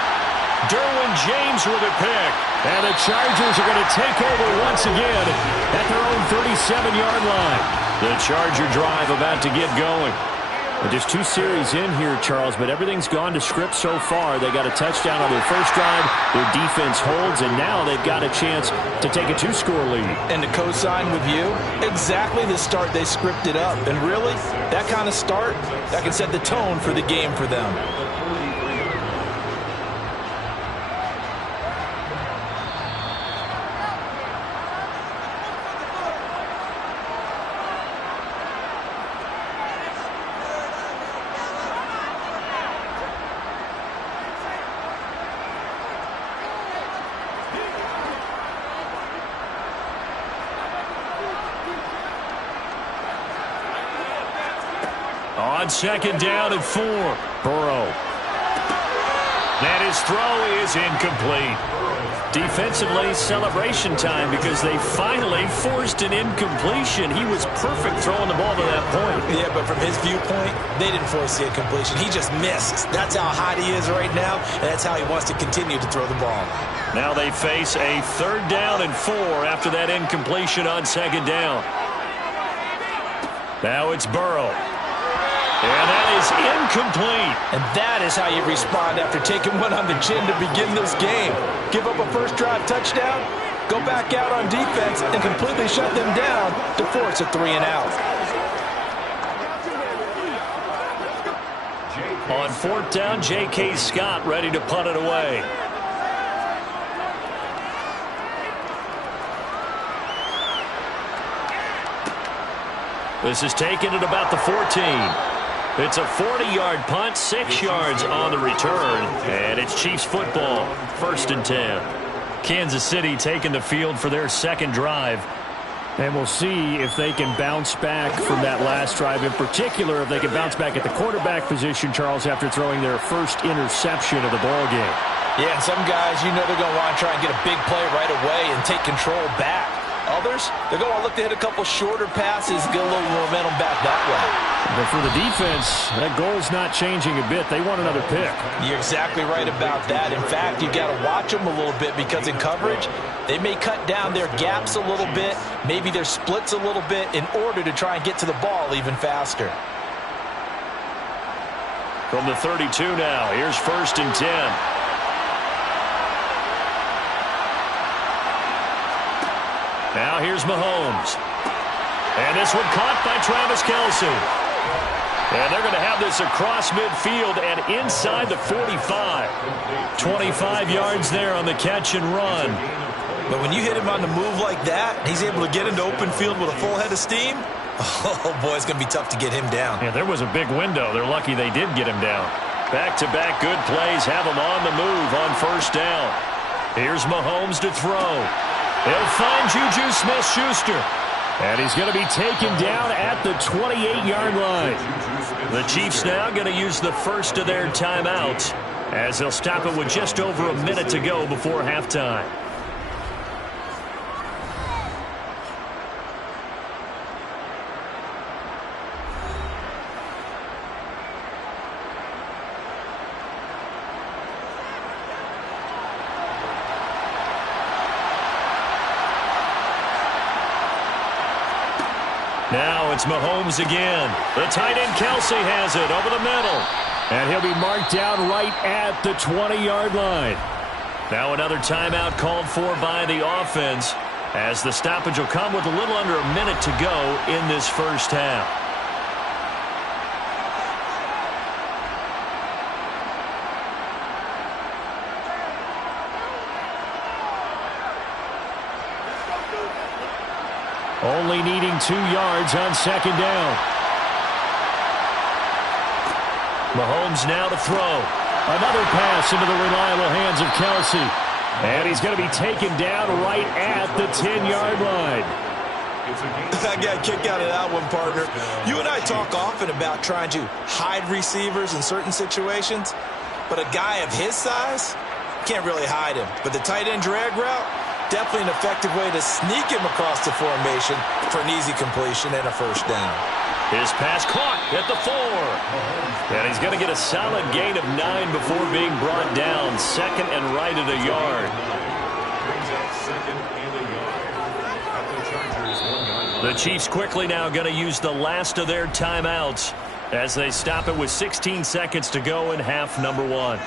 Derwin James with a pick. And the Chargers are going to take over once again at their own 37-yard line. The Charger drive about to get going. Just 2 series in here, Charles, but everything's gone to script so far. They got a touchdown on their first drive. Their defense holds, and now they've got a chance to take a 2-score lead. And to co-sign with you, exactly the start they scripted up. And really, that kind of start, that can set the tone for the game for them. On 2nd down and 4. Burrow. And his throw is incomplete. Defensively, celebration time because they finally forced an incompletion. He was perfect throwing the ball to that point. Yeah, but from his viewpoint, they didn't force the incompletion. He just missed. That's how hot he is right now, and that's how he wants to continue to throw the ball. Now they face a 3rd down and 4 after that incompletion on 2nd down. Now it's Burrow. And that is incomplete. And that is how you respond after taking one on the chin to begin this game. Give up a first drive touchdown, go back out on defense, and completely shut them down to force a 3-and-out. On 4th down, J.K. Scott ready to punt it away. This is taken at about the 14. It's a 40-yard punt, 6 yards on the return, and it's Chiefs football, 1st and 10. Kansas City taking the field for their second drive. And we'll see if they can bounce back from that last drive. In particular, if they can bounce back at the quarterback position, Charles, after throwing their first interception of the ball game. Yeah, and some guys, you know they're going to want to try and get a big play right away and take control back. Others, they're going to look to hit a couple shorter passes, get a little momentum back that way. But for the defense, that goal's not changing a bit. They want another pick. You're exactly right about that. In fact, you've got to watch them a little bit because in coverage, they may cut down their gaps a little bit, maybe their splits a little bit in order to try and get to the ball even faster. From the 32 now, here's 1st and 10. Now here's Mahomes. And this one caught by Travis Kelce. And they're going to have this across midfield and inside the 45. 25 yards there on the catch and run. But when you hit him on the move like that, he's able to get into open field with a full head of steam. Oh, boy, it's going to be tough to get him down. Yeah, there was a big window. They're lucky they did get him down. Back-to-back good plays have him on the move on 1st down. Here's Mahomes to throw. He'll find Juju Smith-Schuster. And he's going to be taken down at the 28-yard line. The Chiefs now going to use the first of their timeouts as they'll stop it with just over a minute to go before halftime. Now it's Mahomes again. The tight end Kelce has it over the middle. And he'll be marked down right at the 20-yard line. Now another timeout called for by the offense as the stoppage will come with a little under a minute to go in this first half. Only needing 2 yards on 2nd down. Mahomes now to throw. Another pass into the reliable hands of Kelce. And he's going to be taken down right at the 10-yard line. I got a kick out of that one, partner. You and I talk often about trying to hide receivers in certain situations, but a guy of his size can't really hide him. But the tight end drag route, definitely an effective way to sneak him across the formation for an easy completion and a 1st down. His pass caught at the 4. And he's going to get a solid gain of 9 before being brought down. 2nd and right at a yard. The Chiefs quickly now going to use the last of their timeouts as they stop it with 16 seconds to go in half number 1.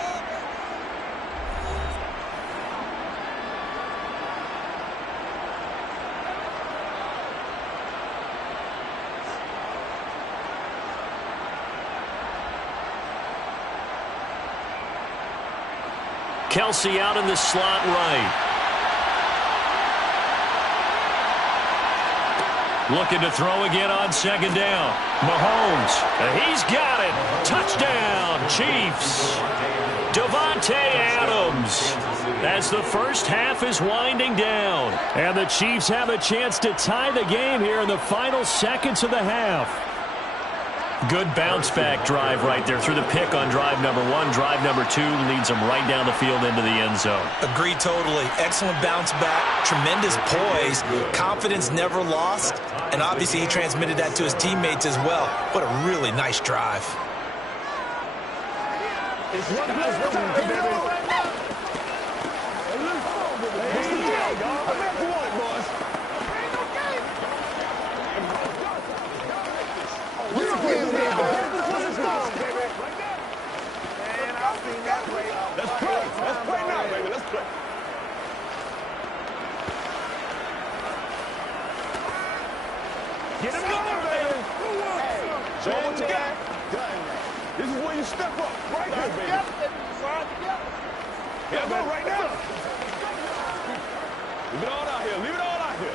Kelce out in the slot right. Looking to throw again on 2nd down. Mahomes, he's got it. Touchdown, Chiefs. Davante Adams as the first half is winding down. And the Chiefs have a chance to tie the game here in the final seconds of the half. Good bounce-back drive right there through the pick on drive number 1. Drive number 2 leads them right down the field into the end zone. Agreed totally. Excellent bounce back, tremendous poise, confidence never lost, and obviously he transmitted that to his teammates as well. What a really nice drive. Let's play. Let's play now, baby. Let's play. Get him going, baby. Show what you got. This is where you step up. Right here, baby. Yeah, go right now. Leave it all out here. Leave it all out here.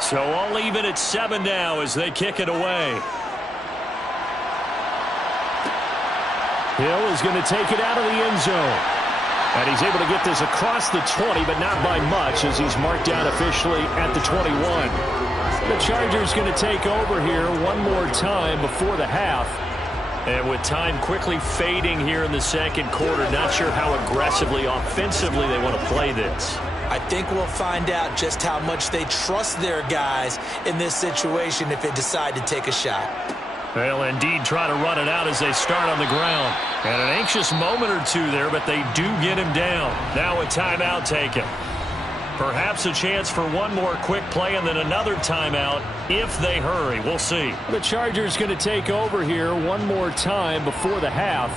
So all even at 7 now as they kick it away. Hill is going to take it out of the end zone. And he's able to get this across the 20, but not by much as he's marked down officially at the 21. The Chargers going to take over here one more time before the half. And with time quickly fading here in the second quarter, not sure how aggressively, offensively they want to play this. I think we'll find out just how much they trust their guys in this situation if they decide to take a shot. They'll indeed try to run it out as they start on the ground. And an anxious moment or two there, but they do get him down. Now a timeout taken. Perhaps a chance for one more quick play and then another timeout if they hurry. We'll see. The Chargers going to take over here one more time before the half.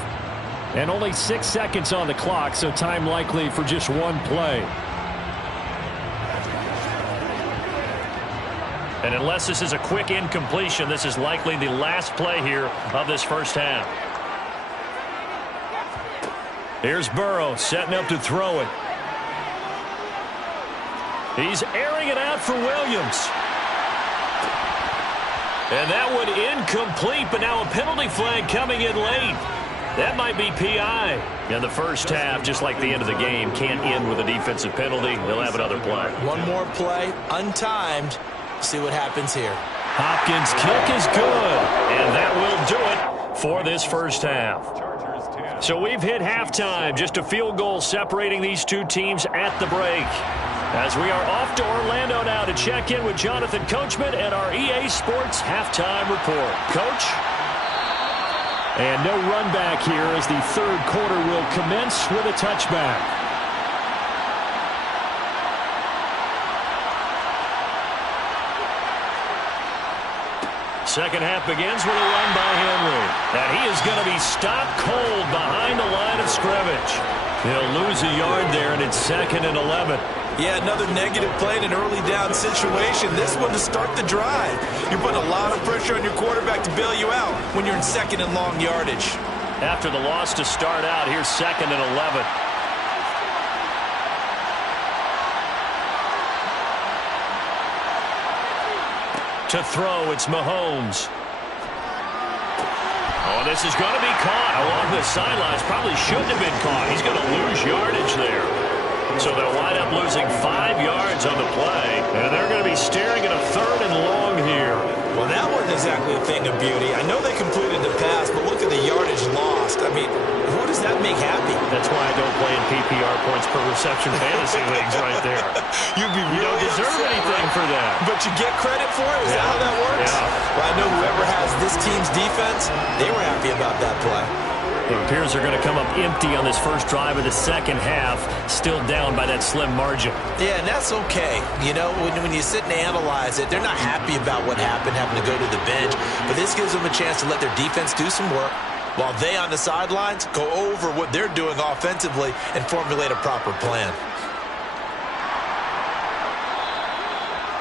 And only 6 seconds on the clock, so time likely for just one play. And unless this is a quick incompletion, this is likely the last play here of this first half. Here's Burrow setting up to throw it. He's airing it out for Williams. And that one incomplete, but now a penalty flag coming in late. That might be PI. In the first half, just like the end of the game, can't end with a defensive penalty. They'll have another play. One more play, untimed. See what happens here. Hopkins' kick is good, and that will do it for this first half. So we've hit halftime, just a field goal separating these two teams at the break. As we are off to Orlando now to check in with Jonathan Coachman and our EA Sports Halftime Report. Coach? And no run back here as the third quarter will commence with a touchback. Second half begins with a run by Henry. And he is going to be stopped cold behind the line of scrimmage. He'll lose a yard there, and it's 2nd and 11. Yeah, another negative play in an early down situation. This one to start the drive. You're putting a lot of pressure on your quarterback to bail you out when you're in 2nd and long yardage. After the loss to start out, here's 2nd and 11. To throw, it's Mahomes. Oh, this is going to be caught along the sidelines. Probably shouldn't have been caught. He's going to lose yardage there. So they'll wind up losing 5 yards on the play. And they're going to be staring at a 3rd and long here. Well, that wasn't exactly a thing of beauty. I know they completed the pass, but look at the yardage lost. I mean, who does that make happy? That's why I don't play in PPR points per reception fantasy leagues right there. You'd be really You don't deserve upset, anything right? for that. But you get credit for it? Is that how that works? Yeah. Well, I know whoever has this team's defense, they were happy about that play. It appears they're going to come up empty on this first drive of the second half, still down by that slim margin. Yeah, and that's okay. You know, when you sit and analyze it, they're not happy about what happened, having to go to the bench. But this gives them a chance to let their defense do some work while they on the sidelines go over what they're doing offensively and formulate a proper plan.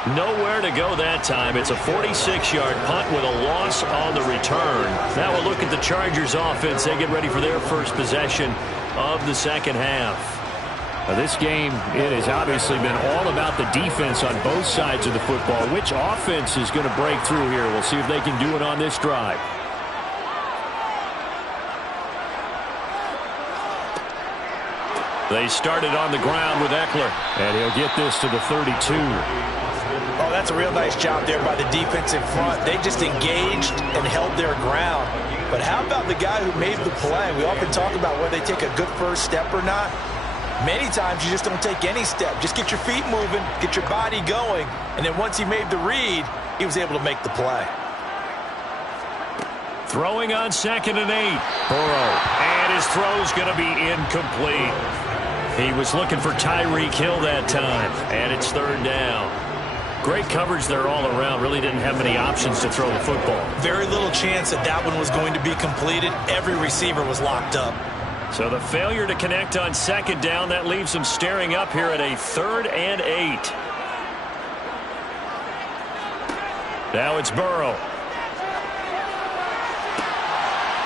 Nowhere to go that time. It's a 46-yard punt with a loss on the return. Now we'll look at the Chargers offense. They get ready for their first possession of the second half. Now this game, it has obviously been all about the defense on both sides of the football. Which offense is going to break through here? We'll see if they can do it on this drive. They started on the ground with Eckler, and he'll get this to the 32. Oh, that's a real nice job there by the defense in front. They just engaged and held their ground. But how about the guy who made the play? We often talk about whether they take a good first step or not. Many times you just don't take any step. Just get your feet moving, get your body going, and then once he made the read, he was able to make the play. Throwing on 2nd and 8. Burrow. And his throw's going to be incomplete. He was looking for Tyreek Hill that time, and it's 3rd down. Great coverage there all around. Really didn't have many options to throw the football. Very little chance that that one was going to be completed. Every receiver was locked up. So the failure to connect on second down, that leaves them staring up here at a 3rd and 8. Now it's Burrow.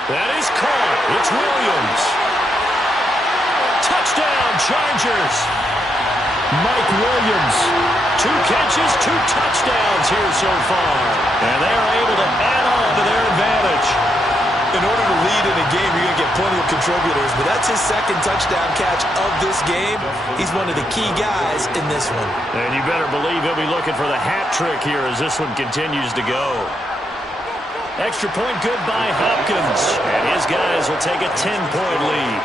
That is caught. It's Williams. Touchdown, Chargers. Mike Williams. 2 catches, 2 touchdowns here so far. And they are able to add on to their advantage. In order to lead in a game, you're going to get plenty of contributors, but that's his 2nd touchdown catch of this game. He's one of the key guys in this one. And you better believe he'll be looking for the hat trick here as this one continues to go. Extra point good by Hopkins. And his guys will take a 10-point lead.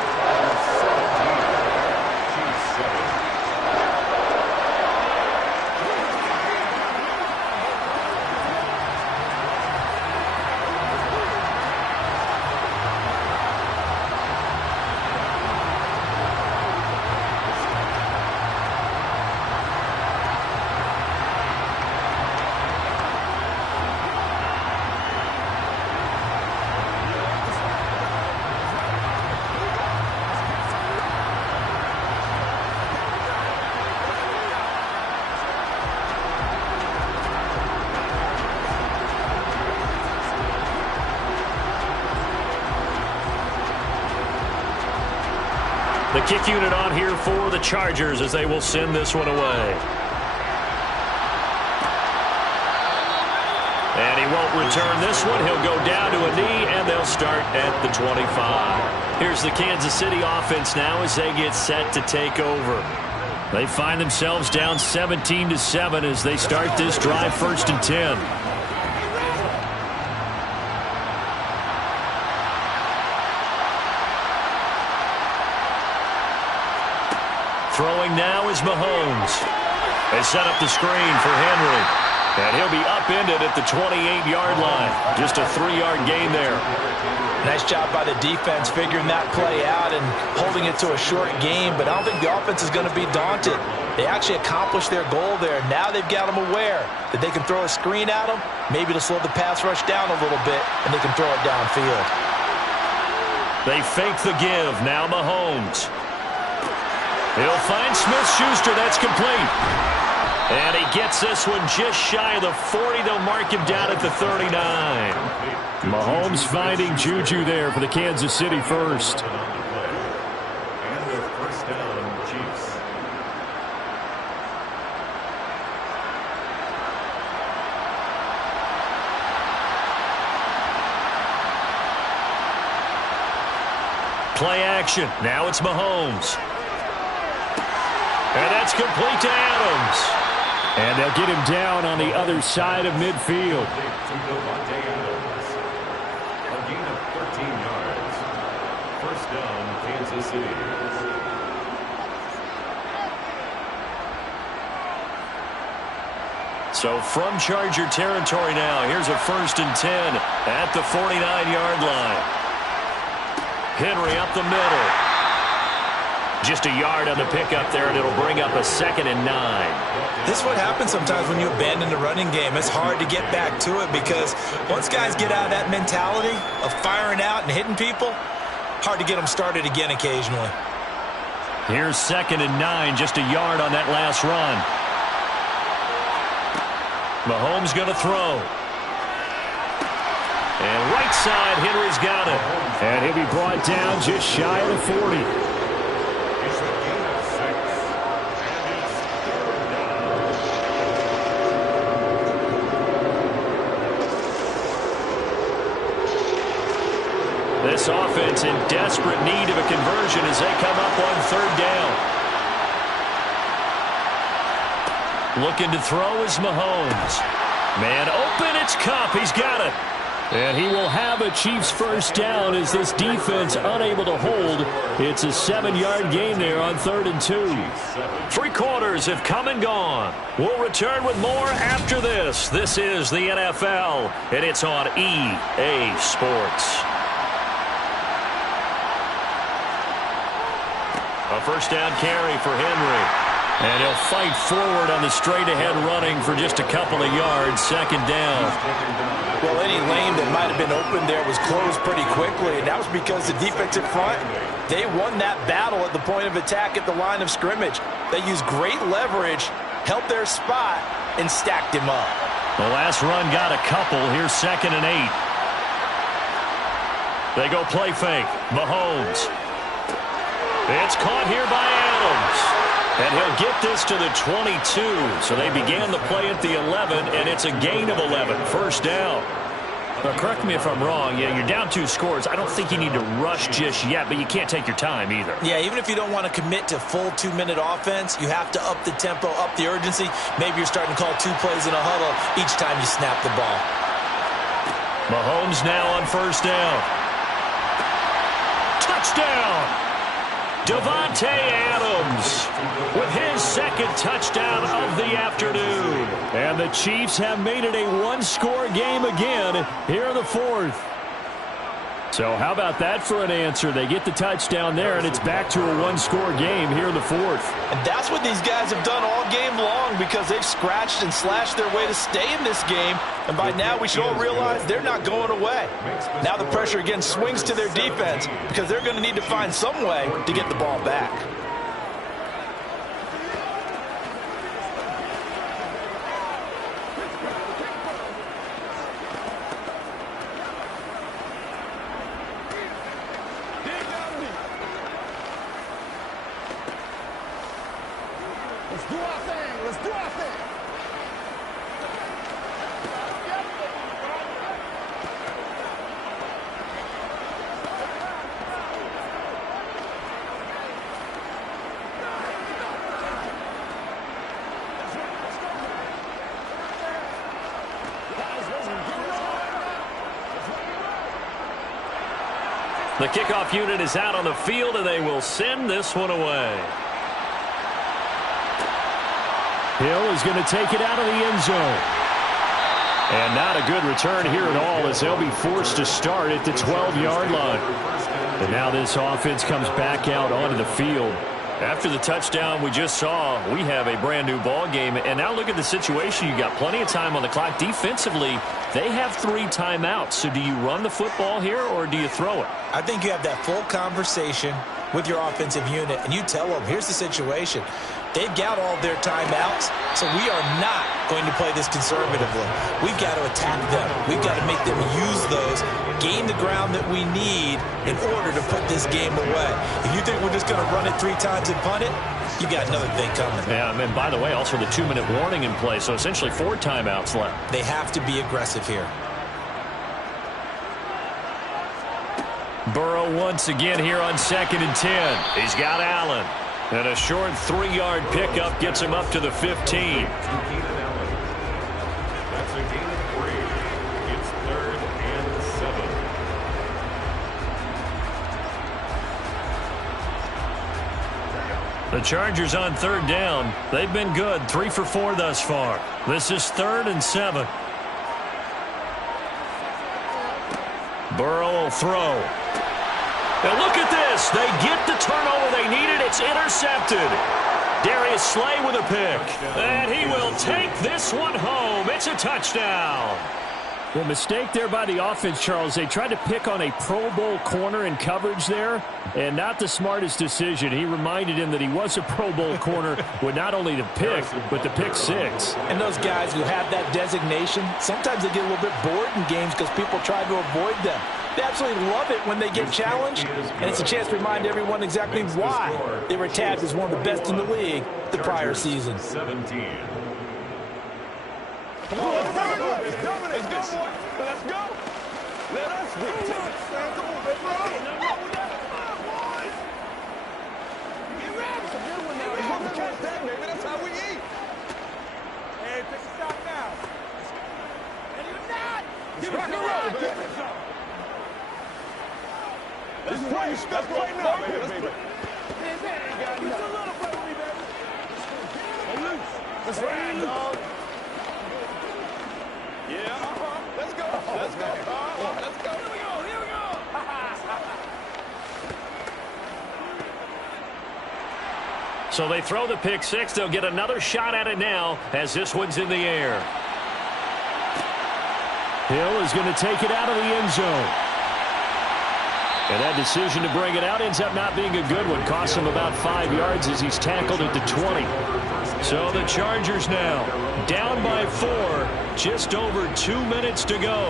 The kick unit on here for the Chargers as they will send this one away. And he won't return this one. He'll go down to a knee, and they'll start at the 25. Here's the Kansas City offense now as they get set to take over. They find themselves down 17-7 as they start this drive, 1st and 10. Throwing now is Mahomes. They set up the screen for Henry. And he'll be upended at the 28-yard line. Just a 3-yard gain there. Nice job by the defense figuring that play out and holding it to a short game. But I don't think the offense is going to be daunted. They actually accomplished their goal there. Now they've got them aware that they can throw a screen at them, maybe to slow the pass rush down a little bit, and they can throw it downfield. They fake the give. Now Mahomes. He'll find Smith-Schuster. That's complete. And he gets this one just shy of the 40. They'll mark him down at the 39. Mahomes finding Juju there for the Kansas City first. And the 1st down, Chiefs. Play action. Now it's Mahomes. And that's complete to Adams. And they'll get him down on the other side of midfield. To Devontae Adams. A gain of 13 yards. 1st down, Kansas City. So from Charger territory now, here's a 1st and 10 at the 49-yard line. Henry up the middle. Just a yard on the pickup there, and it'll bring up a 2nd and 9. This is what happens sometimes when you abandon the running game. It's hard to get back to it because once guys get out of that mentality of firing out and hitting people, hard to get them started again occasionally. Here's 2nd and 9, just a yard on that last run. Mahomes going to throw. And right side, Henry's got it. And he'll be brought down just shy of the 40. This offense in desperate need of a conversion as they come up on 3rd down. Looking to throw is Mahomes. Man open, it's Kupp. He's got it. And he will have a Chiefs 1st down as this defense unable to hold. It's a 7-yard gain there on 3rd and 2. 3 quarters have come and gone. We'll return with more after this. This is the NFL, and it's on EA Sports. A 1st down carry for Henry. And he'll fight forward on the straight-ahead running for just a couple of yards. Second down. Well, any lane that might have been open there was closed pretty quickly, and that was because the defensive front, they won that battle at the point of attack at the line of scrimmage. They used great leverage, held their spot, and stacked him up. The last run got a couple. Here's 2nd and 8. They go play fake. Mahomes. It's caught here by Adams. And he'll get this to the 22. So they began the play at the 11, and it's a gain of 11. First down. Now, correct me if I'm wrong. Yeah, you're down 2 scores. I don't think you need to rush just yet, but you can't take your time either. Yeah, even if you don't want to commit to full 2-minute offense, you have to up the tempo, up the urgency. Maybe you're starting to call 2 plays in a huddle each time you snap the ball. Mahomes now on first down. Touchdown! Davante Adams with his 2nd touchdown of the afternoon. And the Chiefs have made it a 1-score game again here in the 4th. So how about that for an answer? They get the touchdown there, and it's back to a 1-score game here in the 4th. And that's what these guys have done all game long, because they've scratched and slashed their way to stay in this game. And by now we should all realize they're not going away. Now the pressure again swings to their defense, because they're going to need to find some way to get the ball back. Let's do our thing. Let's do our thing. The kickoff unit is out on the field, and they will send this one away. Hill is going to take it out of the end zone. And not a good return here at all, as they'll be forced to start at the 12-yard line. And now this offense comes back out onto the field. After the touchdown we just saw, we have a brand new ball game. And now look at the situation. You got plenty of time on the clock. Defensively, they have 3 timeouts. So do you run the football here, or do you throw it? I think you have that full conversation with your offensive unit, and you tell them, here's the situation. They've got all their timeouts, so we are not going to play this conservatively. We've got to attack them. We've got to make them use those, gain the ground that we need in order to put this game away. If you think we're just going to run it 3 times and punt it, you got another thing coming. Yeah, and by the way, also the 2-minute warning in play, so essentially 4 timeouts left. They have to be aggressive here. Burrow once again here on 2nd and 10. He's got Allen. And a short 3-yard pickup gets him up to the 15. That's a gain of 3. It's 3rd and 7. The Chargers on 3rd down. They've been good. 3 for 4 thus far. This is 3rd and 7. Burrow will throw. And look at this. They get the turnover they needed. It's intercepted. Darius Slay with a pick. And he will take this one home. It's a touchdown. The mistake there by the offense, Charles. They tried to pick on a Pro Bowl corner in coverage there, and not the smartest decision. He reminded him that he was a Pro Bowl corner with not only the pick, but the pick 6. And those guys who have that designation, sometimes they get a little bit bored in games because people try to avoid them. They absolutely love it when they get challenged, and it's a chance to remind everyone exactly why they were tagged as one of the best in the league the prior season. 17. Come on, let's go. Let's go. Let us win. Come on, baby. Get ready. It's a good one now. We're going to catch that, baby. That's how we eat. Hey, pick a stop now. And you're not. Give us a roll, baby. Let's play. Let's play now, baby. Let's play. Use a little play with me, baby. Let's ride, dog. Yeah, let's go. Let's go. Let's go. Here we go. Here we go. So they throw the pick six. They'll get another shot at it now as this one's in the air. Hill is going to take it out of the end zone. And that decision to bring it out ends up not being a good one. Costs him about 5 yards as he's tackled at the 20. So the Chargers now down by 4. Just over 2 minutes to go.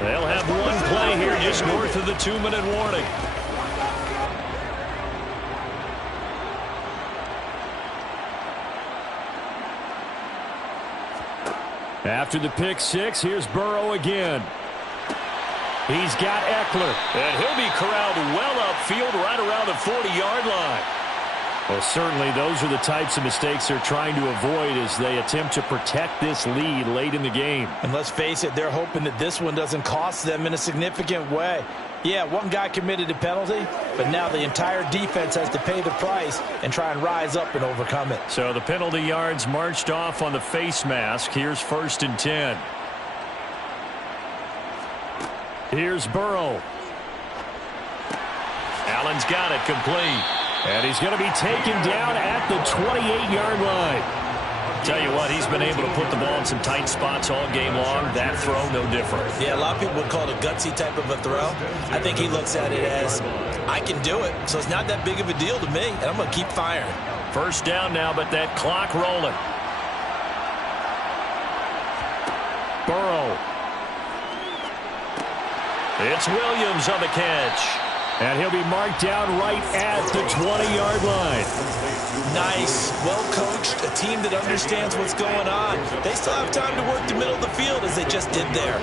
They'll have one play here just north of the 2-minute warning. After the pick six, here's Burrow again. He's got Eckler. And he'll be corralled well upfield right around the 40-yard line. Well, certainly those are the types of mistakes they're trying to avoid as they attempt to protect this lead late in the game. And let's face it, they're hoping that this one doesn't cost them in a significant way. Yeah, one guy committed a penalty, but now the entire defense has to pay the price and try and rise up and overcome it. So the penalty yards marched off on the face mask. Here's 1st and 10. Here's Burrow. Allen's got it complete. And he's going to be taken down at the 28-yard line. Tell you what, he's been able to put the ball in some tight spots all game long. That throw, no different. Yeah, a lot of people would call it a gutsy type of a throw. I think he looks at it as, I can do it, so it's not that big of a deal to me, and I'm going to keep firing. 1st down now, but that clock rolling. Burrow. It's Williams on the catch. And he'll be marked down right at the 20-yard line. Nice, well coached, a team that understands what's going on. They still have time to work the middle of the field as they just did there.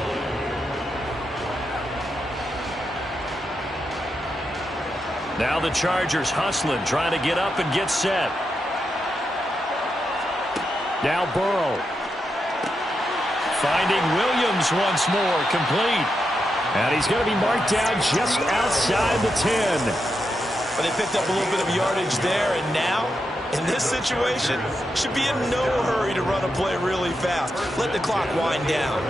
Now the Chargers hustling, trying to get up and get set. Now Burrow. Finding Williams once more, complete. And he's going to be marked down just outside the 10. But they picked up a little bit of yardage there, and now, in this situation, should be in no hurry to run a play really fast. Let the clock wind down.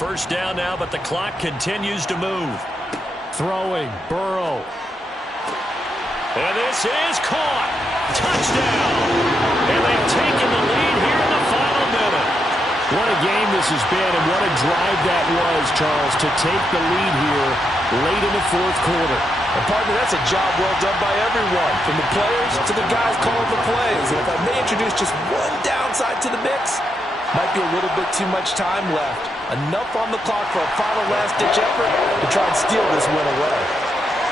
1st down now, but the clock continues to move. Throwing, Burrow. And this is caught. Touchdown. And they've taken the lead here in the final minute. What a game this has been, and what a drive that was, Charles, to take the lead here late in the 4th quarter. And partner, that's a job well done by everyone, from the players to the guys calling the plays. And if I may introduce just one downside to the mix, might be a little bit too much time left. Enough on the clock for a final last-ditch effort to try and steal this win away.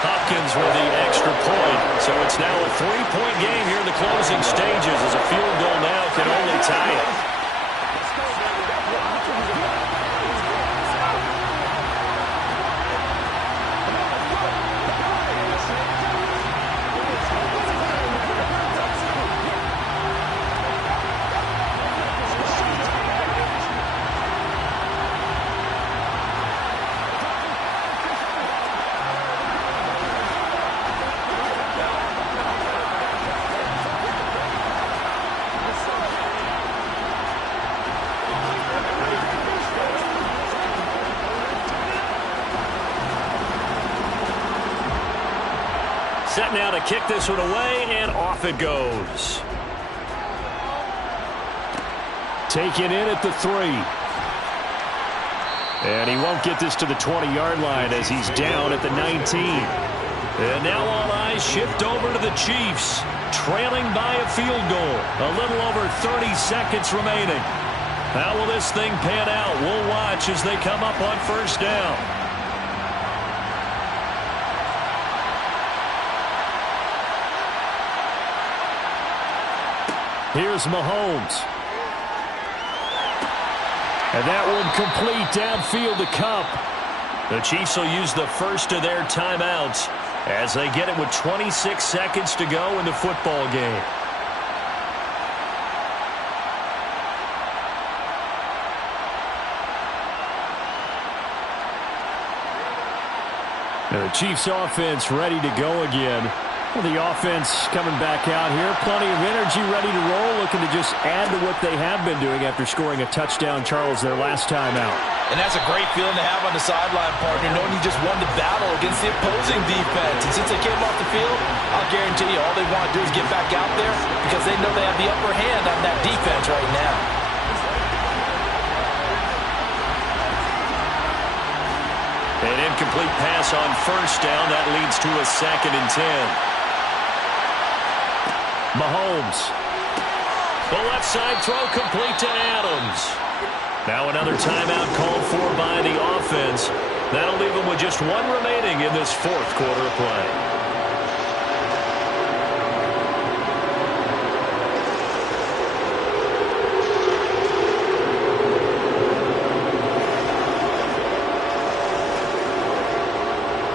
Hopkins with the extra point. So it's now a 3-point game here in the closing stages as a field goal now can only tie it. Set now to kick this one away, and off it goes. Taken in at the 3. And he won't get this to the 20-yard line as he's down at the 19. And now all eyes shift over to the Chiefs, trailing by a field goal. A little over 30 seconds remaining. How will this thing pan out? We'll watch as they come up on 1st down. Here's Mahomes. And that one complete downfield to Kupp. The Chiefs will use the first of their timeouts as they get it with 26 seconds to go in the football game. The Chiefs offense ready to go again. Well, the offense coming back out here. Plenty of energy, ready to roll, looking to just add to what they have been doing after scoring a touchdown, Charles, their last time out. And that's a great feeling to have on the sideline, partner, knowing you just won the battle against the opposing defense. And since they came off the field, I'll guarantee you all they want to do is get back out there because they know they have the upper hand on that defense right now. An incomplete pass on first down. That leads to a 2nd and 10. Mahomes. The left side throw complete to Adams. Now another timeout called for by the offense. That'll leave them with just one remaining in this 4th quarter of play.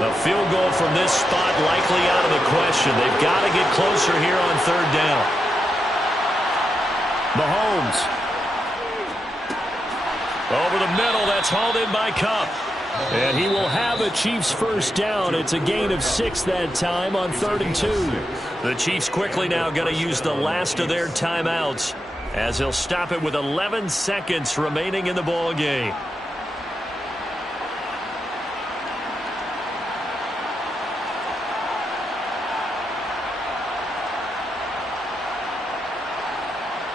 A field goal from this spot likely out of the question. They've got to get closer here on 3rd down. Mahomes. Over the middle, that's hauled in by Kupp. And he will have a Chiefs first down. It's a gain of 6 that time on 3rd and 2. The Chiefs quickly now going to use the last of their timeouts as they'll stop it with 11 seconds remaining in the ball game.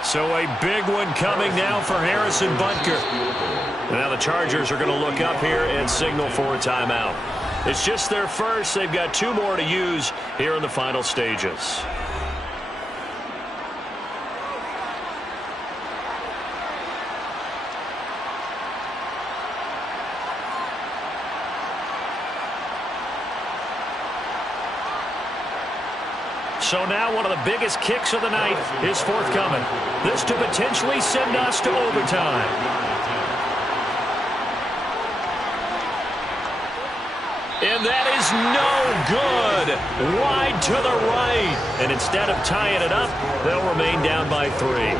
So a big one coming now for Harrison Butker. Now the Chargers are going to look up here and signal for a timeout. It's just their first. They've got 2 more to use here in the final stages. So now one of the biggest kicks of the night is forthcoming. This to potentially send us to overtime. And that is no good. Wide to the right. And instead of tying it up, they'll remain down by 3.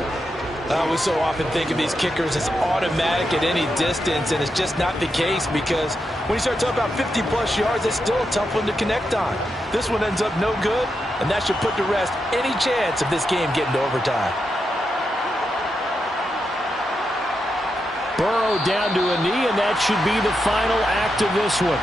We so often think of these kickers as automatic at any distance, and it's just not the case because when you start talking about 50-plus yards, it's still a tough one to connect on. This one ends up no good, and that should put to rest any chance of this game getting to overtime. Burrow down to a knee, and that should be the final act of this one.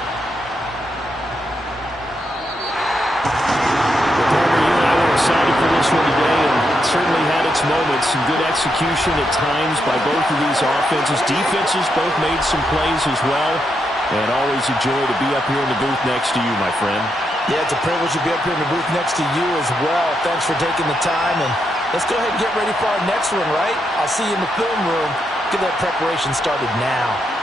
You and I were excited for this one today, and certainly had its moments. Some good execution at times by both of these offenses. Defenses both made some plays as well. And always a joy to be up here in the booth next to you, my friend. Yeah, it's a privilege to be up here in the booth next to you as well. Thanks for taking the time. And let's go ahead and get ready for our next one, right? I'll see you in the film room. Get that preparation started now.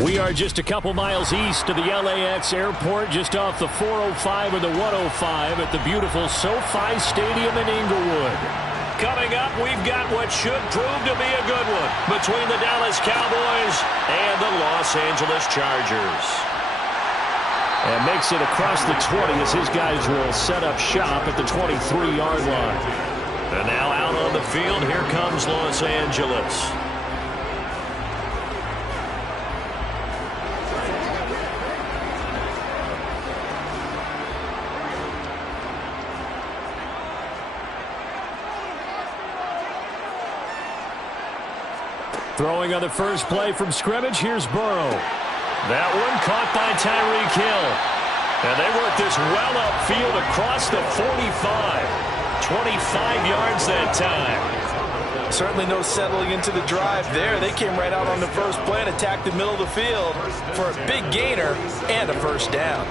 We are just a couple miles east of the LAX airport, just off the 405 or the 105 at the beautiful SoFi Stadium in Inglewood. Coming up, we've got what should prove to be a good one between the Dallas Cowboys and the Los Angeles Chargers. And makes it across the 20 as his guys will set up shop at the 23-yard line. And now out on the field, here comes Los Angeles. Throwing on the first play from scrimmage, here's Burrow. That one caught by Tyreek Hill. And they work this well upfield across the 45. 25 yards that time. Certainly no settling into the drive there. They came right out on the first play and attacked the middle of the field for a big gainer and a first down.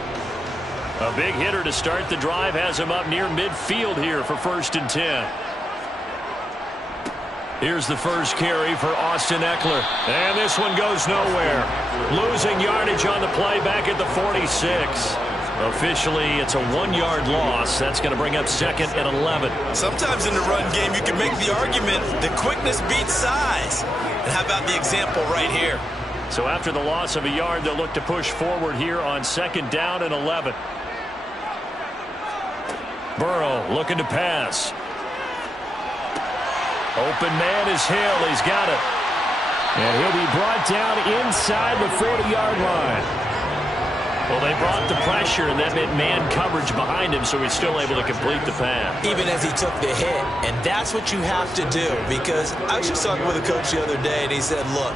A big hitter to start the drive has him up near midfield here for 1st and 10. Here's the first carry for Austin Eckler. And this one goes nowhere. Losing yardage on the play back at the 46. Officially, it's a 1-yard loss. That's going to bring up 2nd and 11. Sometimes in the run game, you can make the argument that quickness beats size. And how about the example right here? So after the loss of a yard, they'll look to push forward here on 2nd down and 11. Burrow looking to pass. Open man is Hill. He's got it. And he'll be brought down inside the 40-yard line. Well, they brought the pressure, and that meant man coverage behind him, so he's still able to complete the pass. Even as he took the hit. And that's what you have to do, because I was just talking with a coach the other day, and he said, look,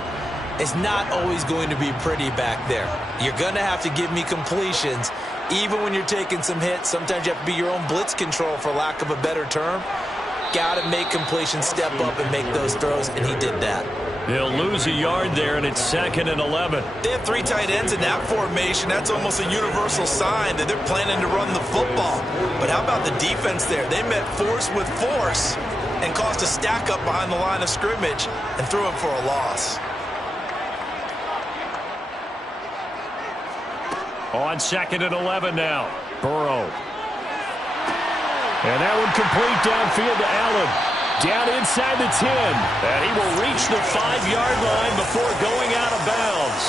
it's not always going to be pretty back there. You're going to have to give me completions. Even when you're taking some hits, sometimes you have to be your own blitz control, for lack of a better term. Got to make completions, step up and make those throws, and he did that. He'll lose a yard there, and it's 2nd and 11. They have 3 tight ends in that formation. That's almost a universal sign that they're planning to run the football. But how about the defense there? They met force with force and caused a stack up behind the line of scrimmage and threw him for a loss. On 2nd and 11 now. Burrow. And that one complete downfield to Allen. Down inside the 10. And he will reach the 5-yard line before going out of bounds.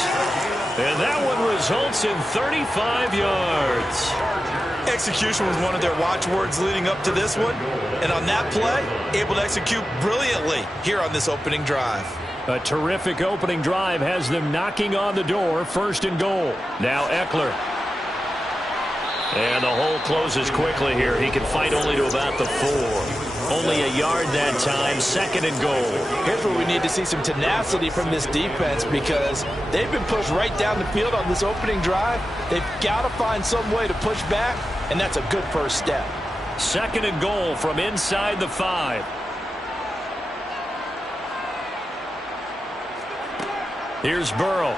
And that one results in 35 yards. Execution was one of their watchwords leading up to this one. And on that play, able to execute brilliantly here on this opening drive. A terrific opening drive has them knocking on the door. 1st and goal. Now Eckler. And the hole closes quickly here. He can fight only to about the 4. Only a yard that time. 2nd and goal. Here's where we need to see some tenacity from this defense, because they've been pushed right down the field on this opening drive. They've got to find some way to push back, and that's a good first step. 2nd and goal from inside the 5. Here's Burrow.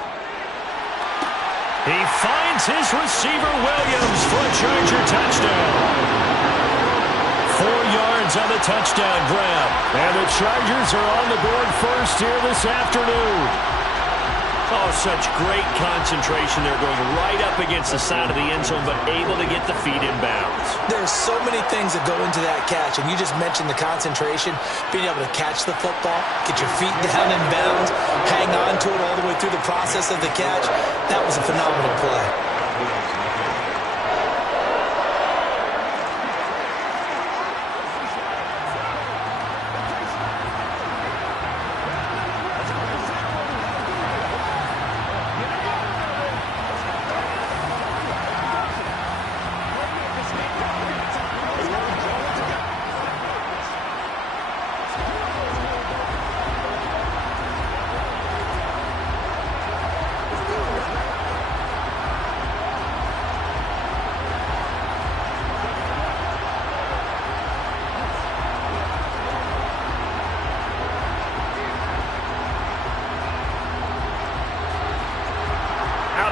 He finds his receiver, Williams, for a Charger touchdown. 4 yards on the touchdown grab. And the Chargers are on the board first here this afternoon. Oh, such great concentration. They're going right up against the side of the end zone, but able to get the feet in bounds. There's so many things that go into that catch, and you just mentioned the concentration, being able to catch the football, get your feet down in bounds, hang on to it all the way through the process of the catch. That was a phenomenal play.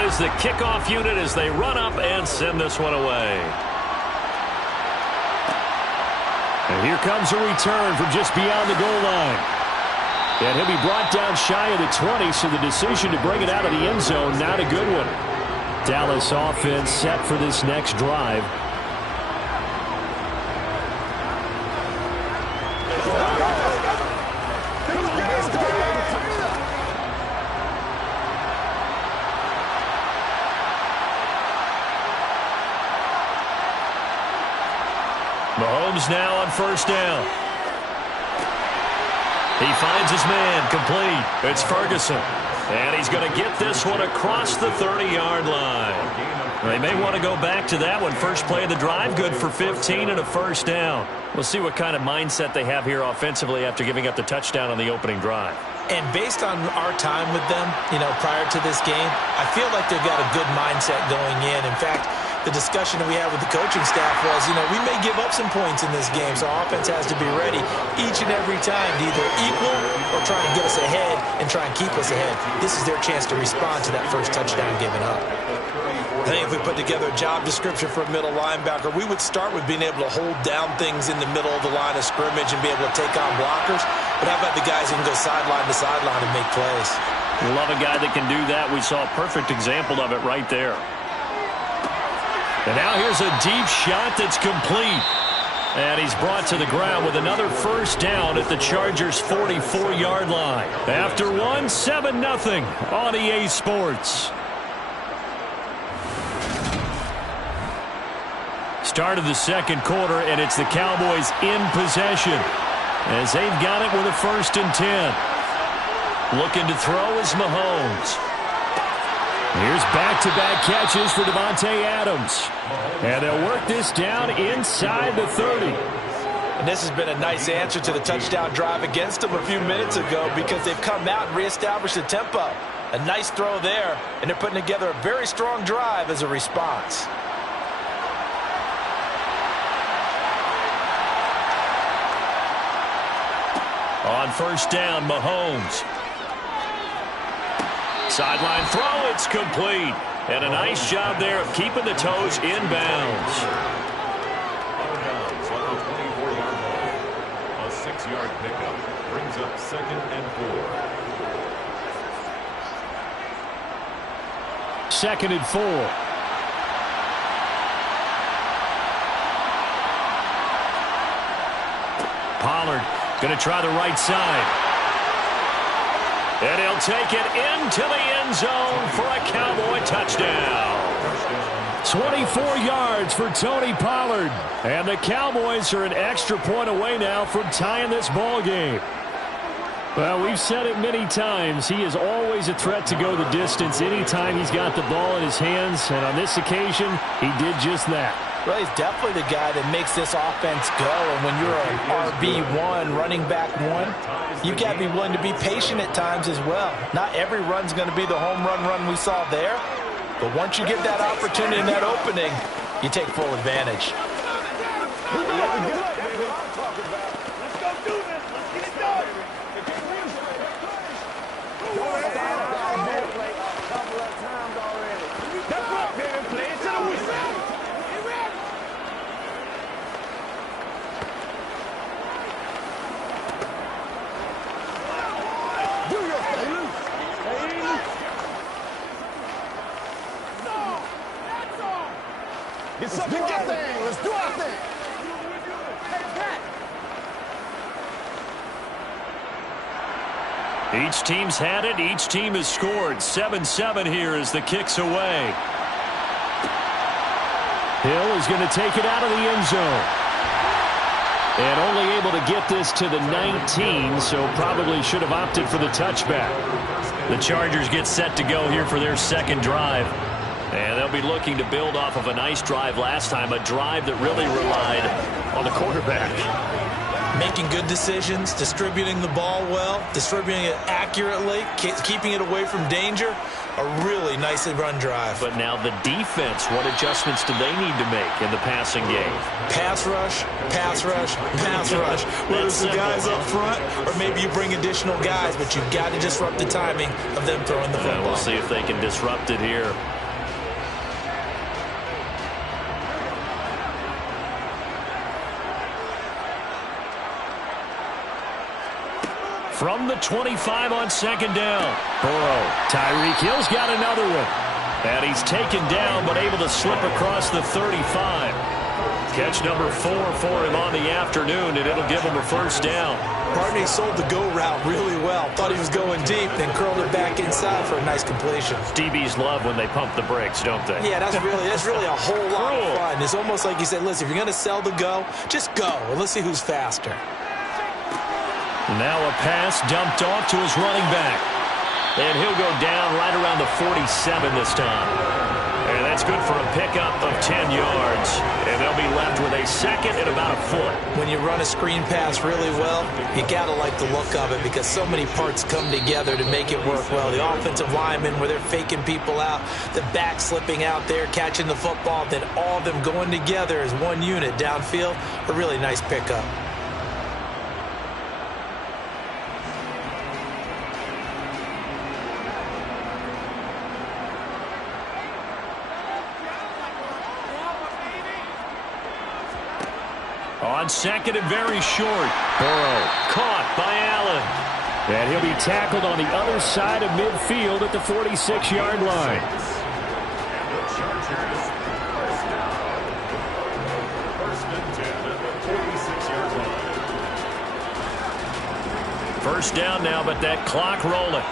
Is the kickoff unit as they run up and send this one away. And here comes a return from just beyond the goal line. And he'll be brought down shy of the 20, so the decision to bring it out of the end zone, not a good one. Dallas offense set for this next drive. Mahomes now on first down. He finds his man complete. It's Ferguson. And he's going to get this one across the 30-yard line. They may want to go back to that one. First play of the drive, good for 15 and a first down. We'll see what kind of mindset they have here offensively after giving up the touchdown on the opening drive. And based on our time with them, prior to this game, I feel like they've got a good mindset going in. In fact, the discussion that we had with the coaching staff was, we may give up some points in this game, so our offense has to be ready each and every time to either equal or try and get us ahead and try and keep us ahead. This is their chance to respond to that first touchdown given up. I think if we put together a job description for a middle linebacker, we would start with being able to hold down things in the middle of the line of scrimmage and be able to take on blockers. But how about the guys who can go sideline to sideline and make plays? Love a guy that can do that. We saw a perfect example of it right there. And now here's a deep shot that's complete. And he's brought to the ground with another first down at the Chargers' 44-yard line. After one, 7-0 on EA Sports. Start of the second quarter, and it's the Cowboys in possession as they've got it with a 1st and 10. Looking to throw is Mahomes. Here's back-to-back catches for Davante Adams. And they'll work this down inside the 30. And this has been a nice answer to the touchdown drive against them a few minutes ago because they've come out and reestablished the tempo. A nice throw there, and they're putting together a very strong drive as a response. On first down, Mahomes. Sideline throw, it's complete. And a nice job there of keeping the toes inbounds. A 6-yard pickup brings up 2nd and 4. 2nd and 4. Pollard going to try the right side. And he'll take it into the end zone for a Cowboy touchdown. 24 yards for Tony Pollard. And the Cowboys are an extra point away now from tying this ball game. Well, we've said it many times. He is always a threat to go the distance anytime he's got the ball in his hands. And on this occasion, he did just that. Well, he's definitely the guy that makes this offense go. And when you're an RB1, running back one, you've got to be willing to be patient at times as well. Not every run's going to be the home run we saw there. But once you get that opportunity and that opening, you take full advantage. Let's do our thing. Let's do our thing. Each team's had it. Each team has scored. 7-7 here as the kick's away. Hill is going to take it out of the end zone. And only able to get this to the 19, so probably should have opted for the touchback. The Chargers get set to go here for their second drive. And they'll be looking to build off of a nice drive last time, a drive that really relied on the quarterback. Making good decisions, distributing the ball well, distributing it accurately, keeping it away from danger. A really nicely run drive. But now the defense, what adjustments do they need to make in the passing game? Pass rush, pass rush, pass rush. Whether it's the guys up front or maybe you bring additional guys, but you've got to disrupt the timing of them throwing the football. We'll see if they can disrupt it here. From the 25 on second down. Burrow. Tyreek Hill's got another one. And he's taken down but able to slip across the 35. Catch number 4 for him on the afternoon, and it'll give him a first down. Barney sold the go route really well. Thought he was going deep, then curled it back inside for a nice completion. DBs love when they pump the brakes, don't they? Yeah, that's really a whole lot of fun. It's almost like you said, listen, if you're going to sell the go, just go, and let's see who's faster. Now a pass dumped off to his running back. And he'll go down right around the 47 this time. And that's good for a pickup of 10 yards. And they'll be left with a second and about a foot. When you run a screen pass really well, you got to like the look of it because so many parts come together to make it work well. The offensive linemen, where they're faking people out, the back slipping out there, catching the football, then all of them going together as one unit downfield. A really nice pickup. On second and very short. Burrow caught by Allen. And he'll be tackled on the other side of midfield at the 46-yard line. The Chargers first down. First and 10 at the 46-yard line. First down now, but that clock rolling.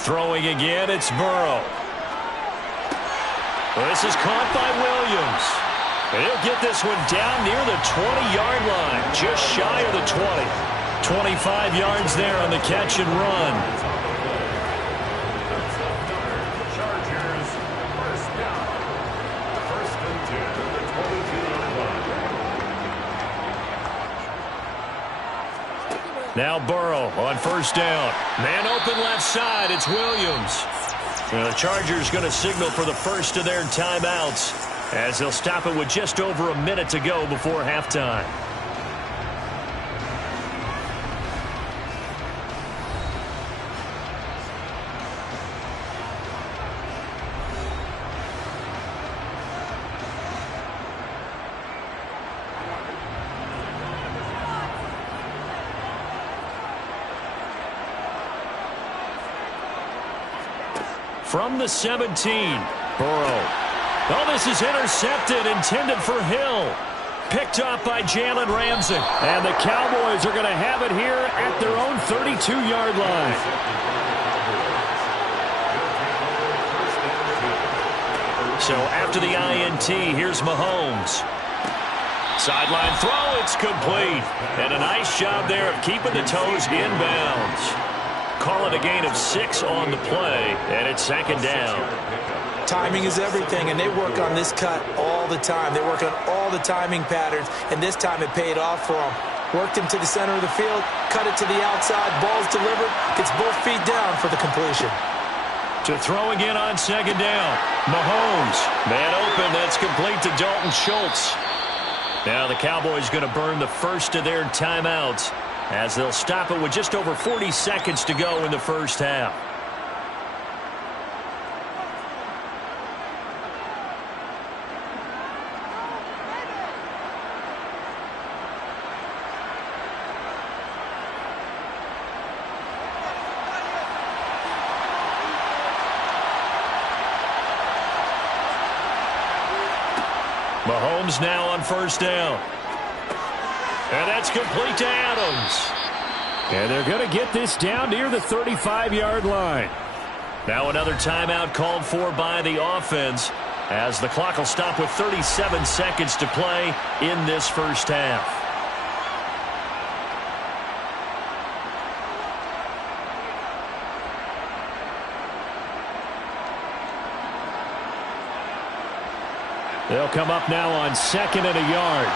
Throwing again, it's Burrow. This is caught by Williams. He'll get this one down near the 20-yard line, just shy of the 20. 25 yards there on the catch and run. Chargers first down. First and 10 at the 22-yard line. Now Burrow on first down. Man open left side, it's Williams. And the Chargers going to signal for the first of their timeouts, as they'll stop it with just over a minute to go before halftime. From the 17, Burrow. Oh, this is intercepted, intended for Hill. Picked up by Jalen Ramsey. And the Cowboys are going to have it here at their own 32-yard line. So after the INT, here's Mahomes. Sideline throw, it's complete. And a nice job there of keeping the toes inbounds. Call it a gain of 6 on the play, and it's second down. Timing is everything, and they work on this cut all the time. They work on all the timing patterns, and this time it paid off for them. Worked him to the center of the field, cut it to the outside, ball's delivered, gets both feet down for the completion. To throw again on second down. Mahomes, man open, that's complete to Dalton Schultz. Now the Cowboys going to burn the first of their timeouts, as they'll stop it with just over 40 seconds to go in the first half. Mahomes now on first down. And that's complete to Adams. And they're going to get this down near the 35-yard line. Now another timeout called for by the offense, as the clock will stop with 37 seconds to play in this first half. They'll come up now on second and a yard.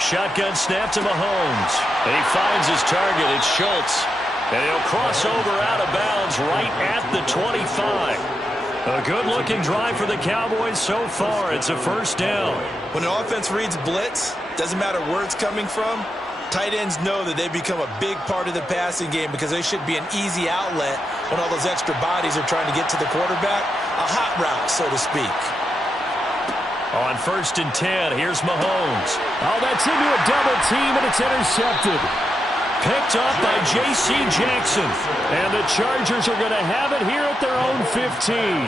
Shotgun snap to Mahomes. And he finds his target. It's Schultz. And he'll cross over out of bounds right at the 25. A good-looking drive for the Cowboys so far. It's a first down. When the offense reads blitz, doesn't matter where it's coming from, tight ends know that they become a big part of the passing game because they should be an easy outlet when all those extra bodies are trying to get to the quarterback. A hot route, so to speak. On 1st and 10, here's Mahomes. Oh, that's into a double team, and it's intercepted. Picked up by J.C. Jackson. And the Chargers are going to have it here at their own 15.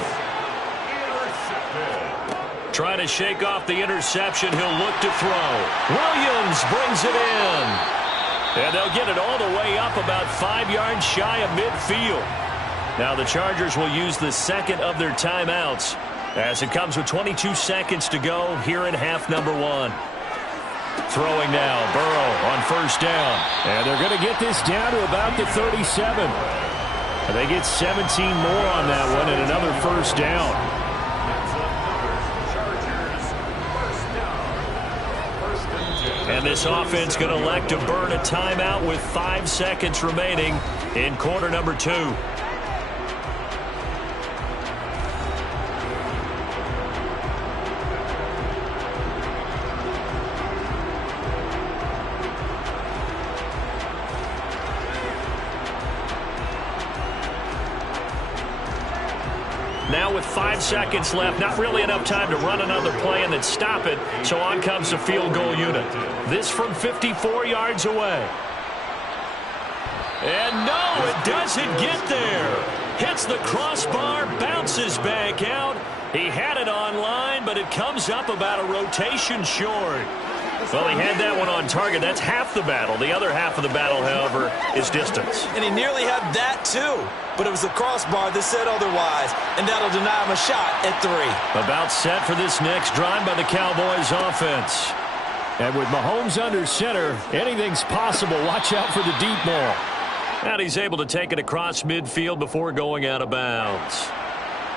Trying to shake off the interception. He'll look to throw. Williams brings it in. And they'll get it all the way up about 5 yards shy of midfield. Now the Chargers will use the second of their timeouts as it comes with 22 seconds to go here in half number 1. Throwing now, Burrow on 1st down. And they're going to get this down to about the 37. And they get 17 more on that one and another 1st down. And this offense going to elect to burn a timeout with 5 seconds remaining in quarter number 2. Now with 5 seconds left, not really enough time to run another play and then stop it, so on comes the field goal unit. This from 54 yards away. And no, it doesn't get there. Hits the crossbar, bounces back out. He had it online, but it comes up about a rotation short. Well, he had that one on target. That's half the battle. The other half of the battle, however, is distance. And he nearly had that, too. But it was the crossbar that said otherwise, and that'll deny him a shot at 3. About set for this next drive by the Cowboys offense. And with Mahomes under center, anything's possible. Watch out for the deep ball. And he's able to take it across midfield before going out of bounds.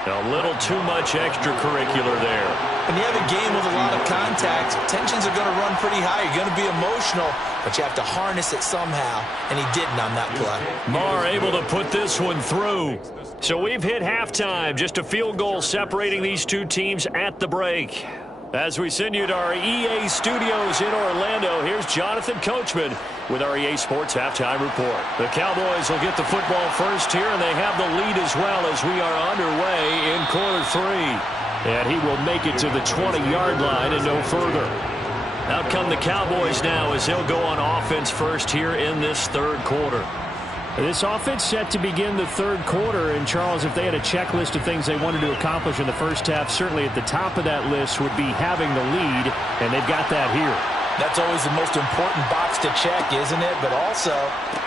A little too much extracurricular there. When you have a game with a lot of contact, tensions are going to run pretty high. You're going to be emotional, but you have to harness it somehow, and he didn't on that play. Marr able to put this one through. So we've hit halftime. Just a field goal separating these two teams at the break. As we send you to our EA studios in Orlando, here's Jonathan Coachman with our EA Sports Halftime Report. The Cowboys will get the football first here, and they have the lead as well as we are underway in quarter 3. And he will make it to the 20-yard line and no further. Out come the Cowboys now as they'll go on offense first here in this third quarter. This offense set to begin the third quarter. And, Charles, if they had a checklist of things they wanted to accomplish in the first half, certainly at the top of that list would be having the lead, and they've got that here. That's always the most important box to check, isn't it? But also,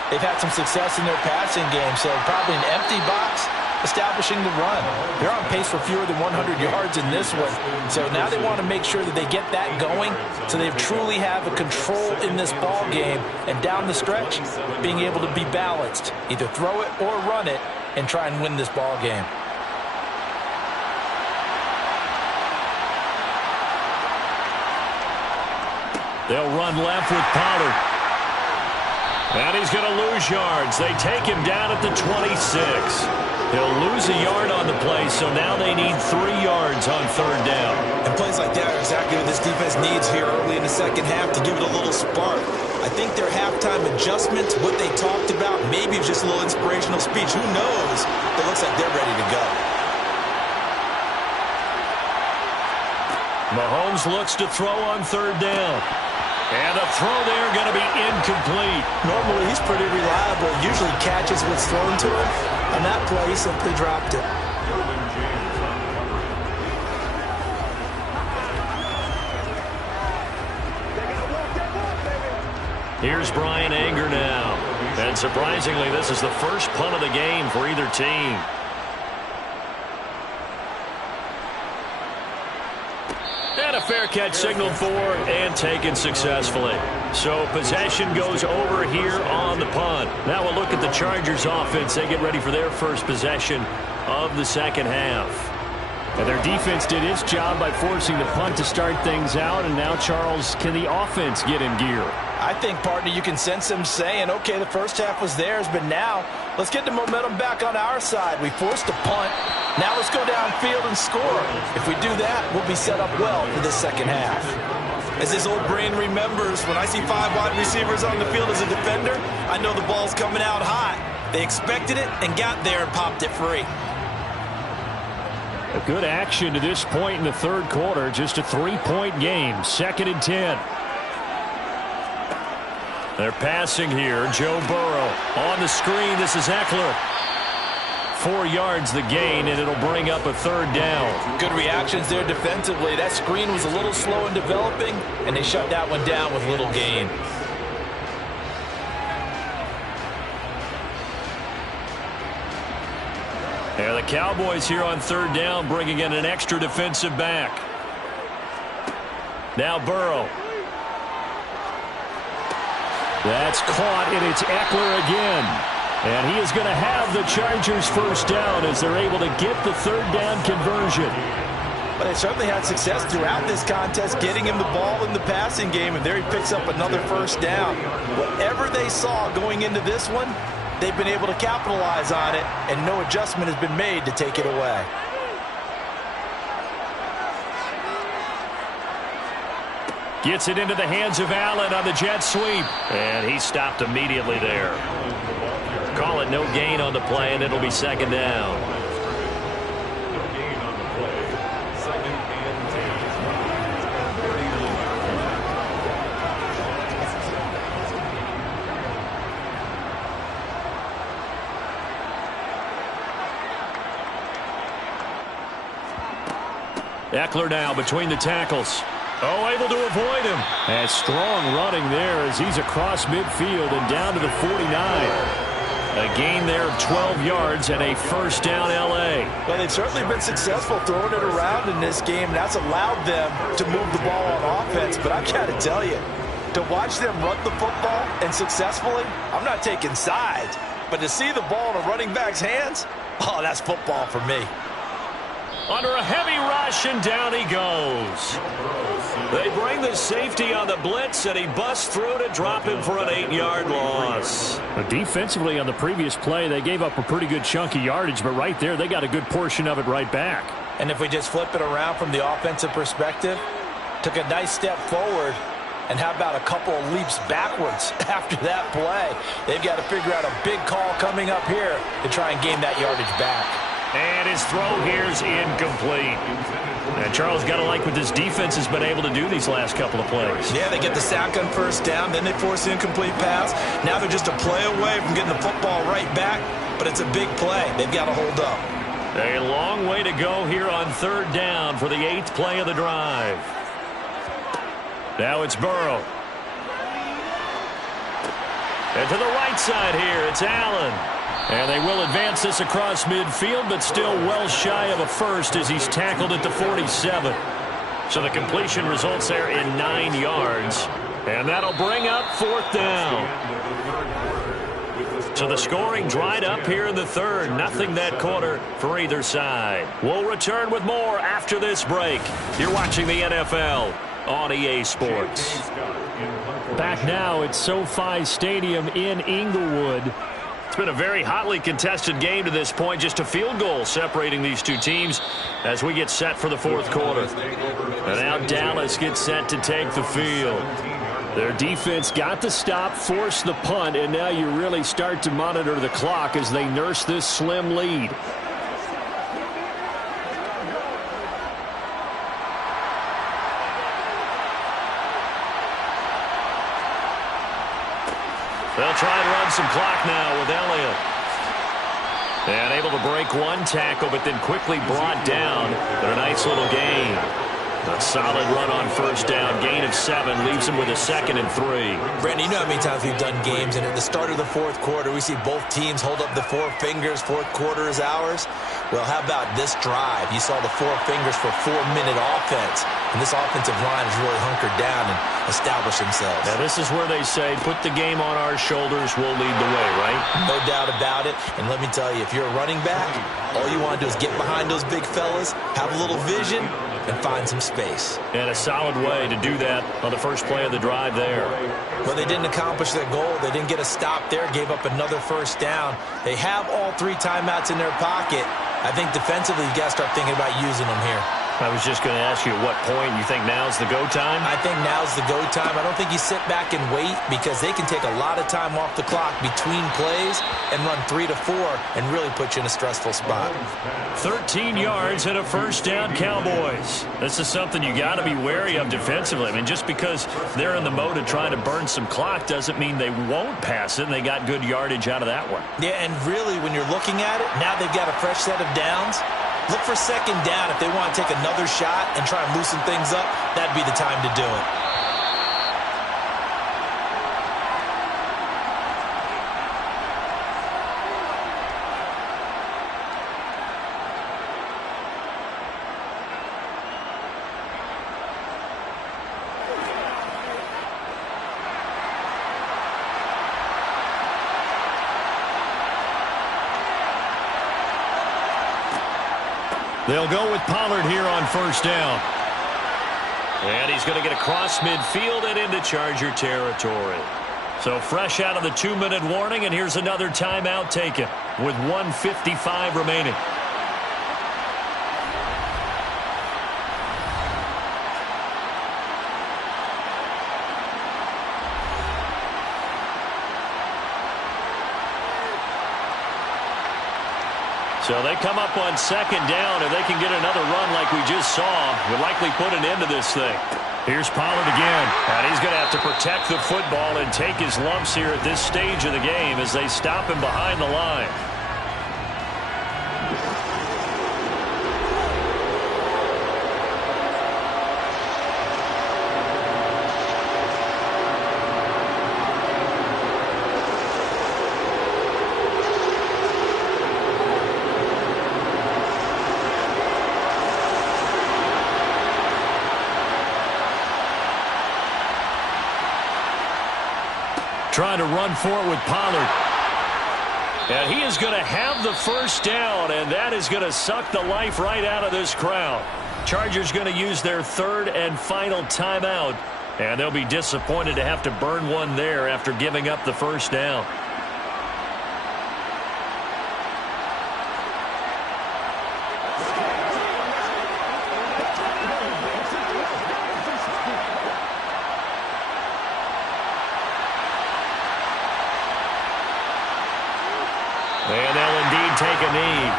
they've had some success in their passing game, so probably an empty box establishing the run. They're on pace for fewer than 100 yards in this one. So now they want to make sure that they get that going so they truly have a control in this ball game. And down the stretch, being able to be balanced. Either throw it or run it and try and win this ball game. They'll run left with Pollard. And he's going to lose yards. They take him down at the 26. He'll lose a yard on the play, so now they need 3 yards on third down. And plays like that are exactly what this defense needs here early in the second half to give it a little spark. I think their halftime adjustments, what they talked about, maybe just a little inspirational speech. Who knows? It looks like they're ready to go. Mahomes looks to throw on third down. And the throw there going to be incomplete. Normally, he's pretty reliable. Usually catches what's thrown to him. On that play, he simply dropped it. Here's Brian Anger now. And surprisingly, this is the first punt of the game for either team. And a fair catch signaled for and taken successfully. So possession goes over here on the punt. Now we'll look at the Chargers offense. They get ready for their first possession of the second half. And their defense did its job by forcing the punt to start things out. And now, Charles, can the offense get in gear? I think, partner, you can sense them saying, okay, the first half was theirs, but now let's get the momentum back on our side. We forced a punt. Now let's go downfield and score. If we do that, we'll be set up well for the second half. As his old brain remembers, when I see 5 wide receivers on the field as a defender, I know the ball's coming out hot. They expected it and got there and popped it free. A good action to this point in the third quarter. Just a 3-point game. 2nd and 10. They're passing here. Joe Burrow on the screen. This is Eckler. 4 yards the gain, and it'll bring up a 3rd down. Good reactions there defensively. That screen was a little slow in developing, and they shut that one down with little gain. There the Cowboys here on 3rd down, bringing in an extra defensive back. Now Burrow. That's caught, and it's Eckler again. And he is going to have the Chargers 1st down as they're able to get the 3rd down conversion. But they certainly had success throughout this contest, getting him the ball in the passing game, and there he picks up another 1st down. Whatever they saw going into this one, they've been able to capitalize on it, and no adjustment has been made to take it away. Gets it into the hands of Allen on the jet sweep. And he stopped immediately there. Call it no gain on the play, and it'll be 2nd down. No gain on the play. 2nd and 10. Eckler now between the tackles. Oh, able to avoid him. And strong running there as he's across midfield and down to the 49. A gain there of 12 yards and a 1st down L.A. Well, they've certainly been successful throwing it around in this game, and that's allowed them to move the ball on offense. But I've got to tell you, to watch them run the football and successfully, I'm not taking sides. But to see the ball in a running back's hands, oh, that's football for me. Under a heavy rush, and down he goes. They bring the safety on the blitz, and he busts through to drop him for an 8-yard loss. But defensively on the previous play, they gave up a pretty good chunk of yardage, but right there, they got a good portion of it right back. And if we just flip it around from the offensive perspective, took a nice step forward, and how about a couple of leaps backwards after that play? They've got to figure out a big call coming up here to try and gain that yardage back. And his throw here's incomplete. And Charles, got to like what this defense has been able to do these last couple of plays. Yeah, they get the sack on 1st down, then they force the incomplete pass. Now they're just a play away from getting the football right back, but it's a big play. They've got to hold up. A long way to go here on 3rd down for the 8th play of the drive. Now it's Burrow. And to the right side here, it's Allen. And they will advance this across midfield, but still well shy of a 1st as he's tackled at the 47. So the completion results there in 9 yards. And that'll bring up 4th down. So the scoring dried up here in the 3rd. Nothing that quarter for either side. We'll return with more after this break. You're watching the NFL on EA Sports. Back now at SoFi Stadium in Inglewood. It's been a very hotly contested game to this point. Just a field goal separating these two teams as we get set for the 4th quarter. And now Dallas gets set to take the field. Their defense got the stop, forced the punt, and now you really start to monitor the clock as they nurse this slim lead. They'll try and run some clock now with Elliott. And able to break one tackle, but then quickly brought down. But a nice little gain. A solid run on 1st down. Gain of 7 leaves him with a 2nd and 3. Brandon, you know how many times we've done games, and at the start of the 4th quarter, we see both teams hold up the 4 fingers. 4th quarter is ours. Well, how about this drive? You saw the 4 fingers for 4-minute offense. And this offensive line has really hunkered down and established themselves. Now, this is where they say, put the game on our shoulders, we'll lead the way, right? No doubt about it. And let me tell you, if you're a running back, all you want to do is get behind those big fellas, have a little vision, and find some space. And a solid way to do that on the first play of the drive there. Well, they didn't accomplish their goal. They didn't get a stop there, gave up another 1st down. They have all 3 timeouts in their pocket. I think defensively, you got to start thinking about using them here. I was just going to ask you at what point you think now's the go time? I think now's the go time. I don't think you sit back and wait because they can take a lot of time off the clock between plays and run 3 to 4 and really put you in a stressful spot. 13 yards and a first down, Cowboys. This is something you got to be wary of defensively. I mean, just because they're in the mode of trying to burn some clock doesn't mean they won't pass it, and they got good yardage out of that one. Yeah, and really, when you're looking at it, now they've got a fresh set of downs. Look for second down. If they want to take another shot and try and loosen things up, that'd be the time to do it. They'll go with Pollard here on first down. And he's going to get across midfield and into Charger territory. So fresh out of the 2-minute warning, and here's another timeout taken with 1:55 remaining. So they come up on second down, and they can get another run like we just saw. Would likely put an end to this thing. Here's Pollard again. And he's going to have to protect the football and take his lumps here at this stage of the game as they stop him behind the line. Trying to run for it with Pollard. And he is going to have the first down, and that is going to suck the life right out of this crowd. Chargers going to use their third and final timeout, and they'll be disappointed to have to burn one there after giving up the first down. And they'll indeed take a knee.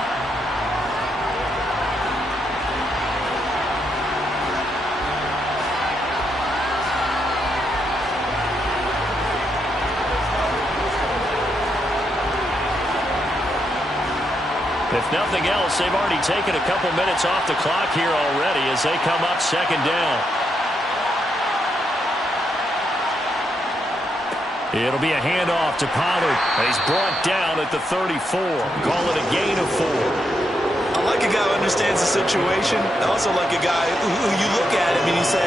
If nothing else, they've already taken a couple minutes off the clock here already as they come up second down. It'll be a handoff to Pollard. He's brought down at the 34. Call it a gain of 4. I like a guy who understands the situation. I also like a guy who you look at him and you say,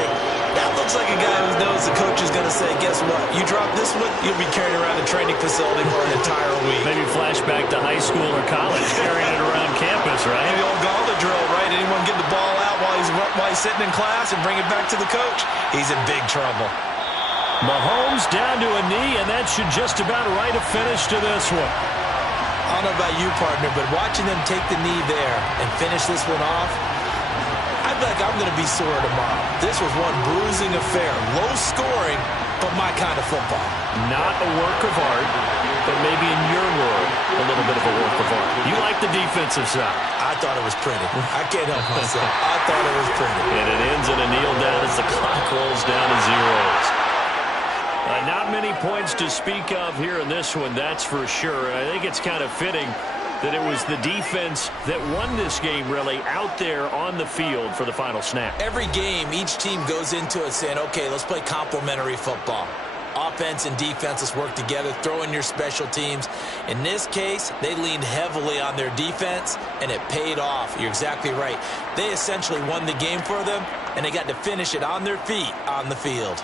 that looks like a guy who knows the coach is going to say, guess what? You drop this one, you'll be carrying around a training facility for an entire week. Maybe flashback to high school or college, carrying it around campus, right? Maybe old gauntlet drill, right? Anyone get the ball out while he's sitting in class and bring it back to the coach? He's in big trouble. Mahomes down to a knee, and that should just about write a finish to this one. I don't know about you, partner, but watching them take the knee there and finish this one off, I feel like I'm going to be sore tomorrow. This was one bruising affair. Low scoring, but my kind of football. Not a work of art, but maybe in your world, a little bit of a work of art. You like the defensive side. I thought it was pretty. I can't help myself. I thought it was pretty. And it ends in a kneel down as the clock rolls down to zeros. Not many points to speak of here in this one, that's for sure. I think it's kind of fitting that it was the defense that won this game really out there on the field for the final snap. Every game, each team goes into it saying, okay, let's play complementary football. Offense and defense, let's work together, throw in your special teams. In this case, they leaned heavily on their defense, and it paid off. You're exactly right. They essentially won the game for them, and they got to finish it on their feet on the field.